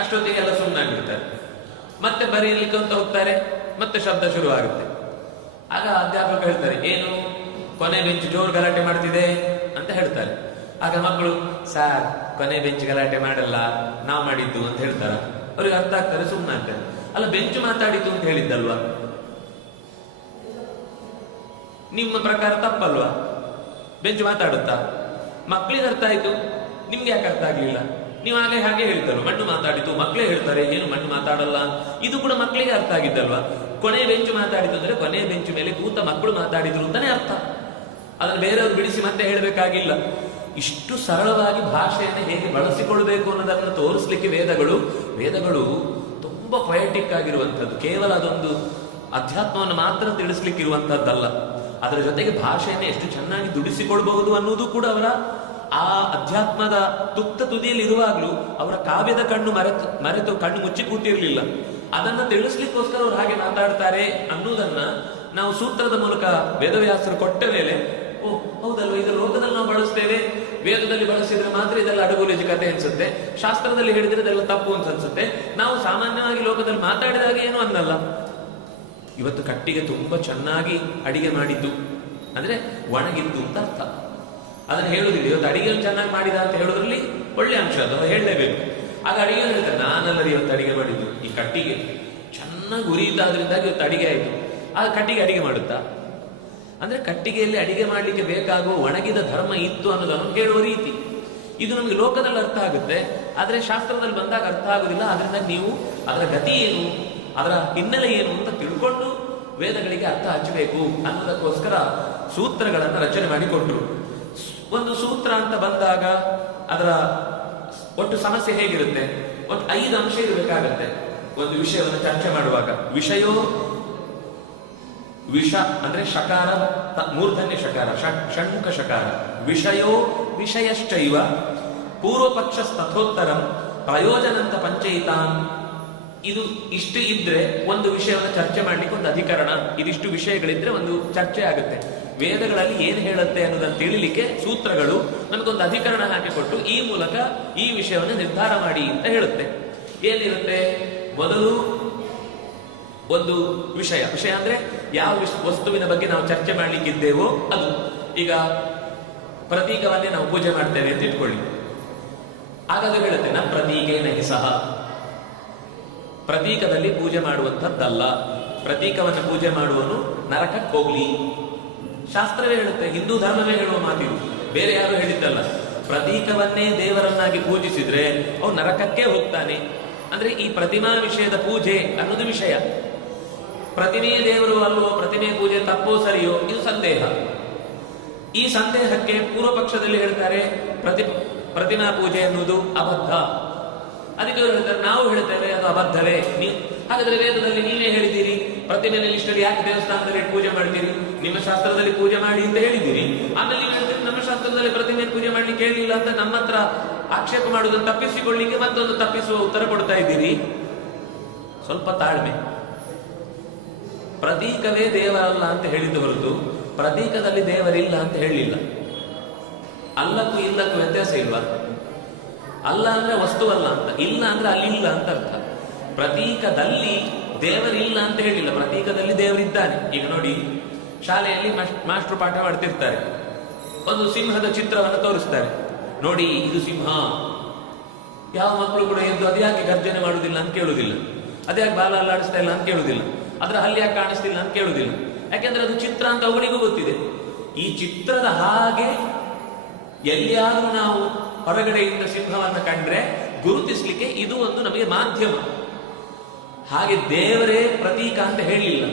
ಅಷ್ಟೊತ್ತಿಗೆ ಎಲ್ಲ ಸುಮ್ಮನಾಗಿರ್ತಾರೆ. ಮತ್ತೆ ಬರೀಲಿಕ್ಕೆ ಅಂತ ಹೋಗ್ತಾರೆ, ಮತ್ತೆ ಶಬ್ದ ಶುರುವಾಗುತ್ತೆ. ಆಗ ಅಧ್ಯಾಪಕ ಹೇಳ್ತಾರೆ, ಏನು ಕೊನೆ ಬೆಂಚ್ ಜೋರು ಗಲಾಟೆ ಮಾಡ್ತಿದೆ ಅಂತ ಹೇಳ್ತಾರೆ. ಆಗ ಮಕ್ಕಳು, ಸಾರ್ ಕೊನೆ ಬೆಂಚ್ ಗಲಾಟೆ ಮಾಡಲ್ಲ, ನಾವು ಮಾಡಿದ್ದು ಅಂತ ಹೇಳ್ತಾರ. ಅವ್ರಿಗೆ ಅರ್ಥ ಆಗ್ತಾರೆ, ಸುಮ್ಮನಾಗ್ತಾರೆ. ಅಲ್ಲ, ಬೆಂಚು ಮಾತಾಡಿತು ಅಂತ ಹೇಳಿದ್ದಲ್ವಾ? ನಿಮ್ಮ ಪ್ರಕಾರ ತಪ್ಪಲ್ವಾ? ಬೆಂಚು ಮಾತಾಡುತ್ತಾ? ಮಕ್ಕಳಿಗೆ ಅರ್ಥ ಆಯ್ತು, ನಿಮ್ಗೆ ಯಾಕೆ ಅರ್ಥ ಆಗ್ಲಿಲ್ಲ? ನೀವು ಆಗಲೇ ಹಾಗೆ ಹೇಳ್ತಲ್ವ, ಮಣ್ಣು ಮಾತಾಡಿತು. ಮಕ್ಕಳೇ ಹೇಳ್ತಾರೆ, ಏನು ಮಣ್ಣು ಮಾತಾಡಲ್ಲ, ಇದು ಕೂಡ ಮಕ್ಕಳಿಗೆ ಅರ್ಥ ಆಗಿದ್ದಲ್ವಾ? ಕೊನೆ ಬೆಂಚು ಮಾತಾಡಿತು ಅಂದ್ರೆ ಕೊನೆ ಬೆಂಚು ಮೇಲೆ ಕೂತ ಮಕ್ಕಳು ಮಾತಾಡಿದ್ರು ಅಂತಾನೆ ಅರ್ಥ. ಅದನ್ನು ಬೇರೆಯವರು ಬಿಡಿಸಿ ಮತ್ತೆ ಹೇಳಬೇಕಾಗಿಲ್ಲ. ಇಷ್ಟು ಸರಳವಾಗಿ ಭಾಷೆಯನ್ನು ಹೇಗೆ ಬಳಸಿಕೊಳ್ಬೇಕು ಅನ್ನೋದನ್ನು ತೋರಿಸ್ಲಿಕ್ಕೆ ವೇದಗಳು ತುಂಬಾ ಪೊಯೆಟಿಕ್ ಆಗಿರುವಂಥದ್ದು. ಕೇವಲ ಅದೊಂದು ಅಧ್ಯಾತ್ಮವನ್ನು ಮಾತ್ರ ತಿಳಿಸ್ಲಿಕ್ಕಿರುವಂತಹದ್ದಲ್ಲ, ಅದರ ಜೊತೆಗೆ ಭಾಷೆಯನ್ನು ಎಷ್ಟು ಚೆನ್ನಾಗಿ ದುಡಿಸಿಕೊಳ್ಬಹುದು ಅನ್ನೋದು ಕೂಡ ಅವರ ಆ ಅಧ್ಯಾತ್ಮದ ತುದಿಯಲ್ಲಿ ಇರುವಾಗಲೂ ಅವರ ಕಾವ್ಯದ ಮರೆತು ಕಣ್ಣು ಮುಚ್ಚಿ ಕೂತಿರ್ಲಿಲ್ಲ. ಅದನ್ನ ತಿಳಿಸ್ಲಿಕ್ಕೋಸ್ಕರ ಅವ್ರು ಹಾಗೆ ಮಾತಾಡ್ತಾರೆ ಅನ್ನೋದನ್ನ ನಾವು ಸೂತ್ರದ ಮೂಲಕ ವೇದವ್ಯಾಸರು ಕೊಟ್ಟ ಮೇಲೆ, ಓ ಹೌದಲ್ವ, ಇದು ಲೋಕದಲ್ಲಿ ನಾವು ಬಳಸ್ತೇವೆ, ವೇದದಲ್ಲಿ ಬಳಸಿದ್ರೆ ಮಾತ್ರ ಇದೆಲ್ಲ ಅಡಗುಲಿಜಿ ಕತೆ ಅನ್ಸುತ್ತೆ, ಶಾಸ್ತ್ರದಲ್ಲಿ ಹೇಳಿದ್ರೆ ಇದೆಲ್ಲ ತಪ್ಪು ಅಂತ ಅನ್ಸುತ್ತೆ, ನಾವು ಸಾಮಾನ್ಯವಾಗಿ ಲೋಕದಲ್ಲಿ ಮಾತಾಡಿದಾಗ ಏನು ಅನ್ನಲ್ಲ. ಇವತ್ತು ಕಟ್ಟಿಗೆ ತುಂಬಾ ಚೆನ್ನಾಗಿ ಅಡಿಗೆ ಮಾಡಿದ್ದು ಅಂದ್ರೆ ಒಣಗಿದ್ದು ಅಂತ ಅರ್ಥ. ಅದನ್ನು ಹೇಳುದಿಲ್ಲ. ಇವತ್ತು ಅಡಿಗೆಯನ್ನು ಚೆನ್ನಾಗಿ ಮಾಡಿದ ಅಂತ ಹೇಳೋದ್ರಲ್ಲಿ ಒಳ್ಳೆ ಅಂಶ, ಅದು ಹೇಳಲೇಬೇಕು. ಆಗ ಅಡಿಗೆ ಹೇಳ್ತಾರೆ, ನಾನಲ್ಲರಿ ಇವತ್ತು ಅಡಿಗೆ ಮಾಡಿದ್ದು, ಈ ಕಟ್ಟಿಗೆ ಚೆನ್ನಾಗಿ ಉರಿಯಿದ್ದಾದ್ರಿಂದಾಗಿ ಇವತ್ತು ಅಡಿಗೆ ಆಯಿತು. ಆ ಕಟ್ಟಿಗೆ ಅಡಿಗೆ ಮಾಡುತ್ತಾ? ಅಂದ್ರೆ ಕಟ್ಟಿಗೆಯಲ್ಲಿ ಅಡಿಗೆ ಮಾಡಲಿಕ್ಕೆ ಬೇಕಾಗುವ ಒಣಗಿದ ಧರ್ಮ ಇತ್ತು ಅನ್ನೋದನ್ನು ಹೇಳುವ ರೀತಿ. ಇದು ನಮಗೆ ಲೋಕದಲ್ಲಿ ಅರ್ಥ ಆಗುತ್ತೆ, ಆದರೆ ಶಾಸ್ತ್ರದಲ್ಲಿ ಬಂದಾಗ ಅರ್ಥ ಆಗುದಿಲ್ಲ. ಅದರಿಂದ ನೀವು ಅದರ ಗತಿ ಏನು, ಅದರ ಹಿನ್ನೆಲೆ ಏನು ಅಂತ ತಿಳ್ಕೊಂಡು ವೇದಗಳಿಗೆ ಅರ್ಥ ಹಚ್ಚಬೇಕು ಅನ್ನೋದಕ್ಕೋಸ್ಕರ ಸೂತ್ರಗಳನ್ನು ರಚನೆ ಮಾಡಿಕೊಟ್ರು. ಒಂದು ಸೂತ್ರ ಅಂತ ಬಂದಾಗ ಅದರ ಒಟ್ಟು ಸಮಸ್ಯೆ ಹೇಗಿರುತ್ತೆ? ಒಟ್ಟು 5 ಅಂಶ ಇರಬೇಕಾಗತ್ತೆ ಒಂದು ವಿಷಯವನ್ನು ಚರ್ಚೆ ಮಾಡುವಾಗ. ವಿಷಯೋ ವಿಷ ಅಂದ್ರೆ ಶಕಾರ, ಮೂರ್ಧನ್ಯ ಶಕಾರ, ಷಣ್ಮುಖ ಶಕಾರ. ವಿಷಯೋ ವಿಷಯಶ್ಚೈವ ಪೂರ್ವಪಕ್ಷ ತಥೋತ್ತರಂ ಪ್ರಯೋಜನಂತ ಪಂಚಯಿತಾಂ. ಇದು ಇಷ್ಟು ಇದ್ರೆ ಒಂದು ವಿಷಯವನ್ನು ಚರ್ಚೆ ಮಾಡ್ಲಿಕ್ಕೆ ಒಂದು ಅಧಿಕರಣ, ಇದಿಷ್ಟು ವಿಷಯಗಳಿದ್ರೆ ಒಂದು ಚರ್ಚೆ ಆಗುತ್ತೆ. ವೇದಗಳಲ್ಲಿ ಏನು ಹೇಳುತ್ತೆ ಅನ್ನೋದನ್ನು ತಿಳಿಲಿಕ್ಕೆ ಸೂತ್ರಗಳು ನಮಗೊಂದು ಅಧಿಕರಣ ಹಾಕಿಕೊಟ್ಟು ಈ ಮೂಲಕ ಈ ವಿಷಯವನ್ನು ನಿರ್ಧಾರ ಮಾಡಿ ಅಂತ ಹೇಳುತ್ತೆ. ಏನಿರುತ್ತೆ? ಮೊದಲು ಒಂದು ವಿಷಯ ಅಂದ್ರೆ ಯಾವ ವಸ್ತುವಿನ ಬಗ್ಗೆ ನಾವು ಚರ್ಚೆ ಮಾಡ್ಲಿಕ್ಕಿದ್ದೇವೋ ಅದು. ಈಗ ಪ್ರತೀಕವನ್ನೇ ನಾವು ಪೂಜೆ ಮಾಡ್ತೇವೆ ಅಂತ ಇಟ್ಕೊಳ್ಳಿ. ಹಾಗಾದ್ರೆ ಹೇಳುತ್ತೆ, ನ ಪ್ರತೀಕೇನ ಹಿ ಸಹ, ಪ್ರತೀಕದಲ್ಲಿ ಪೂಜೆ ಮಾಡುವಂಥದ್ದಲ್ಲ, ಪ್ರತೀಕವನ್ನು ಪೂಜೆ ಮಾಡುವನು ನರಕಕ್ಕೆ ಹೋಗ್ಲಿ. ಶಾಸ್ತ್ರವೇ ಹೇಳುತ್ತೆ, ಹಿಂದೂ ಧರ್ಮವೇ ಹೇಳುವ ಮಾತಿದು, ಬೇರೆ ಯಾರು ಹೇಳಿದ್ದಲ್ಲ. ಪ್ರತೀಕವನ್ನೇ ದೇವರನ್ನಾಗಿ ಪೂಜಿಸಿದ್ರೆ ಅವನು ನರಕಕ್ಕೆ ಹೋಗ್ತಾನೆ. ಅಂದ್ರೆ ಈ ಪ್ರತಿಮಾ ವಿಷಯದ ಪೂಜೆ ಅನ್ನೋದು ವಿಷಯ. ಪ್ರತಿಮೆ ದೇವರು ಅಲ್ವೋ, ಪ್ರತಿಮೆ ಪೂಜೆ ತಪ್ಪೋ ಸರಿಯೋ, ಇದು ಸಂದೇಹ. ಈ ಸಂದೇಹಕ್ಕೆ ಪೂರ್ವ ಪಕ್ಷದಲ್ಲಿ ಹೇಳ್ತಾರೆ ಪ್ರತಿಮಾ ಪೂಜೆ ಅನ್ನುವುದು ಅಬದ್ಧ. ಅದಕ್ಕೆ ಅವರು ಹೇಳ್ತಾರೆ, ನಾವು ಹೇಳ್ತೇವೆ ಅದು ಅಬದ್ಧವೇ. ಹಾಗಾದ್ರೆ ವೇದದಲ್ಲಿ ನೀವೇ ಹೇಳಿದ್ದೀರಿ ಪ್ರತಿಮೆಯಲ್ಲಿ ಇಷ್ಟರಲ್ಲಿ ಯಾಕೆ ದೇವಸ್ಥಾನದಲ್ಲಿ ಪೂಜೆ ಮಾಡ್ತೀರಿ, ನಿಮ್ಮ ಶಾಸ್ತ್ರದಲ್ಲಿ ಪೂಜೆ ಮಾಡಿ ಅಂತ ಹೇಳಿದ್ದೀರಿ. ಆಮೇಲೆ ನೀವು ಹೇಳ್ತೀರಿ ನಮ್ಮ ಶಾಸ್ತ್ರದಲ್ಲಿ ಪ್ರತಿಮೆಯನ್ನು ಪೂಜೆ ಮಾಡ್ಲಿಕ್ಕೆ ಹೇಳಿಲ್ಲ ಅಂತ ನಮ್ಮ ಹತ್ರ ಆಕ್ಷೇಪ ಮಾಡುವುದನ್ನು ತಪ್ಪಿಸಿಕೊಳ್ಳಿಕ್ಕೆ ಮತ್ತೊಂದು ತಪ್ಪಿಸುವ ಉತ್ತರ ಕೊಡ್ತಾ ಇದ್ದೀರಿ. ಸ್ವಲ್ಪ ತಾಳ್ಮೆ. ಪ್ರತೀಕವೇ ದೇವರಲ್ಲ ಅಂತ ಹೇಳಿದ್ದು ಹೊರತು ಪ್ರತೀಕದಲ್ಲಿ ದೇವರಿಲ್ಲ ಅಂತ ಹೇಳಿಲ್ಲ. ಅಲ್ಲಕ್ಕೂ ಇಲ್ಲಕ್ಕೂ ವ್ಯತ್ಯಾಸ ಇಲ್ವಾ? ಅಲ್ಲ ಅಂದ್ರೆ ವಸ್ತುವಲ್ಲ ಅಂತ, ಇಲ್ಲ ಅಂದ್ರೆ ಅಲ್ಲಿಲ್ಲ ಅಂತ ಅರ್ಥ. ಪ್ರತೀಕದಲ್ಲಿ ದೇವರಿಲ್ಲ ಅಂತ ಹೇಳಿಲ್ಲ, ಪ್ರತೀಕದಲ್ಲಿ ದೇವರಿದ್ದಾನೆ. ಈಗ ನೋಡಿ, ಶಾಲೆಯಲ್ಲಿ ಮಾಸ್ಟರ್ ಪಾಠ ಮಾಡ್ತಿರ್ತಾರೆ, ಒಂದು ಸಿಂಹದ ಚಿತ್ರವನ್ನು ತೋರಿಸ್ತಾರೆ. ನೋಡಿ ಇದು ಸಿಂಹ. ಯಾವ ಮಕ್ಕಳು ಕೂಡ ಎದ್ದು ಅದ್ಯಾಕೆ ಗರ್ಜನೆ ಮಾಡುವುದಿಲ್ಲ ಅಂತ ಕೇಳುವುದಿಲ್ಲ, ಅದ್ಯಾಕೆ ಬಾಲ ಅಲ್ಲಾಡಿಸ್ತಾ ಇಲ್ಲ ಅಂತ ಕೇಳುವುದಿಲ್ಲ, ಅದರ ಹಲ್ಲಿ ಯಾಕೆ ಕಾಣಿಸ್ತಿಲ್ಲ ಅಂತ ಕೇಳುವುದಿಲ್ಲ. ಯಾಕೆಂದ್ರೆ ಅದು ಚಿತ್ರ ಅಂತ ಅವನಿಗೂ ಗೊತ್ತಿದೆ. ಈ ಚಿತ್ರದ ಹಾಗೆ ಎಲ್ಲಿಯಾದ್ರೂ ನಾವು ಹೊರಗಡೆಯಿಂದ ಸಿಂಹವನ್ನು ಕಂಡ್ರೆ ಗುರುತಿಸ್ಲಿಕ್ಕೆ ಇದು ಒಂದು ನಮಗೆ ಮಾಧ್ಯಮ. ಹಾಗೆ ದೇವರೇ ಪ್ರತೀಕ ಅಂತ ಹೇಳಿಲ್ಲ.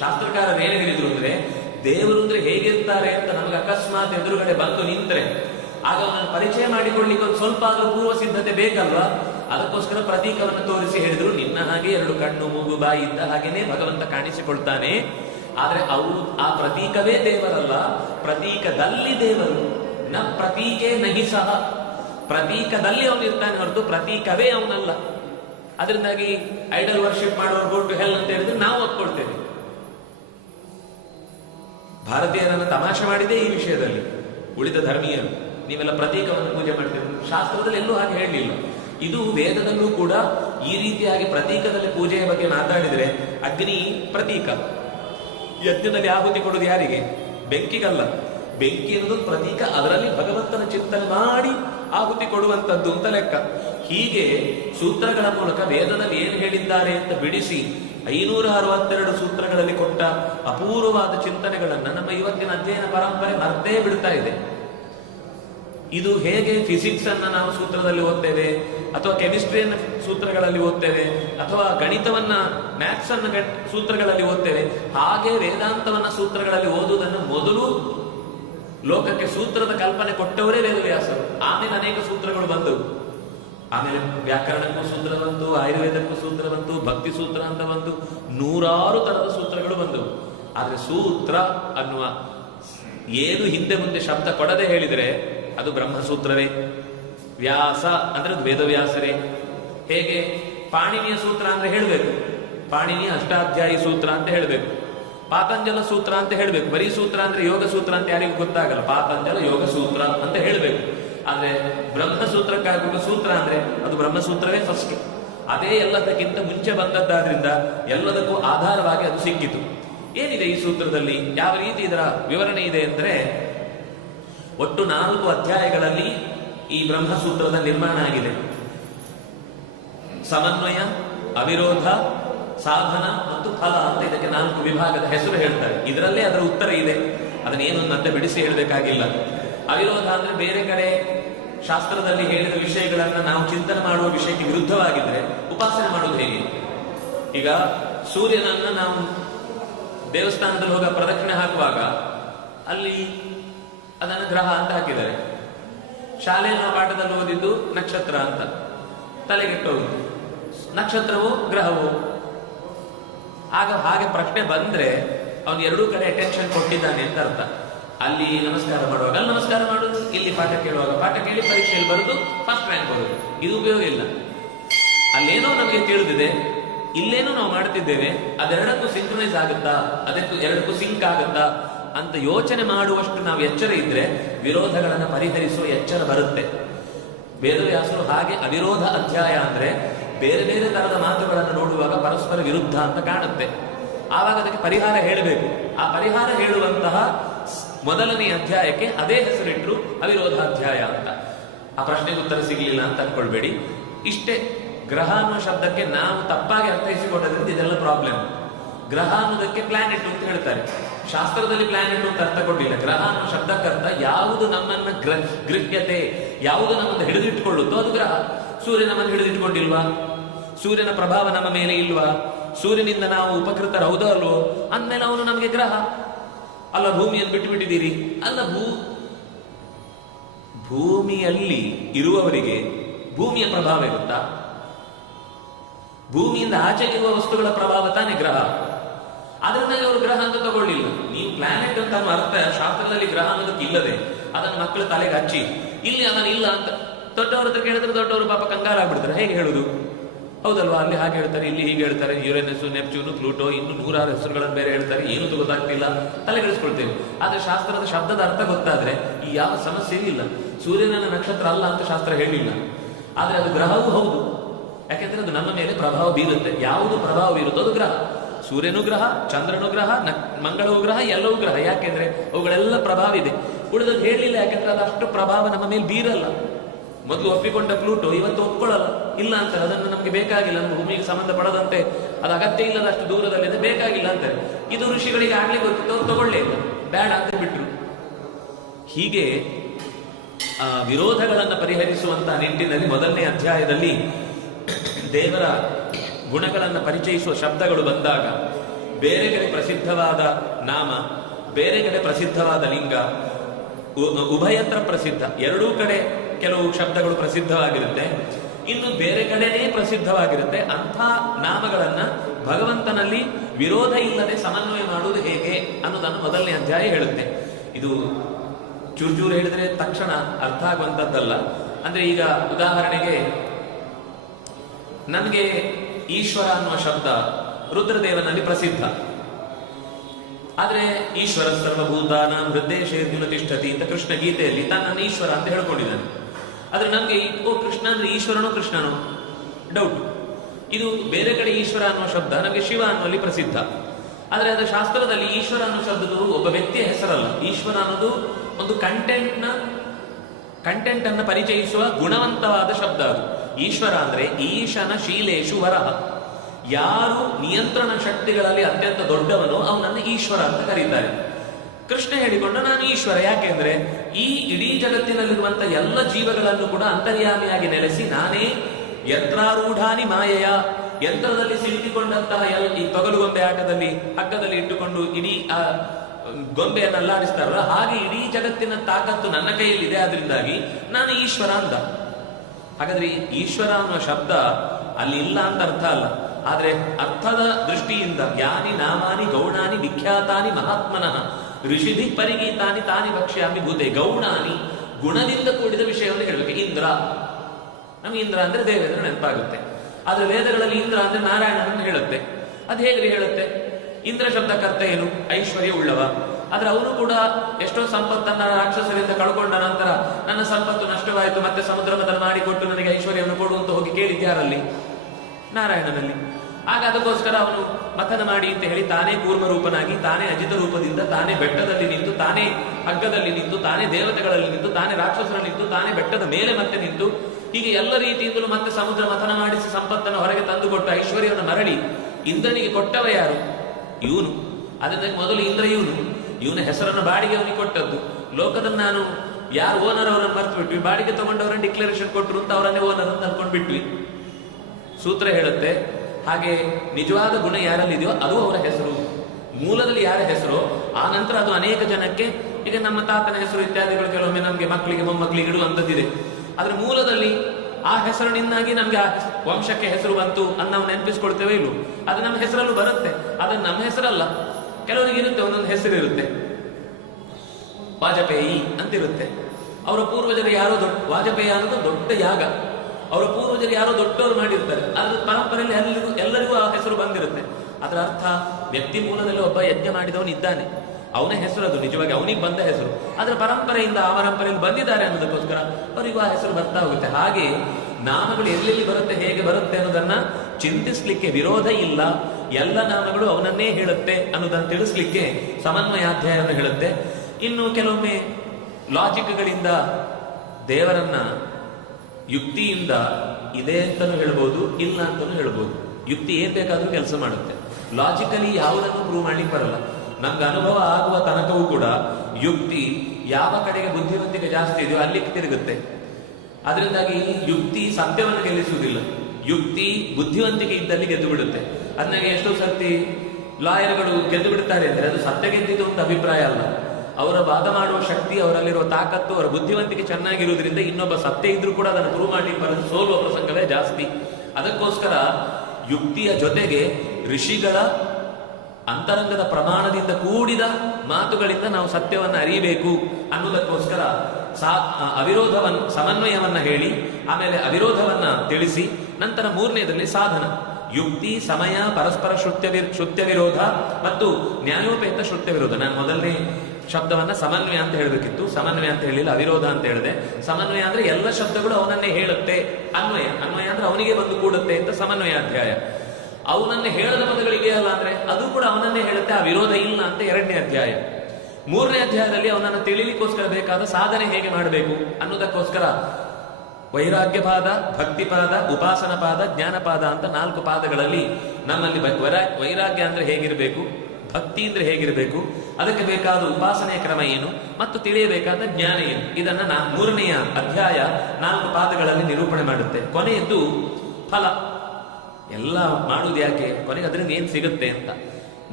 ಶಾಸ್ತ್ರಕಾರರು ಏನು ಹೇಳಿದ್ರು ಅಂದ್ರೆ, ದೇವರು ಅಂದ್ರೆ ಹೇಗಿರ್ತಾರೆ ಅಂತ ನಮಗೆ ಅಕಸ್ಮಾತ್ ಎದುರುಗಡೆ ಬಂದು ನಿಂತ್ರೆ ಆಗ ಅವನನ್ನು ಪರಿಚಯ ಮಾಡಿಕೊಳ್ಳಿಕ್ಕೆ ಒಂದು ಸ್ವಲ್ಪ ಆದ್ರೂ ಪೂರ್ವ ಸಿದ್ಧತೆ ಬೇಕಲ್ವಾ? ಅದಕ್ಕೋಸ್ಕರ ಪ್ರತೀಕವನ್ನು ತೋರಿಸಿ ಹೇಳಿದ್ರು, ನಿನ್ನ ಹಾಗೆ 2 ಕಣ್ಣು ಮೂಗು ಬಾಯಿ ಇದ್ದ ಹಾಗೇನೆ ಭಗವಂತ ಕಾಣಿಸಿಕೊಳ್ತಾನೆ. ಆದ್ರೆ ಆ ಪ್ರತೀಕವೇ ದೇವರಲ್ಲ, ಪ್ರತೀಕದಲ್ಲಿ ದೇವರು. ನ ಪ್ರತೀಕೆ ನಹಿ ಸಹ, ಪ್ರತೀಕದಲ್ಲಿ ಅವನಿರ್ತಾನೆ ಹೊರತು ಪ್ರತೀಕವೇ ಅವನಲ್ಲ. ಅದರಿಂದಾಗಿ ಐಡಲ್ ವರ್ಷಿಪ್ ಮಾಡೋರು ಗೋ ಟು ಹೆಲ್ ಅಂತ ಹೇಳಿದ್ರೆ ನಾವು ಒಪ್ಕೊಳ್ತೇವೆ. ಭಾರತೀಯರನ್ನು ತಮಾಷೆ ಮಾಡಿದೆ ಈ ವಿಷಯದಲ್ಲಿ. ಉಳಿದ ಧರ್ಮೀಯರು ನೀವೆಲ್ಲ ಪ್ರತೀಕವನ್ನು ಪೂಜೆ ಮಾಡ್ತೀರಿ, ಶಾಸ್ತ್ರದಲ್ಲಿ ಎಲ್ಲೂ ಹಾಗೆ ಹೇಳಲಿಲ್ಲ. ಇದು ವೇದದಲ್ಲೂ ಕೂಡ ಈ ರೀತಿಯಾಗಿ ಪ್ರತೀಕದಲ್ಲಿ ಪೂಜೆಯ ಬಗ್ಗೆ ಮಾತಾಡಿದ್ರೆ, ಅಗ್ನಿ ಪ್ರತೀಕ. ಯಜ್ಞದಲ್ಲಿ ಆಹುತಿ ಕೊಡುವುದು ಯಾರಿಗೆ? ಬೆಂಕಿಗಲ್ಲ. ಬೆಂಕಿ ಅನ್ನೋದು ಪ್ರತೀಕ, ಅದರಲ್ಲಿ ಭಗವಂತನ ಚಿಂತನೆ ಮಾಡಿ ಆಹುತಿ ಕೊಡುವಂಥದ್ದು ಅಂತ ಲೆಕ್ಕ. ಹೀಗೆ ಸೂತ್ರಗಳ ಮೂಲಕ ವೇದದಲ್ಲಿ ಏನು ಹೇಳಿದ್ದಾರೆ ಅಂತ ಬಿಡಿಸಿ 562 ಸೂತ್ರಗಳಲ್ಲಿ ಕೊಟ್ಟ ಅಪೂರ್ವವಾದ ಚಿಂತನೆಗಳನ್ನು ನಮ್ಮ ಇವತ್ತಿನ ಅಧ್ಯಯನ ಪರಂಪರೆ ಮರ್ತೇ ಬಿಡ್ತಾ ಇದೆ. ಇದು ಹೇಗೆ ಫಿಸಿಕ್ಸ್ ಅನ್ನ ನಾವು ಸೂತ್ರದಲ್ಲಿ ಓದ್ತೇವೆ, ಅಥವಾ ಕೆಮಿಸ್ಟ್ರಿಯನ್ನ ಸೂತ್ರಗಳಲ್ಲಿ ಓದ್ತೇವೆ, ಅಥವಾ ಗಣಿತವನ್ನ ಮ್ಯಾಥ್ಸ್ ಅನ್ನ ಸೂತ್ರಗಳಲ್ಲಿ ಓದ್ತೇವೆ, ಹಾಗೆ ವೇದಾಂತವನ್ನ ಸೂತ್ರಗಳಲ್ಲಿ ಓದುವುದನ್ನು ಮೊದಲು ಲೋಕಕ್ಕೆ ಸೂತ್ರದ ಕಲ್ಪನೆ ಕೊಟ್ಟವರೇ ವೇದವ್ಯಾಸರು. ಆಮೇಲೆ ಅನೇಕ ಸೂತ್ರಗಳು ಬಂದವು. ಆಮೇಲೆ ವ್ಯಾಕರಣಕ್ಕೂ ಸೂತ್ರ ಬಂತು, ಆಯುರ್ವೇದಕ್ಕೂ ಸೂತ್ರ ಬಂತು, ಭಕ್ತಿ ಸೂತ್ರ ಅಂತ ಬಂತು, 100 ತರದ ಸೂತ್ರಗಳು ಬಂದವು. ಆದ್ರೆ ಸೂತ್ರ ಅನ್ನುವ ಏನು ಹಿಂದೆ ಮುಂದೆ ಶಬ್ದ ಕೊಡದೆ ಹೇಳಿದರೆ ಅದು ಬ್ರಹ್ಮಸೂತ್ರವೇ. ವ್ಯಾಸ ಅಂದ್ರೆ ವೇದವ್ಯಾಸರೇ. ಹೇಗೆ ಪಾಣಿನಿಯ ಸೂತ್ರ ಅಂದ್ರೆ ಹೇಳಬೇಕು, ಪಾಣಿನಿಯ ಅಷ್ಟಾಧ್ಯಾಯಿ ಸೂತ್ರ ಅಂತ ಹೇಳಬೇಕು, ಪಾತಂಜಲ ಸೂತ್ರ ಅಂತ ಹೇಳಬೇಕು. ಬರೀ ಸೂತ್ರ ಅಂದ್ರೆ ಯೋಗ ಸೂತ್ರ ಅಂತ ಯಾರಿಗೂ ಗೊತ್ತಾಗಲ್ಲ, ಪಾತಂಜಲ ಯೋಗ ಸೂತ್ರ ಅಂತ ಹೇಳಬೇಕು. ಆದ್ರೆ ಬ್ರಹ್ಮಸೂತ್ರಕ್ಕಾಗುವ ಸೂತ್ರ ಅಂದ್ರೆ ಅದು ಬ್ರಹ್ಮಸೂತ್ರವೇ ಫಸ್ಟ್. ಅದೇ ಎಲ್ಲದಕ್ಕಿಂತ ಮುಂಚೆ ಬಂದದ್ದಾದ್ರಿಂದ ಎಲ್ಲದಕ್ಕೂ ಆಧಾರವಾಗಿ ಅದು ಸಿಕ್ಕಿತು. ಏನಿದೆ ಈ ಸೂತ್ರದಲ್ಲಿ, ಯಾವ ರೀತಿ ಇದರ ವಿವರಣೆ ಇದೆ ಅಂದ್ರೆ, ಒಟ್ಟು 4 ಅಧ್ಯಾಯಗಳಲ್ಲಿ ಈ ಬ್ರಹ್ಮಸೂತ್ರದ ನಿರ್ಮಾಣ ಆಗಿದೆ. ಸಮನ್ವಯ, ಅವಿರೋಧ, ಸಾಧನ ಮತ್ತು ಫಲ ಅಂತ ಇದಕ್ಕೆ 4 ವಿಭಾಗದ ಹೆಸರು ಹೇಳ್ತಾರೆ. ಇದರಲ್ಲೇ ಅದರ ಉತ್ತರ ಇದೆ, ಅದನ್ನೇನು ಮತ್ತೆ ಬಿಡಿಸಿ ಹೇಳಬೇಕಾಗಿಲ್ಲ. ಅವಿರೋಧ ಅಂದ್ರೆ ಬೇರೆ ಕಡೆ ಶಾಸ್ತ್ರದಲ್ಲಿ ಹೇಳಿದ ವಿಷಯಗಳನ್ನ ನಾವು ಚಿಂತನೆ ಮಾಡುವ ವಿಷಯಕ್ಕೆ ವಿರುದ್ಧವಾಗಿದ್ರೆ ಉಪಾಸನೆ ಮಾಡುವುದು ಹೇಗೆ? ಈಗ ಸೂರ್ಯನನ್ನ ನಾವು ದೇವಸ್ಥಾನದಲ್ಲಿ ಹೋಗ ಪ್ರದಕ್ಷಿಣೆ ಹಾಕುವಾಗ ಅಲ್ಲಿ ಅದನ್ನು ಗ್ರಹ ಅಂತ ಹಾಕಿದ್ದಾರೆ. ಶಾಲೆಯ ಪಾಠದಲ್ಲಿ ಓದಿದ್ದು ನಕ್ಷತ್ರ ಅಂತ ತಲೆಗೆಟ್ಟೋಗುದು. ನಕ್ಷತ್ರವೋ ಗ್ರಹವೋ? ಆಗ ಹಾಗೆ ಪ್ರಶ್ನೆ ಬಂದ್ರೆ ಅವನು ಎರಡೂ ಕಡೆ ಅಟೆನ್ಷನ್ ಕೊಟ್ಟಿದ್ದಾನೆ ಅಂತ ಅರ್ಥ. ಅಲ್ಲಿ ನಮಸ್ಕಾರ ಮಾಡುವಾಗ ಅಲ್ಲಿ ನಮಸ್ಕಾರ ಮಾಡುದು, ಇಲ್ಲಿ ಪಾಠ ಕೇಳುವಾಗ ಪಾಠ ಕೇಳಿ ಪರೀಕ್ಷೆಯಲ್ಲಿ ಬರುದು, ಫಸ್ಟ್ ರ್ಯಾಂಕ್ ಬರುದು. ಇದು ಉಪಯೋಗ ಇಲ್ಲ. ಅಲ್ಲೇನೋ ನಮಗೆ ತಿಳಿದಿದೆ, ಇಲ್ಲೇನೋ ನಾವು ಮಾಡ್ತಿದ್ದೇವೆ, ಅದೆರಡಕ್ಕೂ ಸಿಂಕ್ರನೈಸ್ ಆಗುತ್ತಾ, ಅದಕ್ಕೂ ಎರಡಕ್ಕೂ ಸಿಂಕ್ ಆಗುತ್ತಾ ಅಂತ ಯೋಚನೆ ಮಾಡುವಷ್ಟು ನಾವು ಎಚ್ಚರ ಇದ್ರೆ ವಿರೋಧಗಳನ್ನು ಪರಿಹರಿಸುವ ಎಚ್ಚರ ಬರುತ್ತೆ. ವೇದವ್ಯಾಸರು ಹಾಗೆ ಅವಿರೋಧ ಅಧ್ಯಾಯ ಅಂದ್ರೆ ಬೇರೆ ಬೇರೆ ತರದ ಮಾತುಗಳನ್ನು ನೋಡುವಾಗ ಪರಸ್ಪರ ವಿರುದ್ಧ ಅಂತ ಕಾಣುತ್ತೆ. ಆವಾಗ ಅದಕ್ಕೆ ಪರಿಹಾರ ಹೇಳಬೇಕು. ಆ ಪರಿಹಾರ ಹೇಳುವಂತಹ ಮೊದಲನೇ ಅಧ್ಯಾಯಕ್ಕೆ ಅದೇ ಹೆಸರಿಟ್ರು ಅವಿರೋಧಾಧ್ಯಾಯ ಅಂತ. ಆ ಪ್ರಶ್ನೆಗೆ ಉತ್ತರ ಸಿಗಲಿಲ್ಲ ಅಂತ ಅನ್ಕೊಳ್ಬೇಡಿ. ಇಷ್ಟೇ, ಗ್ರಹ ಅನ್ನೋ ಶಬ್ದಕ್ಕೆ ನಾವು ತಪ್ಪಾಗಿ ಅರ್ಥೈಸಿಕೊಂಡದ್ರಿಂದ ಇದೆಲ್ಲ ಪ್ರಾಬ್ಲಮ್. ಗ್ರಹ ಅನ್ನೋದಕ್ಕೆ ಪ್ಲಾನೆಟ್ ಅಂತ ಹೇಳ್ತಾರೆ. ಶಾಸ್ತ್ರದಲ್ಲಿ ಪ್ಲಾನೆಟ್ ಅಂತ ಅರ್ಥ ಕೊಟ್ಟಿಲ್ಲ. ಗ್ರಹ ಅನ್ನೋ ಶಬ್ದಕ್ಕರ್ಥ ಯಾವುದು ನಮ್ಮನ್ನ ಗೃಹ್ಯತೆ, ಯಾವುದು ನಮ್ಮನ್ನು ಹಿಡಿದಿಟ್ಟುಕೊಳ್ಳುತ್ತೋ ಅದು ಗ್ರಹ. ಸೂರ್ಯ ನಮ್ಮನ್ನು ಹಿಡಿದಿಟ್ಕೊಂಡಿಲ್ವಾ? ಸೂರ್ಯನ ಪ್ರಭಾವ ನಮ್ಮ ಮೇಲೆ ಇಲ್ವಾ? ಸೂರ್ಯನಿಂದ ನಾವು ಉಪಕೃತರೌದೋ ಅಲ್ವೋ? ಅಂದ್ಮೇಲೆ ಅವನು ನಮಗೆ ಗ್ರಹ ಅಲ್ಲ. ಭೂಮಿಯನ್ನು ಬಿಟ್ಟು ಬಿಟ್ಟಿದ್ದೀರಿ ಅಲ್ಲ. ಭೂಮಿಯಲ್ಲಿ ಇರುವವರಿಗೆ ಭೂಮಿಯ ಪ್ರಭಾವ ಇರುತ್ತಾ? ಭೂಮಿಯಿಂದ ಆಚೆಗಿರುವ ವಸ್ತುಗಳ ಪ್ರಭಾವ ತಾನೇ ಗ್ರಹ. ಅದರಿಂದಾಗಿ ಅವರು ಗ್ರಹ ಅಂತ ತಗೊಳ್ಳಿಲ್ಲ. ನೀವು ಪ್ಲಾನೆಟ್ ಅಂತ ಅರ್ಥ ಶಾಸ್ತ್ರದಲ್ಲಿ ಗ್ರಹ ಅನ್ನೋದಕ್ಕೆ ಇಲ್ಲದೆ ಅದನ್ನು ಮಕ್ಕಳ ತಲೆಗೆ ಹಚ್ಚಿ ಇಲ್ಲಿ ಅದನ್ನು ಇಲ್ಲ ಅಂತ ದೊಡ್ಡವ್ರ ಹತ್ರ ಕೇಳಿದ್ರೆ ದೊಡ್ಡವರು ಪಾಪ ಕಂಗಾಲಾಗ್ಬಿಡ್ತಾರೆ. ಹೇಗೆ ಹೇಳುದು? ಹೌದಲ್ವಾ? ಅಲ್ಲಿ ಹಾಗೆ ಹೇಳ್ತಾರೆ, ಇಲ್ಲಿ ಹೀಗೆ ಹೇಳ್ತಾರೆ. ಯುರೇನಸ್, ನೆಪ್ಚೂನು, ಪ್ಲೂಟೋ, ಇನ್ನು 106 ಹೆಸರುಗಳನ್ನು ಬೇರೆ ಹೇಳ್ತಾರೆ. ಏನು ಗೊತ್ತಾಗ್ತಿಲ್ಲ, ತಲೆಗೆಡಿಸ್ಕೊಳ್ತೇವೆ. ಆದ್ರೆ ಶಾಸ್ತ್ರದ ಶಬ್ದದ ಅರ್ಥ ಗೊತ್ತಾದ್ರೆ ಈ ಯಾವ ಸಮಸ್ಯೆ ಇಲ್ಲ. ಸೂರ್ಯನ ನಕ್ಷತ್ರ ಅಲ್ಲ ಅಂತ ಶಾಸ್ತ್ರ ಹೇಳಿಲ್ಲ, ಆದ್ರೆ ಅದು ಗ್ರಹವೂ ಹೌದು. ಯಾಕೆಂದ್ರೆ ಅದು ನಮ್ಮ ಮೇಲೆ ಪ್ರಭಾವ ಬೀರುತ್ತೆ. ಯಾವುದು ಪ್ರಭಾವ ಬೀರುತ್ತೋ ಅದು ಗ್ರಹ. ಸೂರ್ಯನೂ ಗ್ರಹ, ಚಂದ್ರನೂ ಗ್ರಹ, ಮಂಗಳವೂ ಗ್ರಹ, ಎಲ್ಲವೂ ಗ್ರಹ. ಯಾಕೆಂದ್ರೆ ಅವುಗಳೆಲ್ಲ ಪ್ರಭಾವ ಇದೆ. ಉಳಿದದ್ದು ಹೇಳಲಿಲ್ಲ, ಯಾಕೆಂದ್ರೆ ಅದು ಅಷ್ಟು ಪ್ರಭಾವ ನಮ್ಮ ಮೇಲೆ ಬೀರಲ್ಲ. ಮೊದಲು ಒಪ್ಪಿಕೊಂಡ ಪ್ಲೂಟೋ ಇವತ್ತು ಒಪ್ಕೊಳ್ಳಲ್ಲ, ಇಲ್ಲ ಅಂತ. ಅದನ್ನು ನಮಗೆ ಬೇಕಾಗಿಲ್ಲ, ನಮ್ಮ ಭೂಮಿಗೆ ಸಂಬಂಧಪಡದಂತೆ ಅದು ಅಗತ್ಯ ಇಲ್ಲದಷ್ಟು ದೂರದಲ್ಲಿದೆ, ಬೇಕಾಗಿಲ್ಲ ಅಂತಾರೆ. ಇದು ಋಷಿಗಳಿಗೆ ಆಗ್ಲೇ ಗೊತ್ತಿತ್ತು, ಅವ್ರು ತಗೊಳ್ಳೇ ಇಲ್ಲ, ಬೇಡ ಅಂತ ಬಿಟ್ರು. ಹೀಗೆ ವಿರೋಧಗಳನ್ನು ಪರಿಹರಿಸುವಂತಹ ನಿಟ್ಟಿನಲ್ಲಿ ಮೊದಲನೇ ಅಧ್ಯಾಯದಲ್ಲಿ ದೇವರ ಗುಣಗಳನ್ನು ಪರಿಚಯಿಸುವ ಶಬ್ದಗಳು ಬಂದಾಗ ಬೇರೆ ಕಡೆ ಪ್ರಸಿದ್ಧವಾದ ನಾಮ, ಬೇರೆ ಕಡೆ ಪ್ರಸಿದ್ಧವಾದ ಲಿಂಗ, ಉಭಯತ್ರ ಪ್ರಸಿದ್ಧ, ಎರಡೂ ಕಡೆ ಕೆಲವು ಶಬ್ದಗಳು ಪ್ರಸಿದ್ಧವಾಗಿರುತ್ತೆ, ಇನ್ನು ಬೇರೆ ಕಡೆನೇ ಪ್ರಸಿದ್ಧವಾಗಿರುತ್ತೆ. ಅಂಥ ನಾಮಗಳನ್ನ ಭಗವಂತನಲ್ಲಿ ವಿರೋಧ ಇಲ್ಲದೆ ಸಮನ್ವಯ ಮಾಡುವುದು ಹೇಗೆ ಅನ್ನೋದನ್ನು ಮೊದಲನೇ ಅಧ್ಯಾಯ ಹೇಳುತ್ತೆ. ಇದು ಚೂರು ಹೇಳಿದ್ರೆ ತಕ್ಷಣ ಅರ್ಥ ಆಗುವಂಥದ್ದಲ್ಲ. ಅಂದ್ರೆ ಈಗ ಉದಾಹರಣೆಗೆ ನನಗೆ ಈಶ್ವರ ಅನ್ನುವ ಶಬ್ದ ರುದ್ರದೇವನಲ್ಲಿ ಪ್ರಸಿದ್ಧ. ಆದ್ರೆ ಈಶ್ವರ ಸರ್ವಭೂತಾನ ಹೃದಯೇಶೇರ್ಜುನ ತಿಷ್ಠತಿ ಅಂತ ಕೃಷ್ಣ ಗೀತೆಯಲ್ಲಿ ತನ್ನನ್ನು ಈಶ್ವರ ಅಂತ ಹೇಳ್ಕೊಂಡಿದ್ದಾನೆ. ಆದ್ರೆ ನಮ್ಗೆ ಕೃಷ್ಣ ಅಂದ್ರೆ ಈಶ್ವರನೋ ಕೃಷ್ಣನೋ ಡೌಟ್. ಇದು ಬೇರೆ ಕಡೆ ಈಶ್ವರ ಅನ್ನುವ ಶಬ್ದ ನಮಗೆ ಶಿವ ಅನ್ನುವಲ್ಲಿ ಪ್ರಸಿದ್ಧ. ಆದ್ರೆ ಅದು ಶಾಸ್ತ್ರದಲ್ಲಿ ಈಶ್ವರ ಅನ್ನೋ ಶಬ್ದದು ಒಬ್ಬ ವ್ಯಕ್ತಿಯ ಹೆಸರಲ್ಲ. ಈಶ್ವರ ಅನ್ನೋದು ಒಂದು ಕಂಟೆಂಟ್ ಅನ್ನು ಪರಿಚಯಿಸುವ ಗುಣವಂತವಾದ ಶಬ್ದ ಅದು. ಈಶ್ವರ ಅಂದ್ರೆ ಈಶನ ಶೀಲೇಶು ವರಹ. ಯಾರು ನಿಯಂತ್ರಣ ಶಕ್ತಿಗಳಲ್ಲಿ ಅತ್ಯಂತ ದೊಡ್ಡವನು ಅವನನ್ನು ಈಶ್ವರ ಅಂತ ಕರೀತಾರೆ. ಕೃಷ್ಣ ಹೇಳಿಕೊಂಡು ನಾನು ಈಶ್ವರ, ಯಾಕೆಂದ್ರೆ ಈ ಇಡೀ ಜಗತ್ತಿನಲ್ಲಿರುವಂತಹ ಎಲ್ಲ ಜೀವಗಳನ್ನು ಕೂಡ ಅಂತರ್ಯಾಮಿಯಾಗಿ ನೆಲೆಸಿ ನಾನೇ ಯಂತ್ರಾರೂಢಾನಿ ಮಾಯೆಯ, ಯಂತ್ರದಲ್ಲಿ ಸಿಲುಕಿಕೊಂಡಂತಹ ಈ ತೊಗಲುಗೊಂಬೆ ಆಟದಲ್ಲಿ ಹಗ್ಗದಲ್ಲಿ ಇಟ್ಟುಕೊಂಡು ಇಡೀ ಆ ಗೊಂಬೆಯನ್ನು ಅಲ್ಲಾಡಿಸ್ತಾರಲ್ಲ, ಹಾಗೆ ಇಡೀ ಜಗತ್ತಿನ ತಾಕತ್ತು ನನ್ನ ಕೈಯಲ್ಲಿದೆ, ಆದ್ರಿಂದಾಗಿ ನಾನು ಈಶ್ವರ ಅಂದ. ಹಾಗಾದ್ರೆ ಈಶ್ವರ ಅನ್ನುವ ಶಬ್ದ ಅಲ್ಲಿ ಇಲ್ಲ ಅಂತ ಅರ್ಥ ಅಲ್ಲ. ಆದ್ರೆ ಅರ್ಥದ ದೃಷ್ಟಿಯಿಂದ ಯಾನಿ ನಾಮಾನಿ ಗೌಣಾನಿ ವಿಖ್ಯಾತಾನಿ ಮಹಾತ್ಮನಃ ಋಷಿಧಿ ಪರಿಗೀತಾನಿ ತಾನಿ ಭಕ್ಷ್ಯಾಮಿ ಭೂತೆ. ಗೌಣಾನಿ ಗುಣದಿಂದ ಕೂಡಿದ ವಿಷಯವನ್ನು ಹೇಳಬೇಕು. ಇಂದ್ರ, ನಮ್ಗೆ ಇಂದ್ರ ಅಂದ್ರೆ ದೇವೇಂದ್ರ ನೆನಪಾಗುತ್ತೆ. ಆದ್ರೆ ವೇದಗಳಲ್ಲಿ ಇಂದ್ರ ಅಂದ್ರೆ ನಾರಾಯಣನನ್ನು ಹೇಳುತ್ತೆ. ಅದು ಹೇಗ್ರಿ ಹೇಳುತ್ತೆ? ಇಂದ್ರ ಶಬ್ದಕ್ಕರ್ಥ ಏನು? ಐಶ್ವರ್ಯ ಉಳ್ಳವ. ಆದ್ರೆ ಅವನು ಕೂಡ ಎಷ್ಟೋ ಸಂಪತ್ತನ್ನ ರಾಕ್ಷಸರಿಂದ ಕಳ್ಕೊಂಡ ನಂತರ ನನ್ನ ಸಂಪತ್ತು ನಷ್ಟವಾಯಿತು, ಮತ್ತೆ ಸಮುದ್ರ ಬದಲು ಮಾಡಿಕೊಟ್ಟು ನನಗೆ ಐಶ್ವರ್ಯವನ್ನು ಕೊಡು ಅಂತ ಹೋಗಿ ಕೇಳಿದ್ಯಾರಲ್ಲಿ? ನಾರಾಯಣನಲ್ಲಿ. ಆಗ ಅದಕ್ಕೋಸ್ಕರ ಅವನು ಮಥನ ಮಾಡಿ ಅಂತ ಹೇಳಿ ತಾನೇ ಕೂರ್ಮ ರೂಪನಾಗಿ, ತಾನೇ ಅಜಿತ ರೂಪದಿಂದ, ತಾನೇ ಬೆಟ್ಟದಲ್ಲಿ ನಿಂತು, ತಾನೇ ಹಗ್ಗದಲ್ಲಿ ನಿಂತು, ತಾನೇ ದೇವತೆಗಳಲ್ಲಿ ನಿಂತು, ತಾನೇ ರಾಕ್ಷಸರಲ್ಲಿ ನಿಂತು, ತಾನೇ ಬೆಟ್ಟದ ಮೇಲೆ ಮತ್ತೆ ನಿಂತು, ಹೀಗೆ ಎಲ್ಲ ರೀತಿಯಿಂದಲೂ ಮತ್ತೆ ಸಮುದ್ರ ಮಥನ ಮಾಡಿಸಿ ಸಂಪತ್ತನ್ನು ಹೊರಗೆ ತಂದುಕೊಟ್ಟು ಐಶ್ವರ್ಯವನ್ನು ಮರಳಿ ಇಂದ್ರನಿಗೆ ಕೊಟ್ಟವ ಯಾರು? ಇವನು. ಅದರಿಂದ ಮೊದಲು ಇಂದ್ರ ಇವನ ಹೆಸರನ್ನು ಬಾಡಿಗೆ ಅವನಿಗೆ ಕೊಟ್ಟದ್ದು. ಲೋಕದಲ್ಲಿ ನಾನು ಯಾರು ಓನರ್ ಅವರನ್ನು ಮರ್ತು ಬಿಟ್ವಿ, ಬಾಡಿಗೆ ತಗೊಂಡವರನ್ನು ಡಿಕ್ಲರೇಷನ್ ಕೊಟ್ಟರು ಅಂತ ಅವರನ್ನೇ ಓನರ್ ಅಂತ ಅನ್ಕೊಂಡು ಬಿಟ್ವಿ. ಸೂತ್ರ ಹೇಳುತ್ತೆ ಹಾಗೆ ನಿಜವಾದ ಗುಣ ಯಾರಲ್ಲಿದೆಯೋ ಅದು ಅವರ ಹೆಸರು. ಮೂಲದಲ್ಲಿ ಯಾರ ಹೆಸರು, ಆ ನಂತರ ಅದು ಅನೇಕ ಜನಕ್ಕೆ, ಈಗ ನಮ್ಮ ತಾತನ ಹೆಸರು ಇತ್ಯಾದಿಗಳು ಕೆಲವೊಮ್ಮೆ ನಮಗೆ ಮಕ್ಕಳಿಗೆ ಮೊಮ್ಮಕ್ಕಳಿಗೆ ಇಡುವಂಥದ್ದಿದೆ. ಆದ್ರೆ ಮೂಲದಲ್ಲಿ ಆ ಹೆಸರಿನಿಂದಾಗಿ ನಮ್ಗೆ ಆ ವಂಶಕ್ಕೆ ಹೆಸರು ಬಂತು ಅಂತ ನಾವು ನೆನಪಿಸ್ಕೊಳ್ತೇವೆ ಇಲ್ವೋ? ಅದು ನಮ್ಮ ಹೆಸರಲ್ಲೂ ಬರುತ್ತೆ. ಅದು ನಮ್ಮ ಹೆಸರಲ್ಲ. ಕೆಲವರಿಗೆ ಇರುತ್ತೆ, ಒಂದೊಂದು ಹೆಸರು ಇರುತ್ತೆ. ವಾಜಪೇಯಿ ಅಂತಿರುತ್ತೆ. ಅವರ ಪೂರ್ವಜರು ಯಾರೋ ವಾಜಪೇಯಿ ಅನ್ನೋದು ದೊಡ್ಡ ಯಾಗ, ಅವರ ಪೂರ್ವಜರು ಯಾರೋ ದೊಡ್ಡವರು ಮಾಡಿರ್ತಾರೆ. ಅದ್ರ ಪರಂಪರೆಯಲ್ಲಿ ಎಲ್ಲರಿಗೂ ಆ ಹೆಸರು ಬಂದಿರುತ್ತೆ. ಅದರ ಅರ್ಥ ವ್ಯಕ್ತಿ ಮೂಲದಲ್ಲಿ ಒಬ್ಬ ಯಜ್ಞ ಮಾಡಿದವನು ಇದ್ದಾನೆ, ಅವನ ಹೆಸರು ಅದು, ನಿಜವಾಗಿ ಅವನಿಗೆ ಬಂದ ಹೆಸರು. ಅದರ ಪರಂಪರೆಯಿಂದ ಆ ಪರಂಪರೆಯಲ್ಲಿ ಬಂದಿದ್ದಾರೆ ಅನ್ನೋದಕ್ಕೋಸ್ಕರ ಅವರಿಗೂ ಆ ಹೆಸರು ಬರ್ತಾ ಹೋಗುತ್ತೆ. ಹಾಗೆ ನಾಮಗಳು ಎಲ್ಲೆಲ್ಲಿ ಬರುತ್ತೆ, ಹೇಗೆ ಬರುತ್ತೆ ಅನ್ನೋದನ್ನ ಚಿಂತಿಸ್ಲಿಕ್ಕೆ ವಿರೋಧ ಇಲ್ಲ. ಎಲ್ಲ ನಾಮಗಳು ಅವನನ್ನೇ ಹೇಳುತ್ತೆ ಅನ್ನೋದನ್ನು ತಿಳಿಸ್ಲಿಕ್ಕೆ ಸಮನ್ವಯಾಧ್ಯಾಯವನ್ನು ಹೇಳುತ್ತೆ. ಇನ್ನು ಕೆಲವೊಮ್ಮೆ ಲಾಜಿಕ್ಗಳಿಂದ ದೇವರನ್ನ ಯುಕ್ತಿಯಿಂದ ಇದೆ ಅಂತಲೂ ಹೇಳ್ಬೋದು, ಇಲ್ಲ ಅಂತಲೂ ಹೇಳ್ಬೋದು. ಯುಕ್ತಿ ಏನ್ ಬೇಕಾದ್ರೂ ಕೆಲಸ ಮಾಡುತ್ತೆ. ಲಾಜಿಕಲಿ ಯಾವುದನ್ನು ಪ್ರೂವ್ ಮಾಡ್ಲಿಕ್ಕೆ ಬರಲ್ಲ. ನಮ್ಗೆ ಅನುಭವ ಆಗುವ ತನಕವೂ ಕೂಡ ಯುಕ್ತಿ ಯಾವ ಕಡೆಗೆ ಬುದ್ಧಿವಂತಿಕೆ ಜಾಸ್ತಿ ಇದೆಯೋ ಅಲ್ಲಿಗೆ ತಿರುಗುತ್ತೆ. ಅದರಿಂದಾಗಿ ಯುಕ್ತಿ ಸತ್ಯವನ್ನು ಗೆಲ್ಲಿಸುವುದಿಲ್ಲ, ಯುಕ್ತಿ ಬುದ್ಧಿವಂತಿಕೆ ಇದ್ದಲ್ಲಿ ಗೆದ್ದು ಬಿಡುತ್ತೆ. ಅದನ್ನಾಗಿ ಎಷ್ಟೋ ಸರ್ತಿ ಲಾಯರ್ಗಳು ಗೆದ್ದು ಬಿಡ್ತಾರೆ ಅಂದ್ರೆ ಅದು ಸತ್ಯ ಗೆದ್ದಿದ್ದು ಒಂದು ಅಭಿಪ್ರಾಯ ಅಲ್ಲ. ಅವರ ವಾದ ಮಾಡುವ ಶಕ್ತಿ, ಅವರಲ್ಲಿರುವ ತಾಕತ್ತು, ಅವರ ಬುದ್ಧಿವಂತಿಕೆ ಚೆನ್ನಾಗಿರುವುದರಿಂದ ಇನ್ನೊಬ್ಬ ಸತ್ಯ ಇದ್ರೂ ಕೂಡ ಅದನ್ನು ಪ್ರೂವ್ ಮಾಡ್ಲಿಕ್ಕೆ ಬರೋದು ಸೋಲುವ ಪ್ರಸಂಗವೇ ಜಾಸ್ತಿ. ಅದಕ್ಕೋಸ್ಕರ ಯುಕ್ತಿಯ ಜೊತೆಗೆ ಋಷಿಗಳ ಅಂತರಂಗದ ಪ್ರಮಾಣದಿಂದ ಕೂಡಿದ ಮಾತುಗಳಿಂದ ನಾವು ಸತ್ಯವನ್ನು ಅರಿಯಬೇಕು ಅನ್ನುವುದಕ್ಕೋಸ್ಕರ ಅವಿರೋಧವನ್ನು, ಸಮನ್ವಯವನ್ನ ಹೇಳಿ ಆಮೇಲೆ ಅವಿರೋಧವನ್ನ ತಿಳಿಸಿ, ನಂತರ ಮೂರನೇದಲ್ಲಿ ಸಾಧನ, ಯುಕ್ತಿ, ಸಮಯ, ಪರಸ್ಪರ ಶ್ರುತ್ಯ ವಿರೋಧ ಮತ್ತು ನ್ಯಾಯೋಪೇತ ಶ್ರುತ್ಯ ವಿರೋಧ. ನಾನು ಮೊದಲನೇ ಶಬ್ದವನ್ನ ಸಮನ್ವಯ ಅಂತ ಹೇಳಬೇಕಿತ್ತು, ಸಮನ್ವಯ ಅಂತ ಹೇಳಿಲ್ಲ, ಅವಿರೋಧ ಅಂತ ಹೇಳಿದೆ. ಸಮನ್ವಯ ಅಂದ್ರೆ ಎಲ್ಲ ಶಬ್ದಗಳು ಅವನನ್ನೇ ಹೇಳುತ್ತೆ. ಅನ್ವಯ ಅಂದ್ರೆ ಅವನಿಗೆ ಬಂದು ಕೂಡುತ್ತೆ ಅಂತ ಸಮನ್ವಯ ಅಧ್ಯಾಯ. ಅವನನ್ನೇ ಹೇಳದ ಪದಗಳಿದೆಯಲ್ಲ ಅಂದ್ರೆ ಅದು ಕೂಡ ಅವನನ್ನೇ ಹೇಳುತ್ತೆ, ಆ ವಿರೋಧ ಇಲ್ಲ ಅಂತ ಎರಡನೇ ಅಧ್ಯಾಯ. ಮೂರನೇ ಅಧ್ಯಾಯದಲ್ಲಿ ಅವನನ್ನು ತಿಳಿಲಿಕ್ಕೋಸ್ಕರ ಬೇಕಾದ ಸಾಧನೆ ಹೇಗೆ ಮಾಡಬೇಕು ಅನ್ನೋದಕ್ಕೋಸ್ಕರ ವೈರಾಗ್ಯ ಪಾದ, ಭಕ್ತಿ ಪಾದ, ಉಪಾಸನ ಪಾದ, ಜ್ಞಾನಪಾದ ಅಂತ 4 ಪಾದಗಳಲ್ಲಿ ನಮ್ಮಲ್ಲಿ ವೈರಾಗ್ಯ ಅಂದ್ರೆ ಹೇಗಿರಬೇಕು, ಭಕ್ತಿ ಅಂದ್ರೆ ಹೇಗಿರಬೇಕು, ಅದಕ್ಕೆ ಬೇಕಾದ ಉಪಾಸನೆಯ ಕ್ರಮ ಏನು ಮತ್ತು ತಿಳಿಯಬೇಕಾದ ಜ್ಞಾನ ಏನು, ಇದನ್ನ ಮೂರನೆಯ ಅಧ್ಯಾಯ 4 ಪಾದಗಳಲ್ಲಿ ನಿರೂಪಣೆ ಮಾಡುತ್ತೆ. ಕೊನೆಯದ್ದು ಫಲ. ಎಲ್ಲ ಮಾಡುವುದು ಯಾಕೆ, ಕೊನೆಗೆ ಅದರಿಂದ ಏನ್ ಸಿಗುತ್ತೆ ಅಂತ.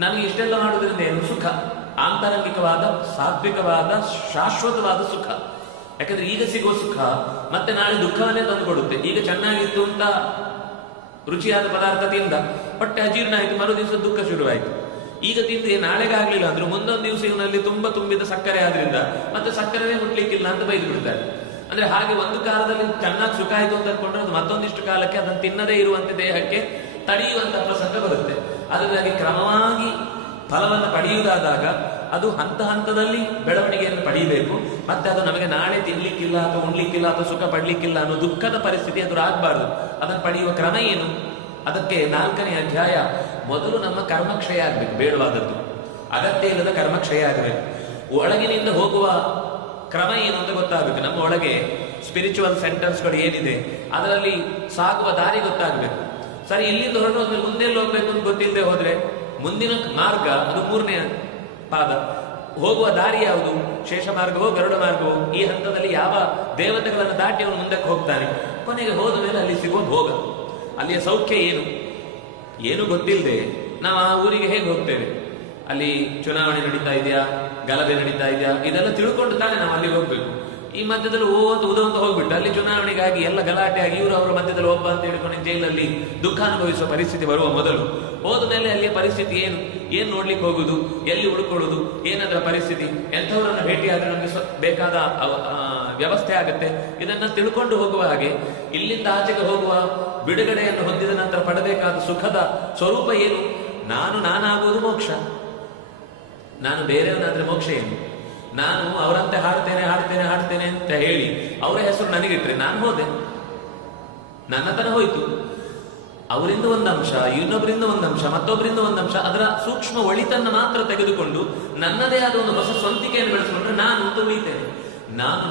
ನನಗೆ ಇಷ್ಟೆಲ್ಲ ಮಾಡುವುದರಿಂದ ಏನು ಸುಖ, ಆಂತರಂಗಿಕವಾದ, ಸಾತ್ವಿಕವಾದ, ಶಾಶ್ವತವಾದ ಸುಖ. ಯಾಕಂದ್ರೆ ಈಗ ಸಿಗುವ ಸುಖ ಮತ್ತೆ ನಾಳೆ ದುಃಖವನ್ನೇ ತಂದುಕೊಡುತ್ತೆ. ಈಗ ಚೆನ್ನಾಗಿತ್ತು ಅಂತ ರುಚಿಯಾದ ಪದಾರ್ಥ ತಿಂದ, ಹೊಟ್ಟೆ ಅಜೀರ್ಣ ಆಯ್ತು, ಮರು ದಿವಸ ದುಃಖ ಶುರುವಾಯಿತು. ಈಗ ತಿಂದು ನಾಳೆಗೆ ಆಗ್ಲಿಲ್ಲ ಅಂದ್ರೂ ಮುಂದೊಂದು ದಿವಸ ಇವನಲ್ಲಿ ತುಂಬಿದ ಸಕ್ಕರೆ ಆದ್ರಿಂದ ಮತ್ತೆ ಸಕ್ಕರೆನೇ ಮುಟ್ಲಿಕ್ಕಿಲ್ಲ ಅಂತ ಬೈದು ಬಿಡ್ತಾರೆ. ಅಂದ್ರೆ ಹಾಗೆ ಒಂದು ಕಾಲದಲ್ಲಿ ಚೆನ್ನಾಗಿ ಸುಖ ಆಯ್ತು ಅಂತ ಅನ್ಕೊಂಡ್ರೆ ಅದು ಮತ್ತೊಂದಿಷ್ಟು ಕಾಲಕ್ಕೆ ಅದನ್ನು ತಿನ್ನದೇ ಇರುವಂತೆ ದೇಹಕ್ಕೆ ತಡೆಯುವಂತ ಪ್ರಸಂಗ ಬರುತ್ತೆ. ಅದಕ್ಕಾಗಿ ಕ್ರಮವಾಗಿ ಫಲವನ್ನು ಪಡೆಯುವುದಾದಾಗ ಅದು ಹಂತ ಹಂತದಲ್ಲಿ ಬೆಳವಣಿಗೆಯನ್ನು ಪಡೆಯಬೇಕು. ಮತ್ತೆ ಅದು ನಮಗೆ ನಾಳೆ ತಿನ್ಲಿಕ್ಕಿಲ್ಲ ಅಥವಾ ಉಣ್ಲಿಕ್ಕಿಲ್ಲ ಅಥವಾ ಸುಖ ಪಡ್ಲಿಕ್ಕಿಲ್ಲ ಅನ್ನೋ ದುಃಖದ ಪರಿಸ್ಥಿತಿ ಅದು ಆಗಬಾರ್ದು. ಅದನ್ನು ಪಡೆಯುವ ಕ್ರಮ ಏನು, ಅದಕ್ಕೆ 4ನೇ ಅಧ್ಯಾಯ ಮೊದಲು ನಮ್ಮ ಕರ್ಮಕ್ಷಯ ಆಗ್ಬೇಕು. ಬೇಡವಾದದ್ದು, ಅಗತ್ಯ ಇಲ್ಲದ ಕರ್ಮಕ್ಷಯ ಆಗಬೇಕು. ಒಳಗಿನಿಂದ ಹೋಗುವ ಕ್ರಮ ಏನು ಅಂತ ಗೊತ್ತಾಗಬೇಕು. ನಮ್ಮ ಒಳಗೆ ಸ್ಪಿರಿಚುವಲ್ ಸೆಂಟರ್ಸ್ಗಳು ಏನಿದೆ ಅದರಲ್ಲಿ ಸಾಗುವ ದಾರಿ ಗೊತ್ತಾಗಬೇಕು. ಸರಿ, ಇಲ್ಲಿಂದ ಹೊರಟು ಹೋದ್ಮೇಲೆ ಮುಂದೆ ಹೋಗ್ಬೇಕು ಅಂತ ಗೊತ್ತಿಲ್ಲದೆ ಹೋದ್ರೆ ಮುಂದಿನ ಮಾರ್ಗ ಅದು 3ನೇ ಪಾದ. ಹೋಗುವ ದಾರಿ ಯಾವುದು, ಶೇಷ ಮಾರ್ಗವೋ ಗರುಡ ಮಾರ್ಗವೋ, ಈ ಹಂತದಲ್ಲಿ ಯಾವ ದೇವತೆಗಳನ್ನು ದಾಟಿ ಅವನು ಮುಂದಕ್ಕೆ ಹೋಗ್ತಾನೆ. ಕೊನೆಗೆ ಹೋದ ಮೇಲೆ ಅಲ್ಲಿ ಸಿಗುವ ಭೋಗ, ಅಲ್ಲಿಯ ಸೌಖ್ಯ ಏನು ಗೊತ್ತಿಲ್ಲದೆ ನಾವು ಆ ಊರಿಗೆ ಹೇಗೆ ಹೋಗ್ತೇವೆ? ಅಲ್ಲಿ ಚುನಾವಣೆ ನಡೀತಾ ಇದೆಯಾ, ಗಲಭೆ ನಡೀತಾ ಇದೆಯಾ, ಇದೆಲ್ಲ ತಿಳ್ಕೊಂಡು ತಾನೆ ನಾವು ಅಲ್ಲಿಗೆ ಹೋಗ್ಬೇಕು. ಈ ಮಧ್ಯದಲ್ಲಿ ಉದಂತ ಹೋಗ್ಬಿಟ್ಟು ಅಲ್ಲಿ ಚುನಾವಣೆಗಾಗಿ ಎಲ್ಲ ಗಲಾಟೆ ಆಗಿ ಇವರು ಅವರ ಮಧ್ಯದಲ್ಲಿ ಒಬ್ಬ ಅಂತ ಹೇಳಿಕೊಂಡು ಜೈಲಲ್ಲಿ ದುಃಖ ಅನುಭವಿಸುವ ಪರಿಸ್ಥಿತಿ ಬರುವ ಮೊದಲು ಹೋದ ಮೇಲೆ ಅಲ್ಲಿಯ ಪರಿಸ್ಥಿತಿ ಏನ್ ನೋಡ್ಲಿಕ್ಕೆ ಹೋಗುದು, ಎಲ್ಲಿ ಉಳ್ಕೊಳ್ಳುದು, ಏನದರ ಪರಿಸ್ಥಿತಿ, ಎಂಥವರನ್ನು ಭೇಟಿಯಾದ್ರೆ ನಮಗೆ ಬೇಕಾದ ವ್ಯವಸ್ಥೆ ಆಗುತ್ತೆ. ಇದನ್ನ ತಿಳ್ಕೊಂಡು ಹೋಗುವ ಹಾಗೆ ಇಲ್ಲಿಂದ ಆಚೆಗೆ ಹೋಗುವ ಬಿಡುಗಡೆಯನ್ನು ಹೊಂದಿದ ನಂತರ ಪಡಬೇಕಾದ ಸುಖದ ಸ್ವರೂಪ ಏನು? ನಾನಾಗುವುದು ಮೋಕ್ಷ. ನಾನು ಬೇರೆಯವನಾದ್ರೆ ಮೋಕ್ಷ ಏನು? ನಾನು ಅವರಂತೆ ಹಾಡ್ತೇನೆ ಅಂತ ಹೇಳಿ ಅವರ ಹೆಸರು ನನಗಿಟ್ರೆ ನಾನು ಹೋದೆ, ನನ್ನತನ ಹೋಯ್ತು. ಅವರಿಂದ ಒಂದು ಅಂಶ, ಇನ್ನೊಬ್ಬರಿಂದ ಒಂದು ಅಂಶ, ಮತ್ತೊಬ್ಬರಿಂದ ಒಂದು ಅಂಶ, ಅದರ ಸೂಕ್ಷ್ಮ ಒಳಿತನ್ನು ಮಾತ್ರ ತೆಗೆದುಕೊಂಡು ನನ್ನದೇ ಆದ ಒಂದು ಹೊಸ ಸ್ವಂತಿಕೆಯನ್ನು ಬೆಳೆಸಿಕೊಂಡ್ರೆ ನಾನು ಉಳಿತೇನೆ.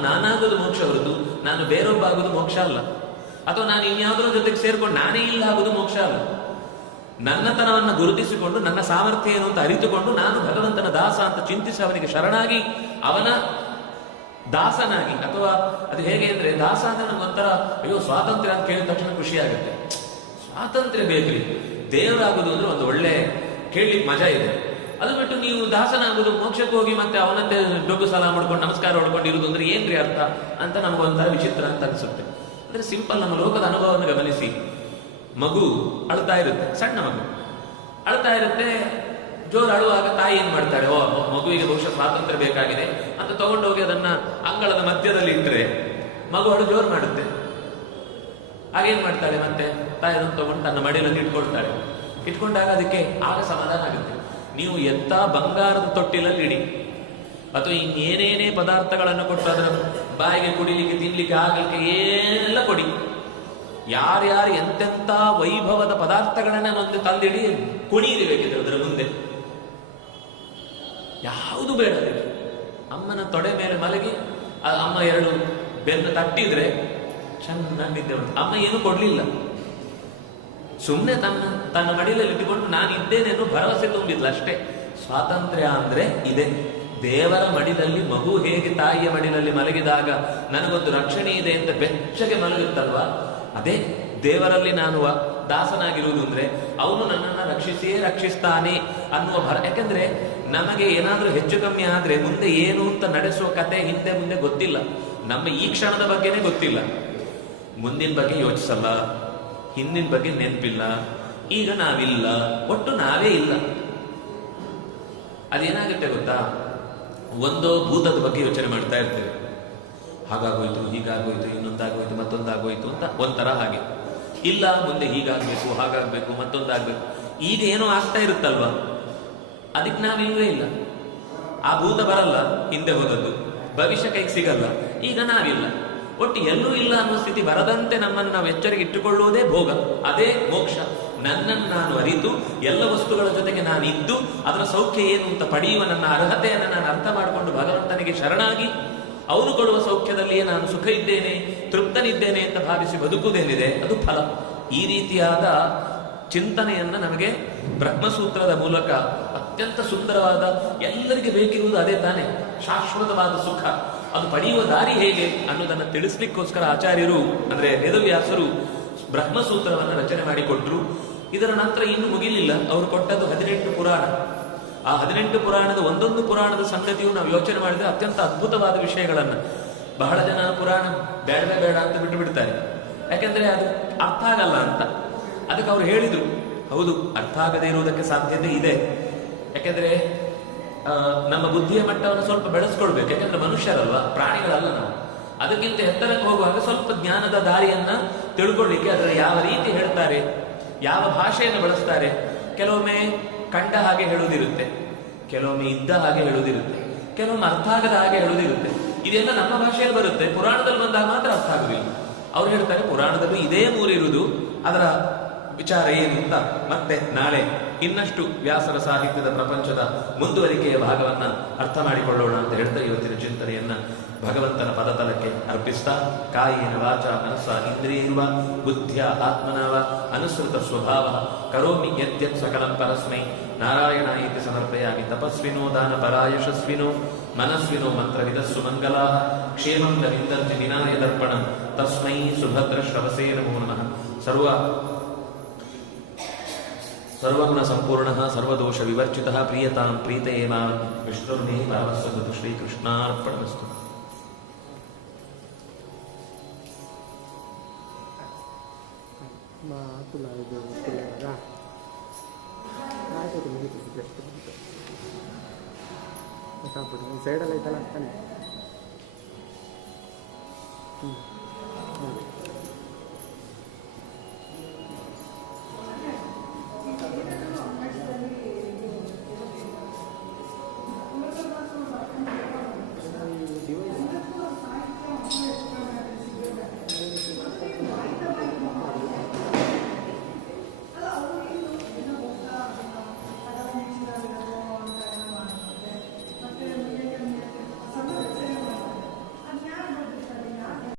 ನಾನಾಗೋದು ಮೋಕ್ಷ ಹೊರತು ನಾನು ಬೇರೊಬ್ಬ ಆಗೋದು ಮೋಕ್ಷ ಅಲ್ಲ. ಅಥವಾ ನಾನು ಇನ್ಯಾವುದರ ಜೊತೆಗೆ ಸೇರ್ಕೊಂಡು ನಾನೇ ಇಲ್ಲ ಆಗೋದು ಮೋಕ್ಷ ಅಲ್ಲ. ನನ್ನತನವನ್ನು ಗುರುತಿಸಿಕೊಂಡು ನನ್ನ ಸಾಮರ್ಥ್ಯ ಏನು ಅಂತ ಅರಿತುಕೊಂಡು ನಾನು ಭಗವಂತನ ದಾಸ ಅಂತ ಚಿಂತಿಸಿ ಅವನಿಗೆ ಶರಣಾಗಿ ಅವನ ದಾಸನಾಗಿ, ಅಥವಾ ಅದು ಹೇಗೆ ಅಂದ್ರೆ ದಾಸ ಅಂದ್ರೆ ನಮ್ಗೊಂಥರ ಅಯ್ಯೋ ಸ್ವಾತಂತ್ರ್ಯ ಅಂತ ಕೇಳಿದ ತಕ್ಷಣ ಖುಷಿ ಆಗುತ್ತೆ. ಸ್ವಾತಂತ್ರ್ಯ ಬೇಕ್ರಿ, ದೇವರಾಗುದು ಅಂದ್ರೆ ಒಂದು ಒಳ್ಳೆ ಕೇಳಲಿಕ್ಕೆ ಮಜಾ ಇದೆ. ಅದು ಬಿಟ್ಟು ನೀವು ದಾಸನಾಗುದು, ಮೋಕ್ಷಕ್ಕೆ ಹೋಗಿ ಮತ್ತೆ ಅವನಂತೆ ಡೊಗ್ಗು ಸಾಲ ಮಾಡ್ಕೊಂಡು ನಮಸ್ಕಾರ ಹೊಡ್ಕೊಂಡಿರುವುದು ಅಂದ್ರೆ ಏನ್ರಿ ಅರ್ಥ ಅಂತ ನಮಗೊಂಥರ ವಿಚಿತ್ರ ಅಂತ ಅನಿಸುತ್ತೆ. ಅಂದ್ರೆ ಸಿಂಪಲ್, ನಮ್ಮ ಲೋಕದ ಅನುಭವವನ್ನು ಗಮನಿಸಿ. ಮಗು ಅಳ್ತಾ ಇರುತ್ತೆ, ಸಣ್ಣ ಮಗು ಅಳ್ತಾ ಇರುತ್ತೆ. ಜೋರು ಅಳುವಾಗ ತಾಯಿ ಏನ್ ಮಾಡ್ತಾರೆ, ಮಗುವಿಗೆ ಬಹುಶಃ ಸ್ವಾತಂತ್ರ್ಯ ಬೇಕಾಗಿದೆ ಅಂತ ತಗೊಂಡೋಗಿ ಅದನ್ನ ಅಂಗಳದ ಮಧ್ಯದಲ್ಲಿ ಇಟ್ಟರೆ ಮಗು ಅಳು ಜೋರು ಮಾಡುತ್ತೆ. ಹಾಗೇನ್ ಮಾಡ್ತಾಳೆ, ಮತ್ತೆ ತಾಯಿ ಅದನ್ನು ತಗೊಂಡು ತನ್ನ ಮಡಿಲಲ್ಲಿ ಇಟ್ಕೊಳ್ತಾಳೆ. ಇಟ್ಕೊಂಡಾಗ ಅದಕ್ಕೆ ಆಗ ಸಮಾಧಾನ ಆಗುತ್ತೆ. ನೀವು ಎಂತ ಬಂಗಾರದ ತೊಟ್ಟಿಲಲ್ಲಿ ಇಡಿ ಅಥವಾ ಇನ್ನೇನೇನೇ ಪದಾರ್ಥಗಳನ್ನು ಕೊಟ್ಟು ಅದರ ಬಾಯಿಗೆ ಕುಡಿಲಿಕ್ಕೆ ತಿನ್ಲಿಕ್ಕೆ ಆಗಲಿಕ್ಕೆ ಏನೆಲ್ಲ ಕೊಡಿ, ಯಾರ್ಯಾರು ಎಂತೆಂಥ ವೈಭವದ ಪದಾರ್ಥಗಳನ್ನ ಒಂದು ತಂದಿಡಿ, ಕುಣಿಯಿರಿ ಬೇಕಿದ್ರೆ ಅದರ ಮುಂದೆ, ಯಾವುದು ಬೇಡ. ಅಮ್ಮನ ತೊಡೆ ಮೇಲೆ ಮಲಗಿ ಅಮ್ಮ ಎರಡು ಬೆನ್ನು ತಟ್ಟಿದ್ರೆ ಚೆನ್ನಾಗಿ ನಿದ್ದೆ ಉಂಟು. ಅಮ್ಮ ಏನು ಕೊಡ್ಲಿಲ್ಲ, ಸುಮ್ಮನೆ ತನ್ನ ಮಡಿಲಲ್ಲಿ ಇಟ್ಟುಕೊಂಡು ನಾನು ಇದ್ದೇನೆ ಅನ್ನೋ ಭರವಸೆ ತುಂಬಿದ್ಲು ಅಷ್ಟೇ. ಸ್ವಾತಂತ್ರ್ಯ ಅಂದ್ರೆ ಇದೆ. ದೇವರ ಮಡಿಲಲ್ಲಿ ಮಗು ಹೇಗೆ ತಾಯಿಯ ಮಡಿಲಲ್ಲಿ ಮಲಗಿದಾಗ ನನಗೊಂದು ರಕ್ಷಣೆ ಇದೆ ಅಂತ ಬೆಚ್ಚಗೆ ಮಲಗುತ್ತಲ್ವಾ, ಅದೇ ದೇವರಲ್ಲಿ ನಾನು ದಾಸನಾಗಿರುವುದು. ಅಂದ್ರೆ ಅವನು ನನ್ನನ್ನು ರಕ್ಷಿಸಿಯೇ ರಕ್ಷಿಸ್ತಾನೆ ಅನ್ನುವ ಯಾಕಂದ್ರೆ ನಮಗೆ ಏನಾದ್ರೂ ಹೆಚ್ಚು ಕಮ್ಮಿ ಆದ್ರೆ ಮುಂದೆ ಏನು ಅಂತ ನಡೆಸುವ ಕತೆ ಹಿಂದೆ ಮುಂದೆ ಗೊತ್ತಿಲ್ಲ. ನಮ್ಮ ಈ ಕ್ಷಣದ ಬಗ್ಗೆನೇ ಗೊತ್ತಿಲ್ಲ, ಮುಂದಿನ ಬಗ್ಗೆ ಯೋಚಿಸಲ್ಲ, ಹಿಂದಿನ ಬಗ್ಗೆ ನೆನಪಿಲ್ಲ. ಈಗ ನಾವಿಲ್ಲ, ಒಟ್ಟು ನಾವೇ ಇಲ್ಲ. ಅದೇನಾಗುತ್ತೆ ಗೊತ್ತಾ, ಒಂದೋ ಭೂತದ ಬಗ್ಗೆ ಯೋಚನೆ ಮಾಡ್ತಾ ಇರ್ತೇವೆ. ಹಾಗಾಗೋಯ್ತು, ಹೀಗಾಗೋಯ್ತು, ಇನ್ನೊಂದಾಗೋಯ್ತು, ಮತ್ತೊಂದಾಗೋಯ್ತು ಅಂತ ಒಂಥರ ಹಾಗೆ. ಇಲ್ಲ, ಮುಂದೆ ಹೀಗಾಗ್ಬೇಕು, ಹಾಗಾಗ್ಬೇಕು, ಮತ್ತೊಂದಾಗ್ಬೇಕು. ಈಗ ಏನೋ ಆಗ್ತಾ ಇರುತ್ತಲ್ವಾ, ಅದಕ್ಕೆ ನಾವಿಲ್ವೇ ಇಲ್ಲ. ಆ ಭೂತ ಬರಲ್ಲ, ಹಿಂದೆ ಹೋದದ್ದು, ಭವಿಷ್ಯ ಕೈಗೆ ಸಿಗಲ್ಲ, ಈಗ ನಾವಿಲ್ಲ. ಒಟ್ಟು ಎಲ್ಲೂ ಇಲ್ಲ ಅನ್ನೋ ಸ್ಥಿತಿ ಬರದಂತೆ ನಮ್ಮನ್ನು ನಾವು ಎಚ್ಚರಿಕೆ ಇಟ್ಟುಕೊಳ್ಳುವುದೇ ಭೋಗ, ಅದೇ ಮೋಕ್ಷ. ನನ್ನನ್ನು ನಾನು ಅರಿತು ಎಲ್ಲ ವಸ್ತುಗಳ ಜೊತೆಗೆ ನಾನಿದ್ದು ಅದರ ಸೌಖ್ಯ ಏನು ಅಂತ ಪಡೆಯುವ ನನ್ನ ಅರ್ಹತೆಯನ್ನು ನಾನು ಅರ್ಥ ಮಾಡಿಕೊಂಡು ಭಗವಂತನಿಗೆ ಶರಣಾಗಿ ಅವನು ಕೊಡುವ ಸೌಖ್ಯದಲ್ಲಿಯೇ ನಾನು ಸುಖ ಇದ್ದೇನೆ, ತೃಪ್ತನಿದ್ದೇನೆ ಅಂತ ಭಾವಿಸಿ ಬದುಕುವುದೇನಿದೆ ಅದು ಫಲ. ಈ ರೀತಿಯಾದ ಚಿಂತನೆಯನ್ನ ನಮಗೆ ಬ್ರಹ್ಮಸೂತ್ರದ ಮೂಲಕ ಅತ್ಯಂತ ಸುಂದರವಾದ, ಎಲ್ಲರಿಗೆ ಬೇಕಿರುವುದು ಅದೇ ತಾನೆ, ಶಾಶ್ವತವಾದ ಸುಖ. ಅದು ಪಡೆಯುವ ದಾರಿ ಹೇಗೆ ಅನ್ನೋದನ್ನು ತಿಳಿಸ್ಲಿಕ್ಕೋಸ್ಕರ ಆಚಾರ್ಯರು ಅಂದ್ರೆ ವೇದವ್ಯಾಸರು ಬ್ರಹ್ಮಸೂತ್ರವನ್ನು ರಚನೆ ಮಾಡಿಕೊಟ್ರು. ಇದರ ನಂತರ ಇನ್ನು ಮುಗಿಲಿಲ್ಲ, ಅವರು ಕೊಟ್ಟದ್ದು 18 ಪುರಾಣ. ಆ 18 ಪುರಾಣದ ಒಂದೊಂದು ಪುರಾಣದ ಸಂಗತಿಯು ನಾವು ಯೋಚನೆ ಮಾಡಿದ್ರೆ ಅತ್ಯಂತ ಅದ್ಭುತವಾದ ವಿಷಯಗಳನ್ನ. ಬಹಳ ಜನ ಪುರಾಣ ಬೇಡವೇ ಬೇಡ ಅಂತ ಬಿಟ್ಟು ಬಿಡ್ತಾರೆ, ಯಾಕೆಂದ್ರೆ ಅದು ಅರ್ಥ ಆಗಲ್ಲ ಅಂತ. ಅದಕ್ಕೆ ಅವ್ರು ಹೇಳಿದ್ರು, ಹೌದು ಅರ್ಥ ಆಗದೇ ಇರುವುದಕ್ಕೆ ಸಾಧ್ಯತೆ ಇದೆ, ಯಾಕೆಂದ್ರೆ ನಮ್ಮ ಬುದ್ಧಿಯ ಮಟ್ಟವನ್ನು ಸ್ವಲ್ಪ ಬೆಳೆಸ್ಕೊಳ್ಬೇಕು. ಯಾಕಂದ್ರೆ ಮನುಷ್ಯರಲ್ವಾ, ಪ್ರಾಣಿಗಳಲ್ಲ ನಾವು. ಅದಕ್ಕಿಂತ ಎತ್ತರಕ್ಕೆ ಹೋಗುವಾಗ ಸ್ವಲ್ಪ ಜ್ಞಾನದ ದಾರಿಯನ್ನ ತಿಳ್ಕೊಳ್ಳಿಕ್ಕೆ ಅದರ ಯಾವ ರೀತಿ ಹೇಳ್ತಾರೆ, ಯಾವ ಭಾಷೆಯನ್ನು ಬಳಸ್ತಾರೆ. ಕೆಲವೊಮ್ಮೆ ಕಂಡ ಹಾಗೆ ಹೇಳುವುದಿರುತ್ತೆ, ಕೆಲವೊಮ್ಮೆ ಇದ್ದ ಹಾಗೆ ಹೇಳುವುದಿರುತ್ತೆ, ಕೆಲವೊಮ್ಮೆ ಅರ್ಥ ಆಗದ ಹಾಗೆ ಹೇಳುವುದಿರುತ್ತೆ. ಇದೆಲ್ಲ ನಮ್ಮ ಭಾಷೆಯಲ್ಲಿ ಬರುತ್ತೆ, ಪುರಾಣದಲ್ಲಿ ಬಂದಾಗ ಮಾತ್ರ ಅರ್ಥ ಆಗುದಿಲ್ಲ. ಅವ್ರು ಹೇಳ್ತಾರೆ ಪುರಾಣದಲ್ಲೂ ಇದೇ ಮೂರಿರುವುದು, ಅದರ ವಿಚಾರ ಏನು ಅಂತ ಮತ್ತೆ ನಾಳೆ ಇನ್ನಷ್ಟು ವ್ಯಾಸರ ಸಾಹಿತ್ಯದ ಪ್ರಪಂಚದ ಮುಂದುವರಿಕೆಯ ಭಾಗವನ್ನ ಅರ್ಥ ಮಾಡಿಕೊಳ್ಳೋಣ ಅಂತ ಹೇಳ್ತಾ ಇವತ್ತಿನ ಚಿಂತನೆಯನ್ನ ಭಗವಂತನ ಪದತಲಕ್ಕೆ ಅರ್ಪಿಸ್ತಾ, ಕಾಯೇನ ವಾಚ ಮನಸ್ಸ ಇಂದ್ರಿಯರ್ವ ಬುದ್ಧಿಯ ಆತ್ಮನವ ಅನುಸೃತ ಸ್ವಭಾವ ಕರೋಮಿ ಯದ್ಯತ್ ಸಕಲಂ ಪರಸ್ಮೈ ನಾರಾಯಣಾಯೇತಿ ಸಮರ್ಪಯಾಮಿ. ತಪಸ್ವಿನೋ ದಾನ ಪರಾಯಶಸ್ವಿನೋ ಮನಸ್ವಿನೋ ಮಂತ್ರವಿದಸ್ಸು ಮಂಗಲಾ ಕ್ಷೇಮಂ ವಿಂದರ್ತಿ ವಿನಾಯ ದರ್ಪಣಂ ತಸ್ಮೈ ಸುಭದ್ರ ಶ್ರವಸೇ ನಮೋ ನಮಃ. ಸರ್ವಗುಣ ಸಂಪೂರ್ಣ ಸರ್ವದೋಷ ವಿವರ್ಜಿತ ಪ್ರಿಯತಾಂ ಪ್ರೀತಯೇ ಮಾಂ ವಿಷ್ಣುರ್ಮೇ ಪರಮಸ್ವಗತು. ಶ್ರೀಕೃಷ್ಣಾರ್ಪಣಮಸ್ತು. ಸೈಡಲ್ಲಿ ಐತಲ್ಲ.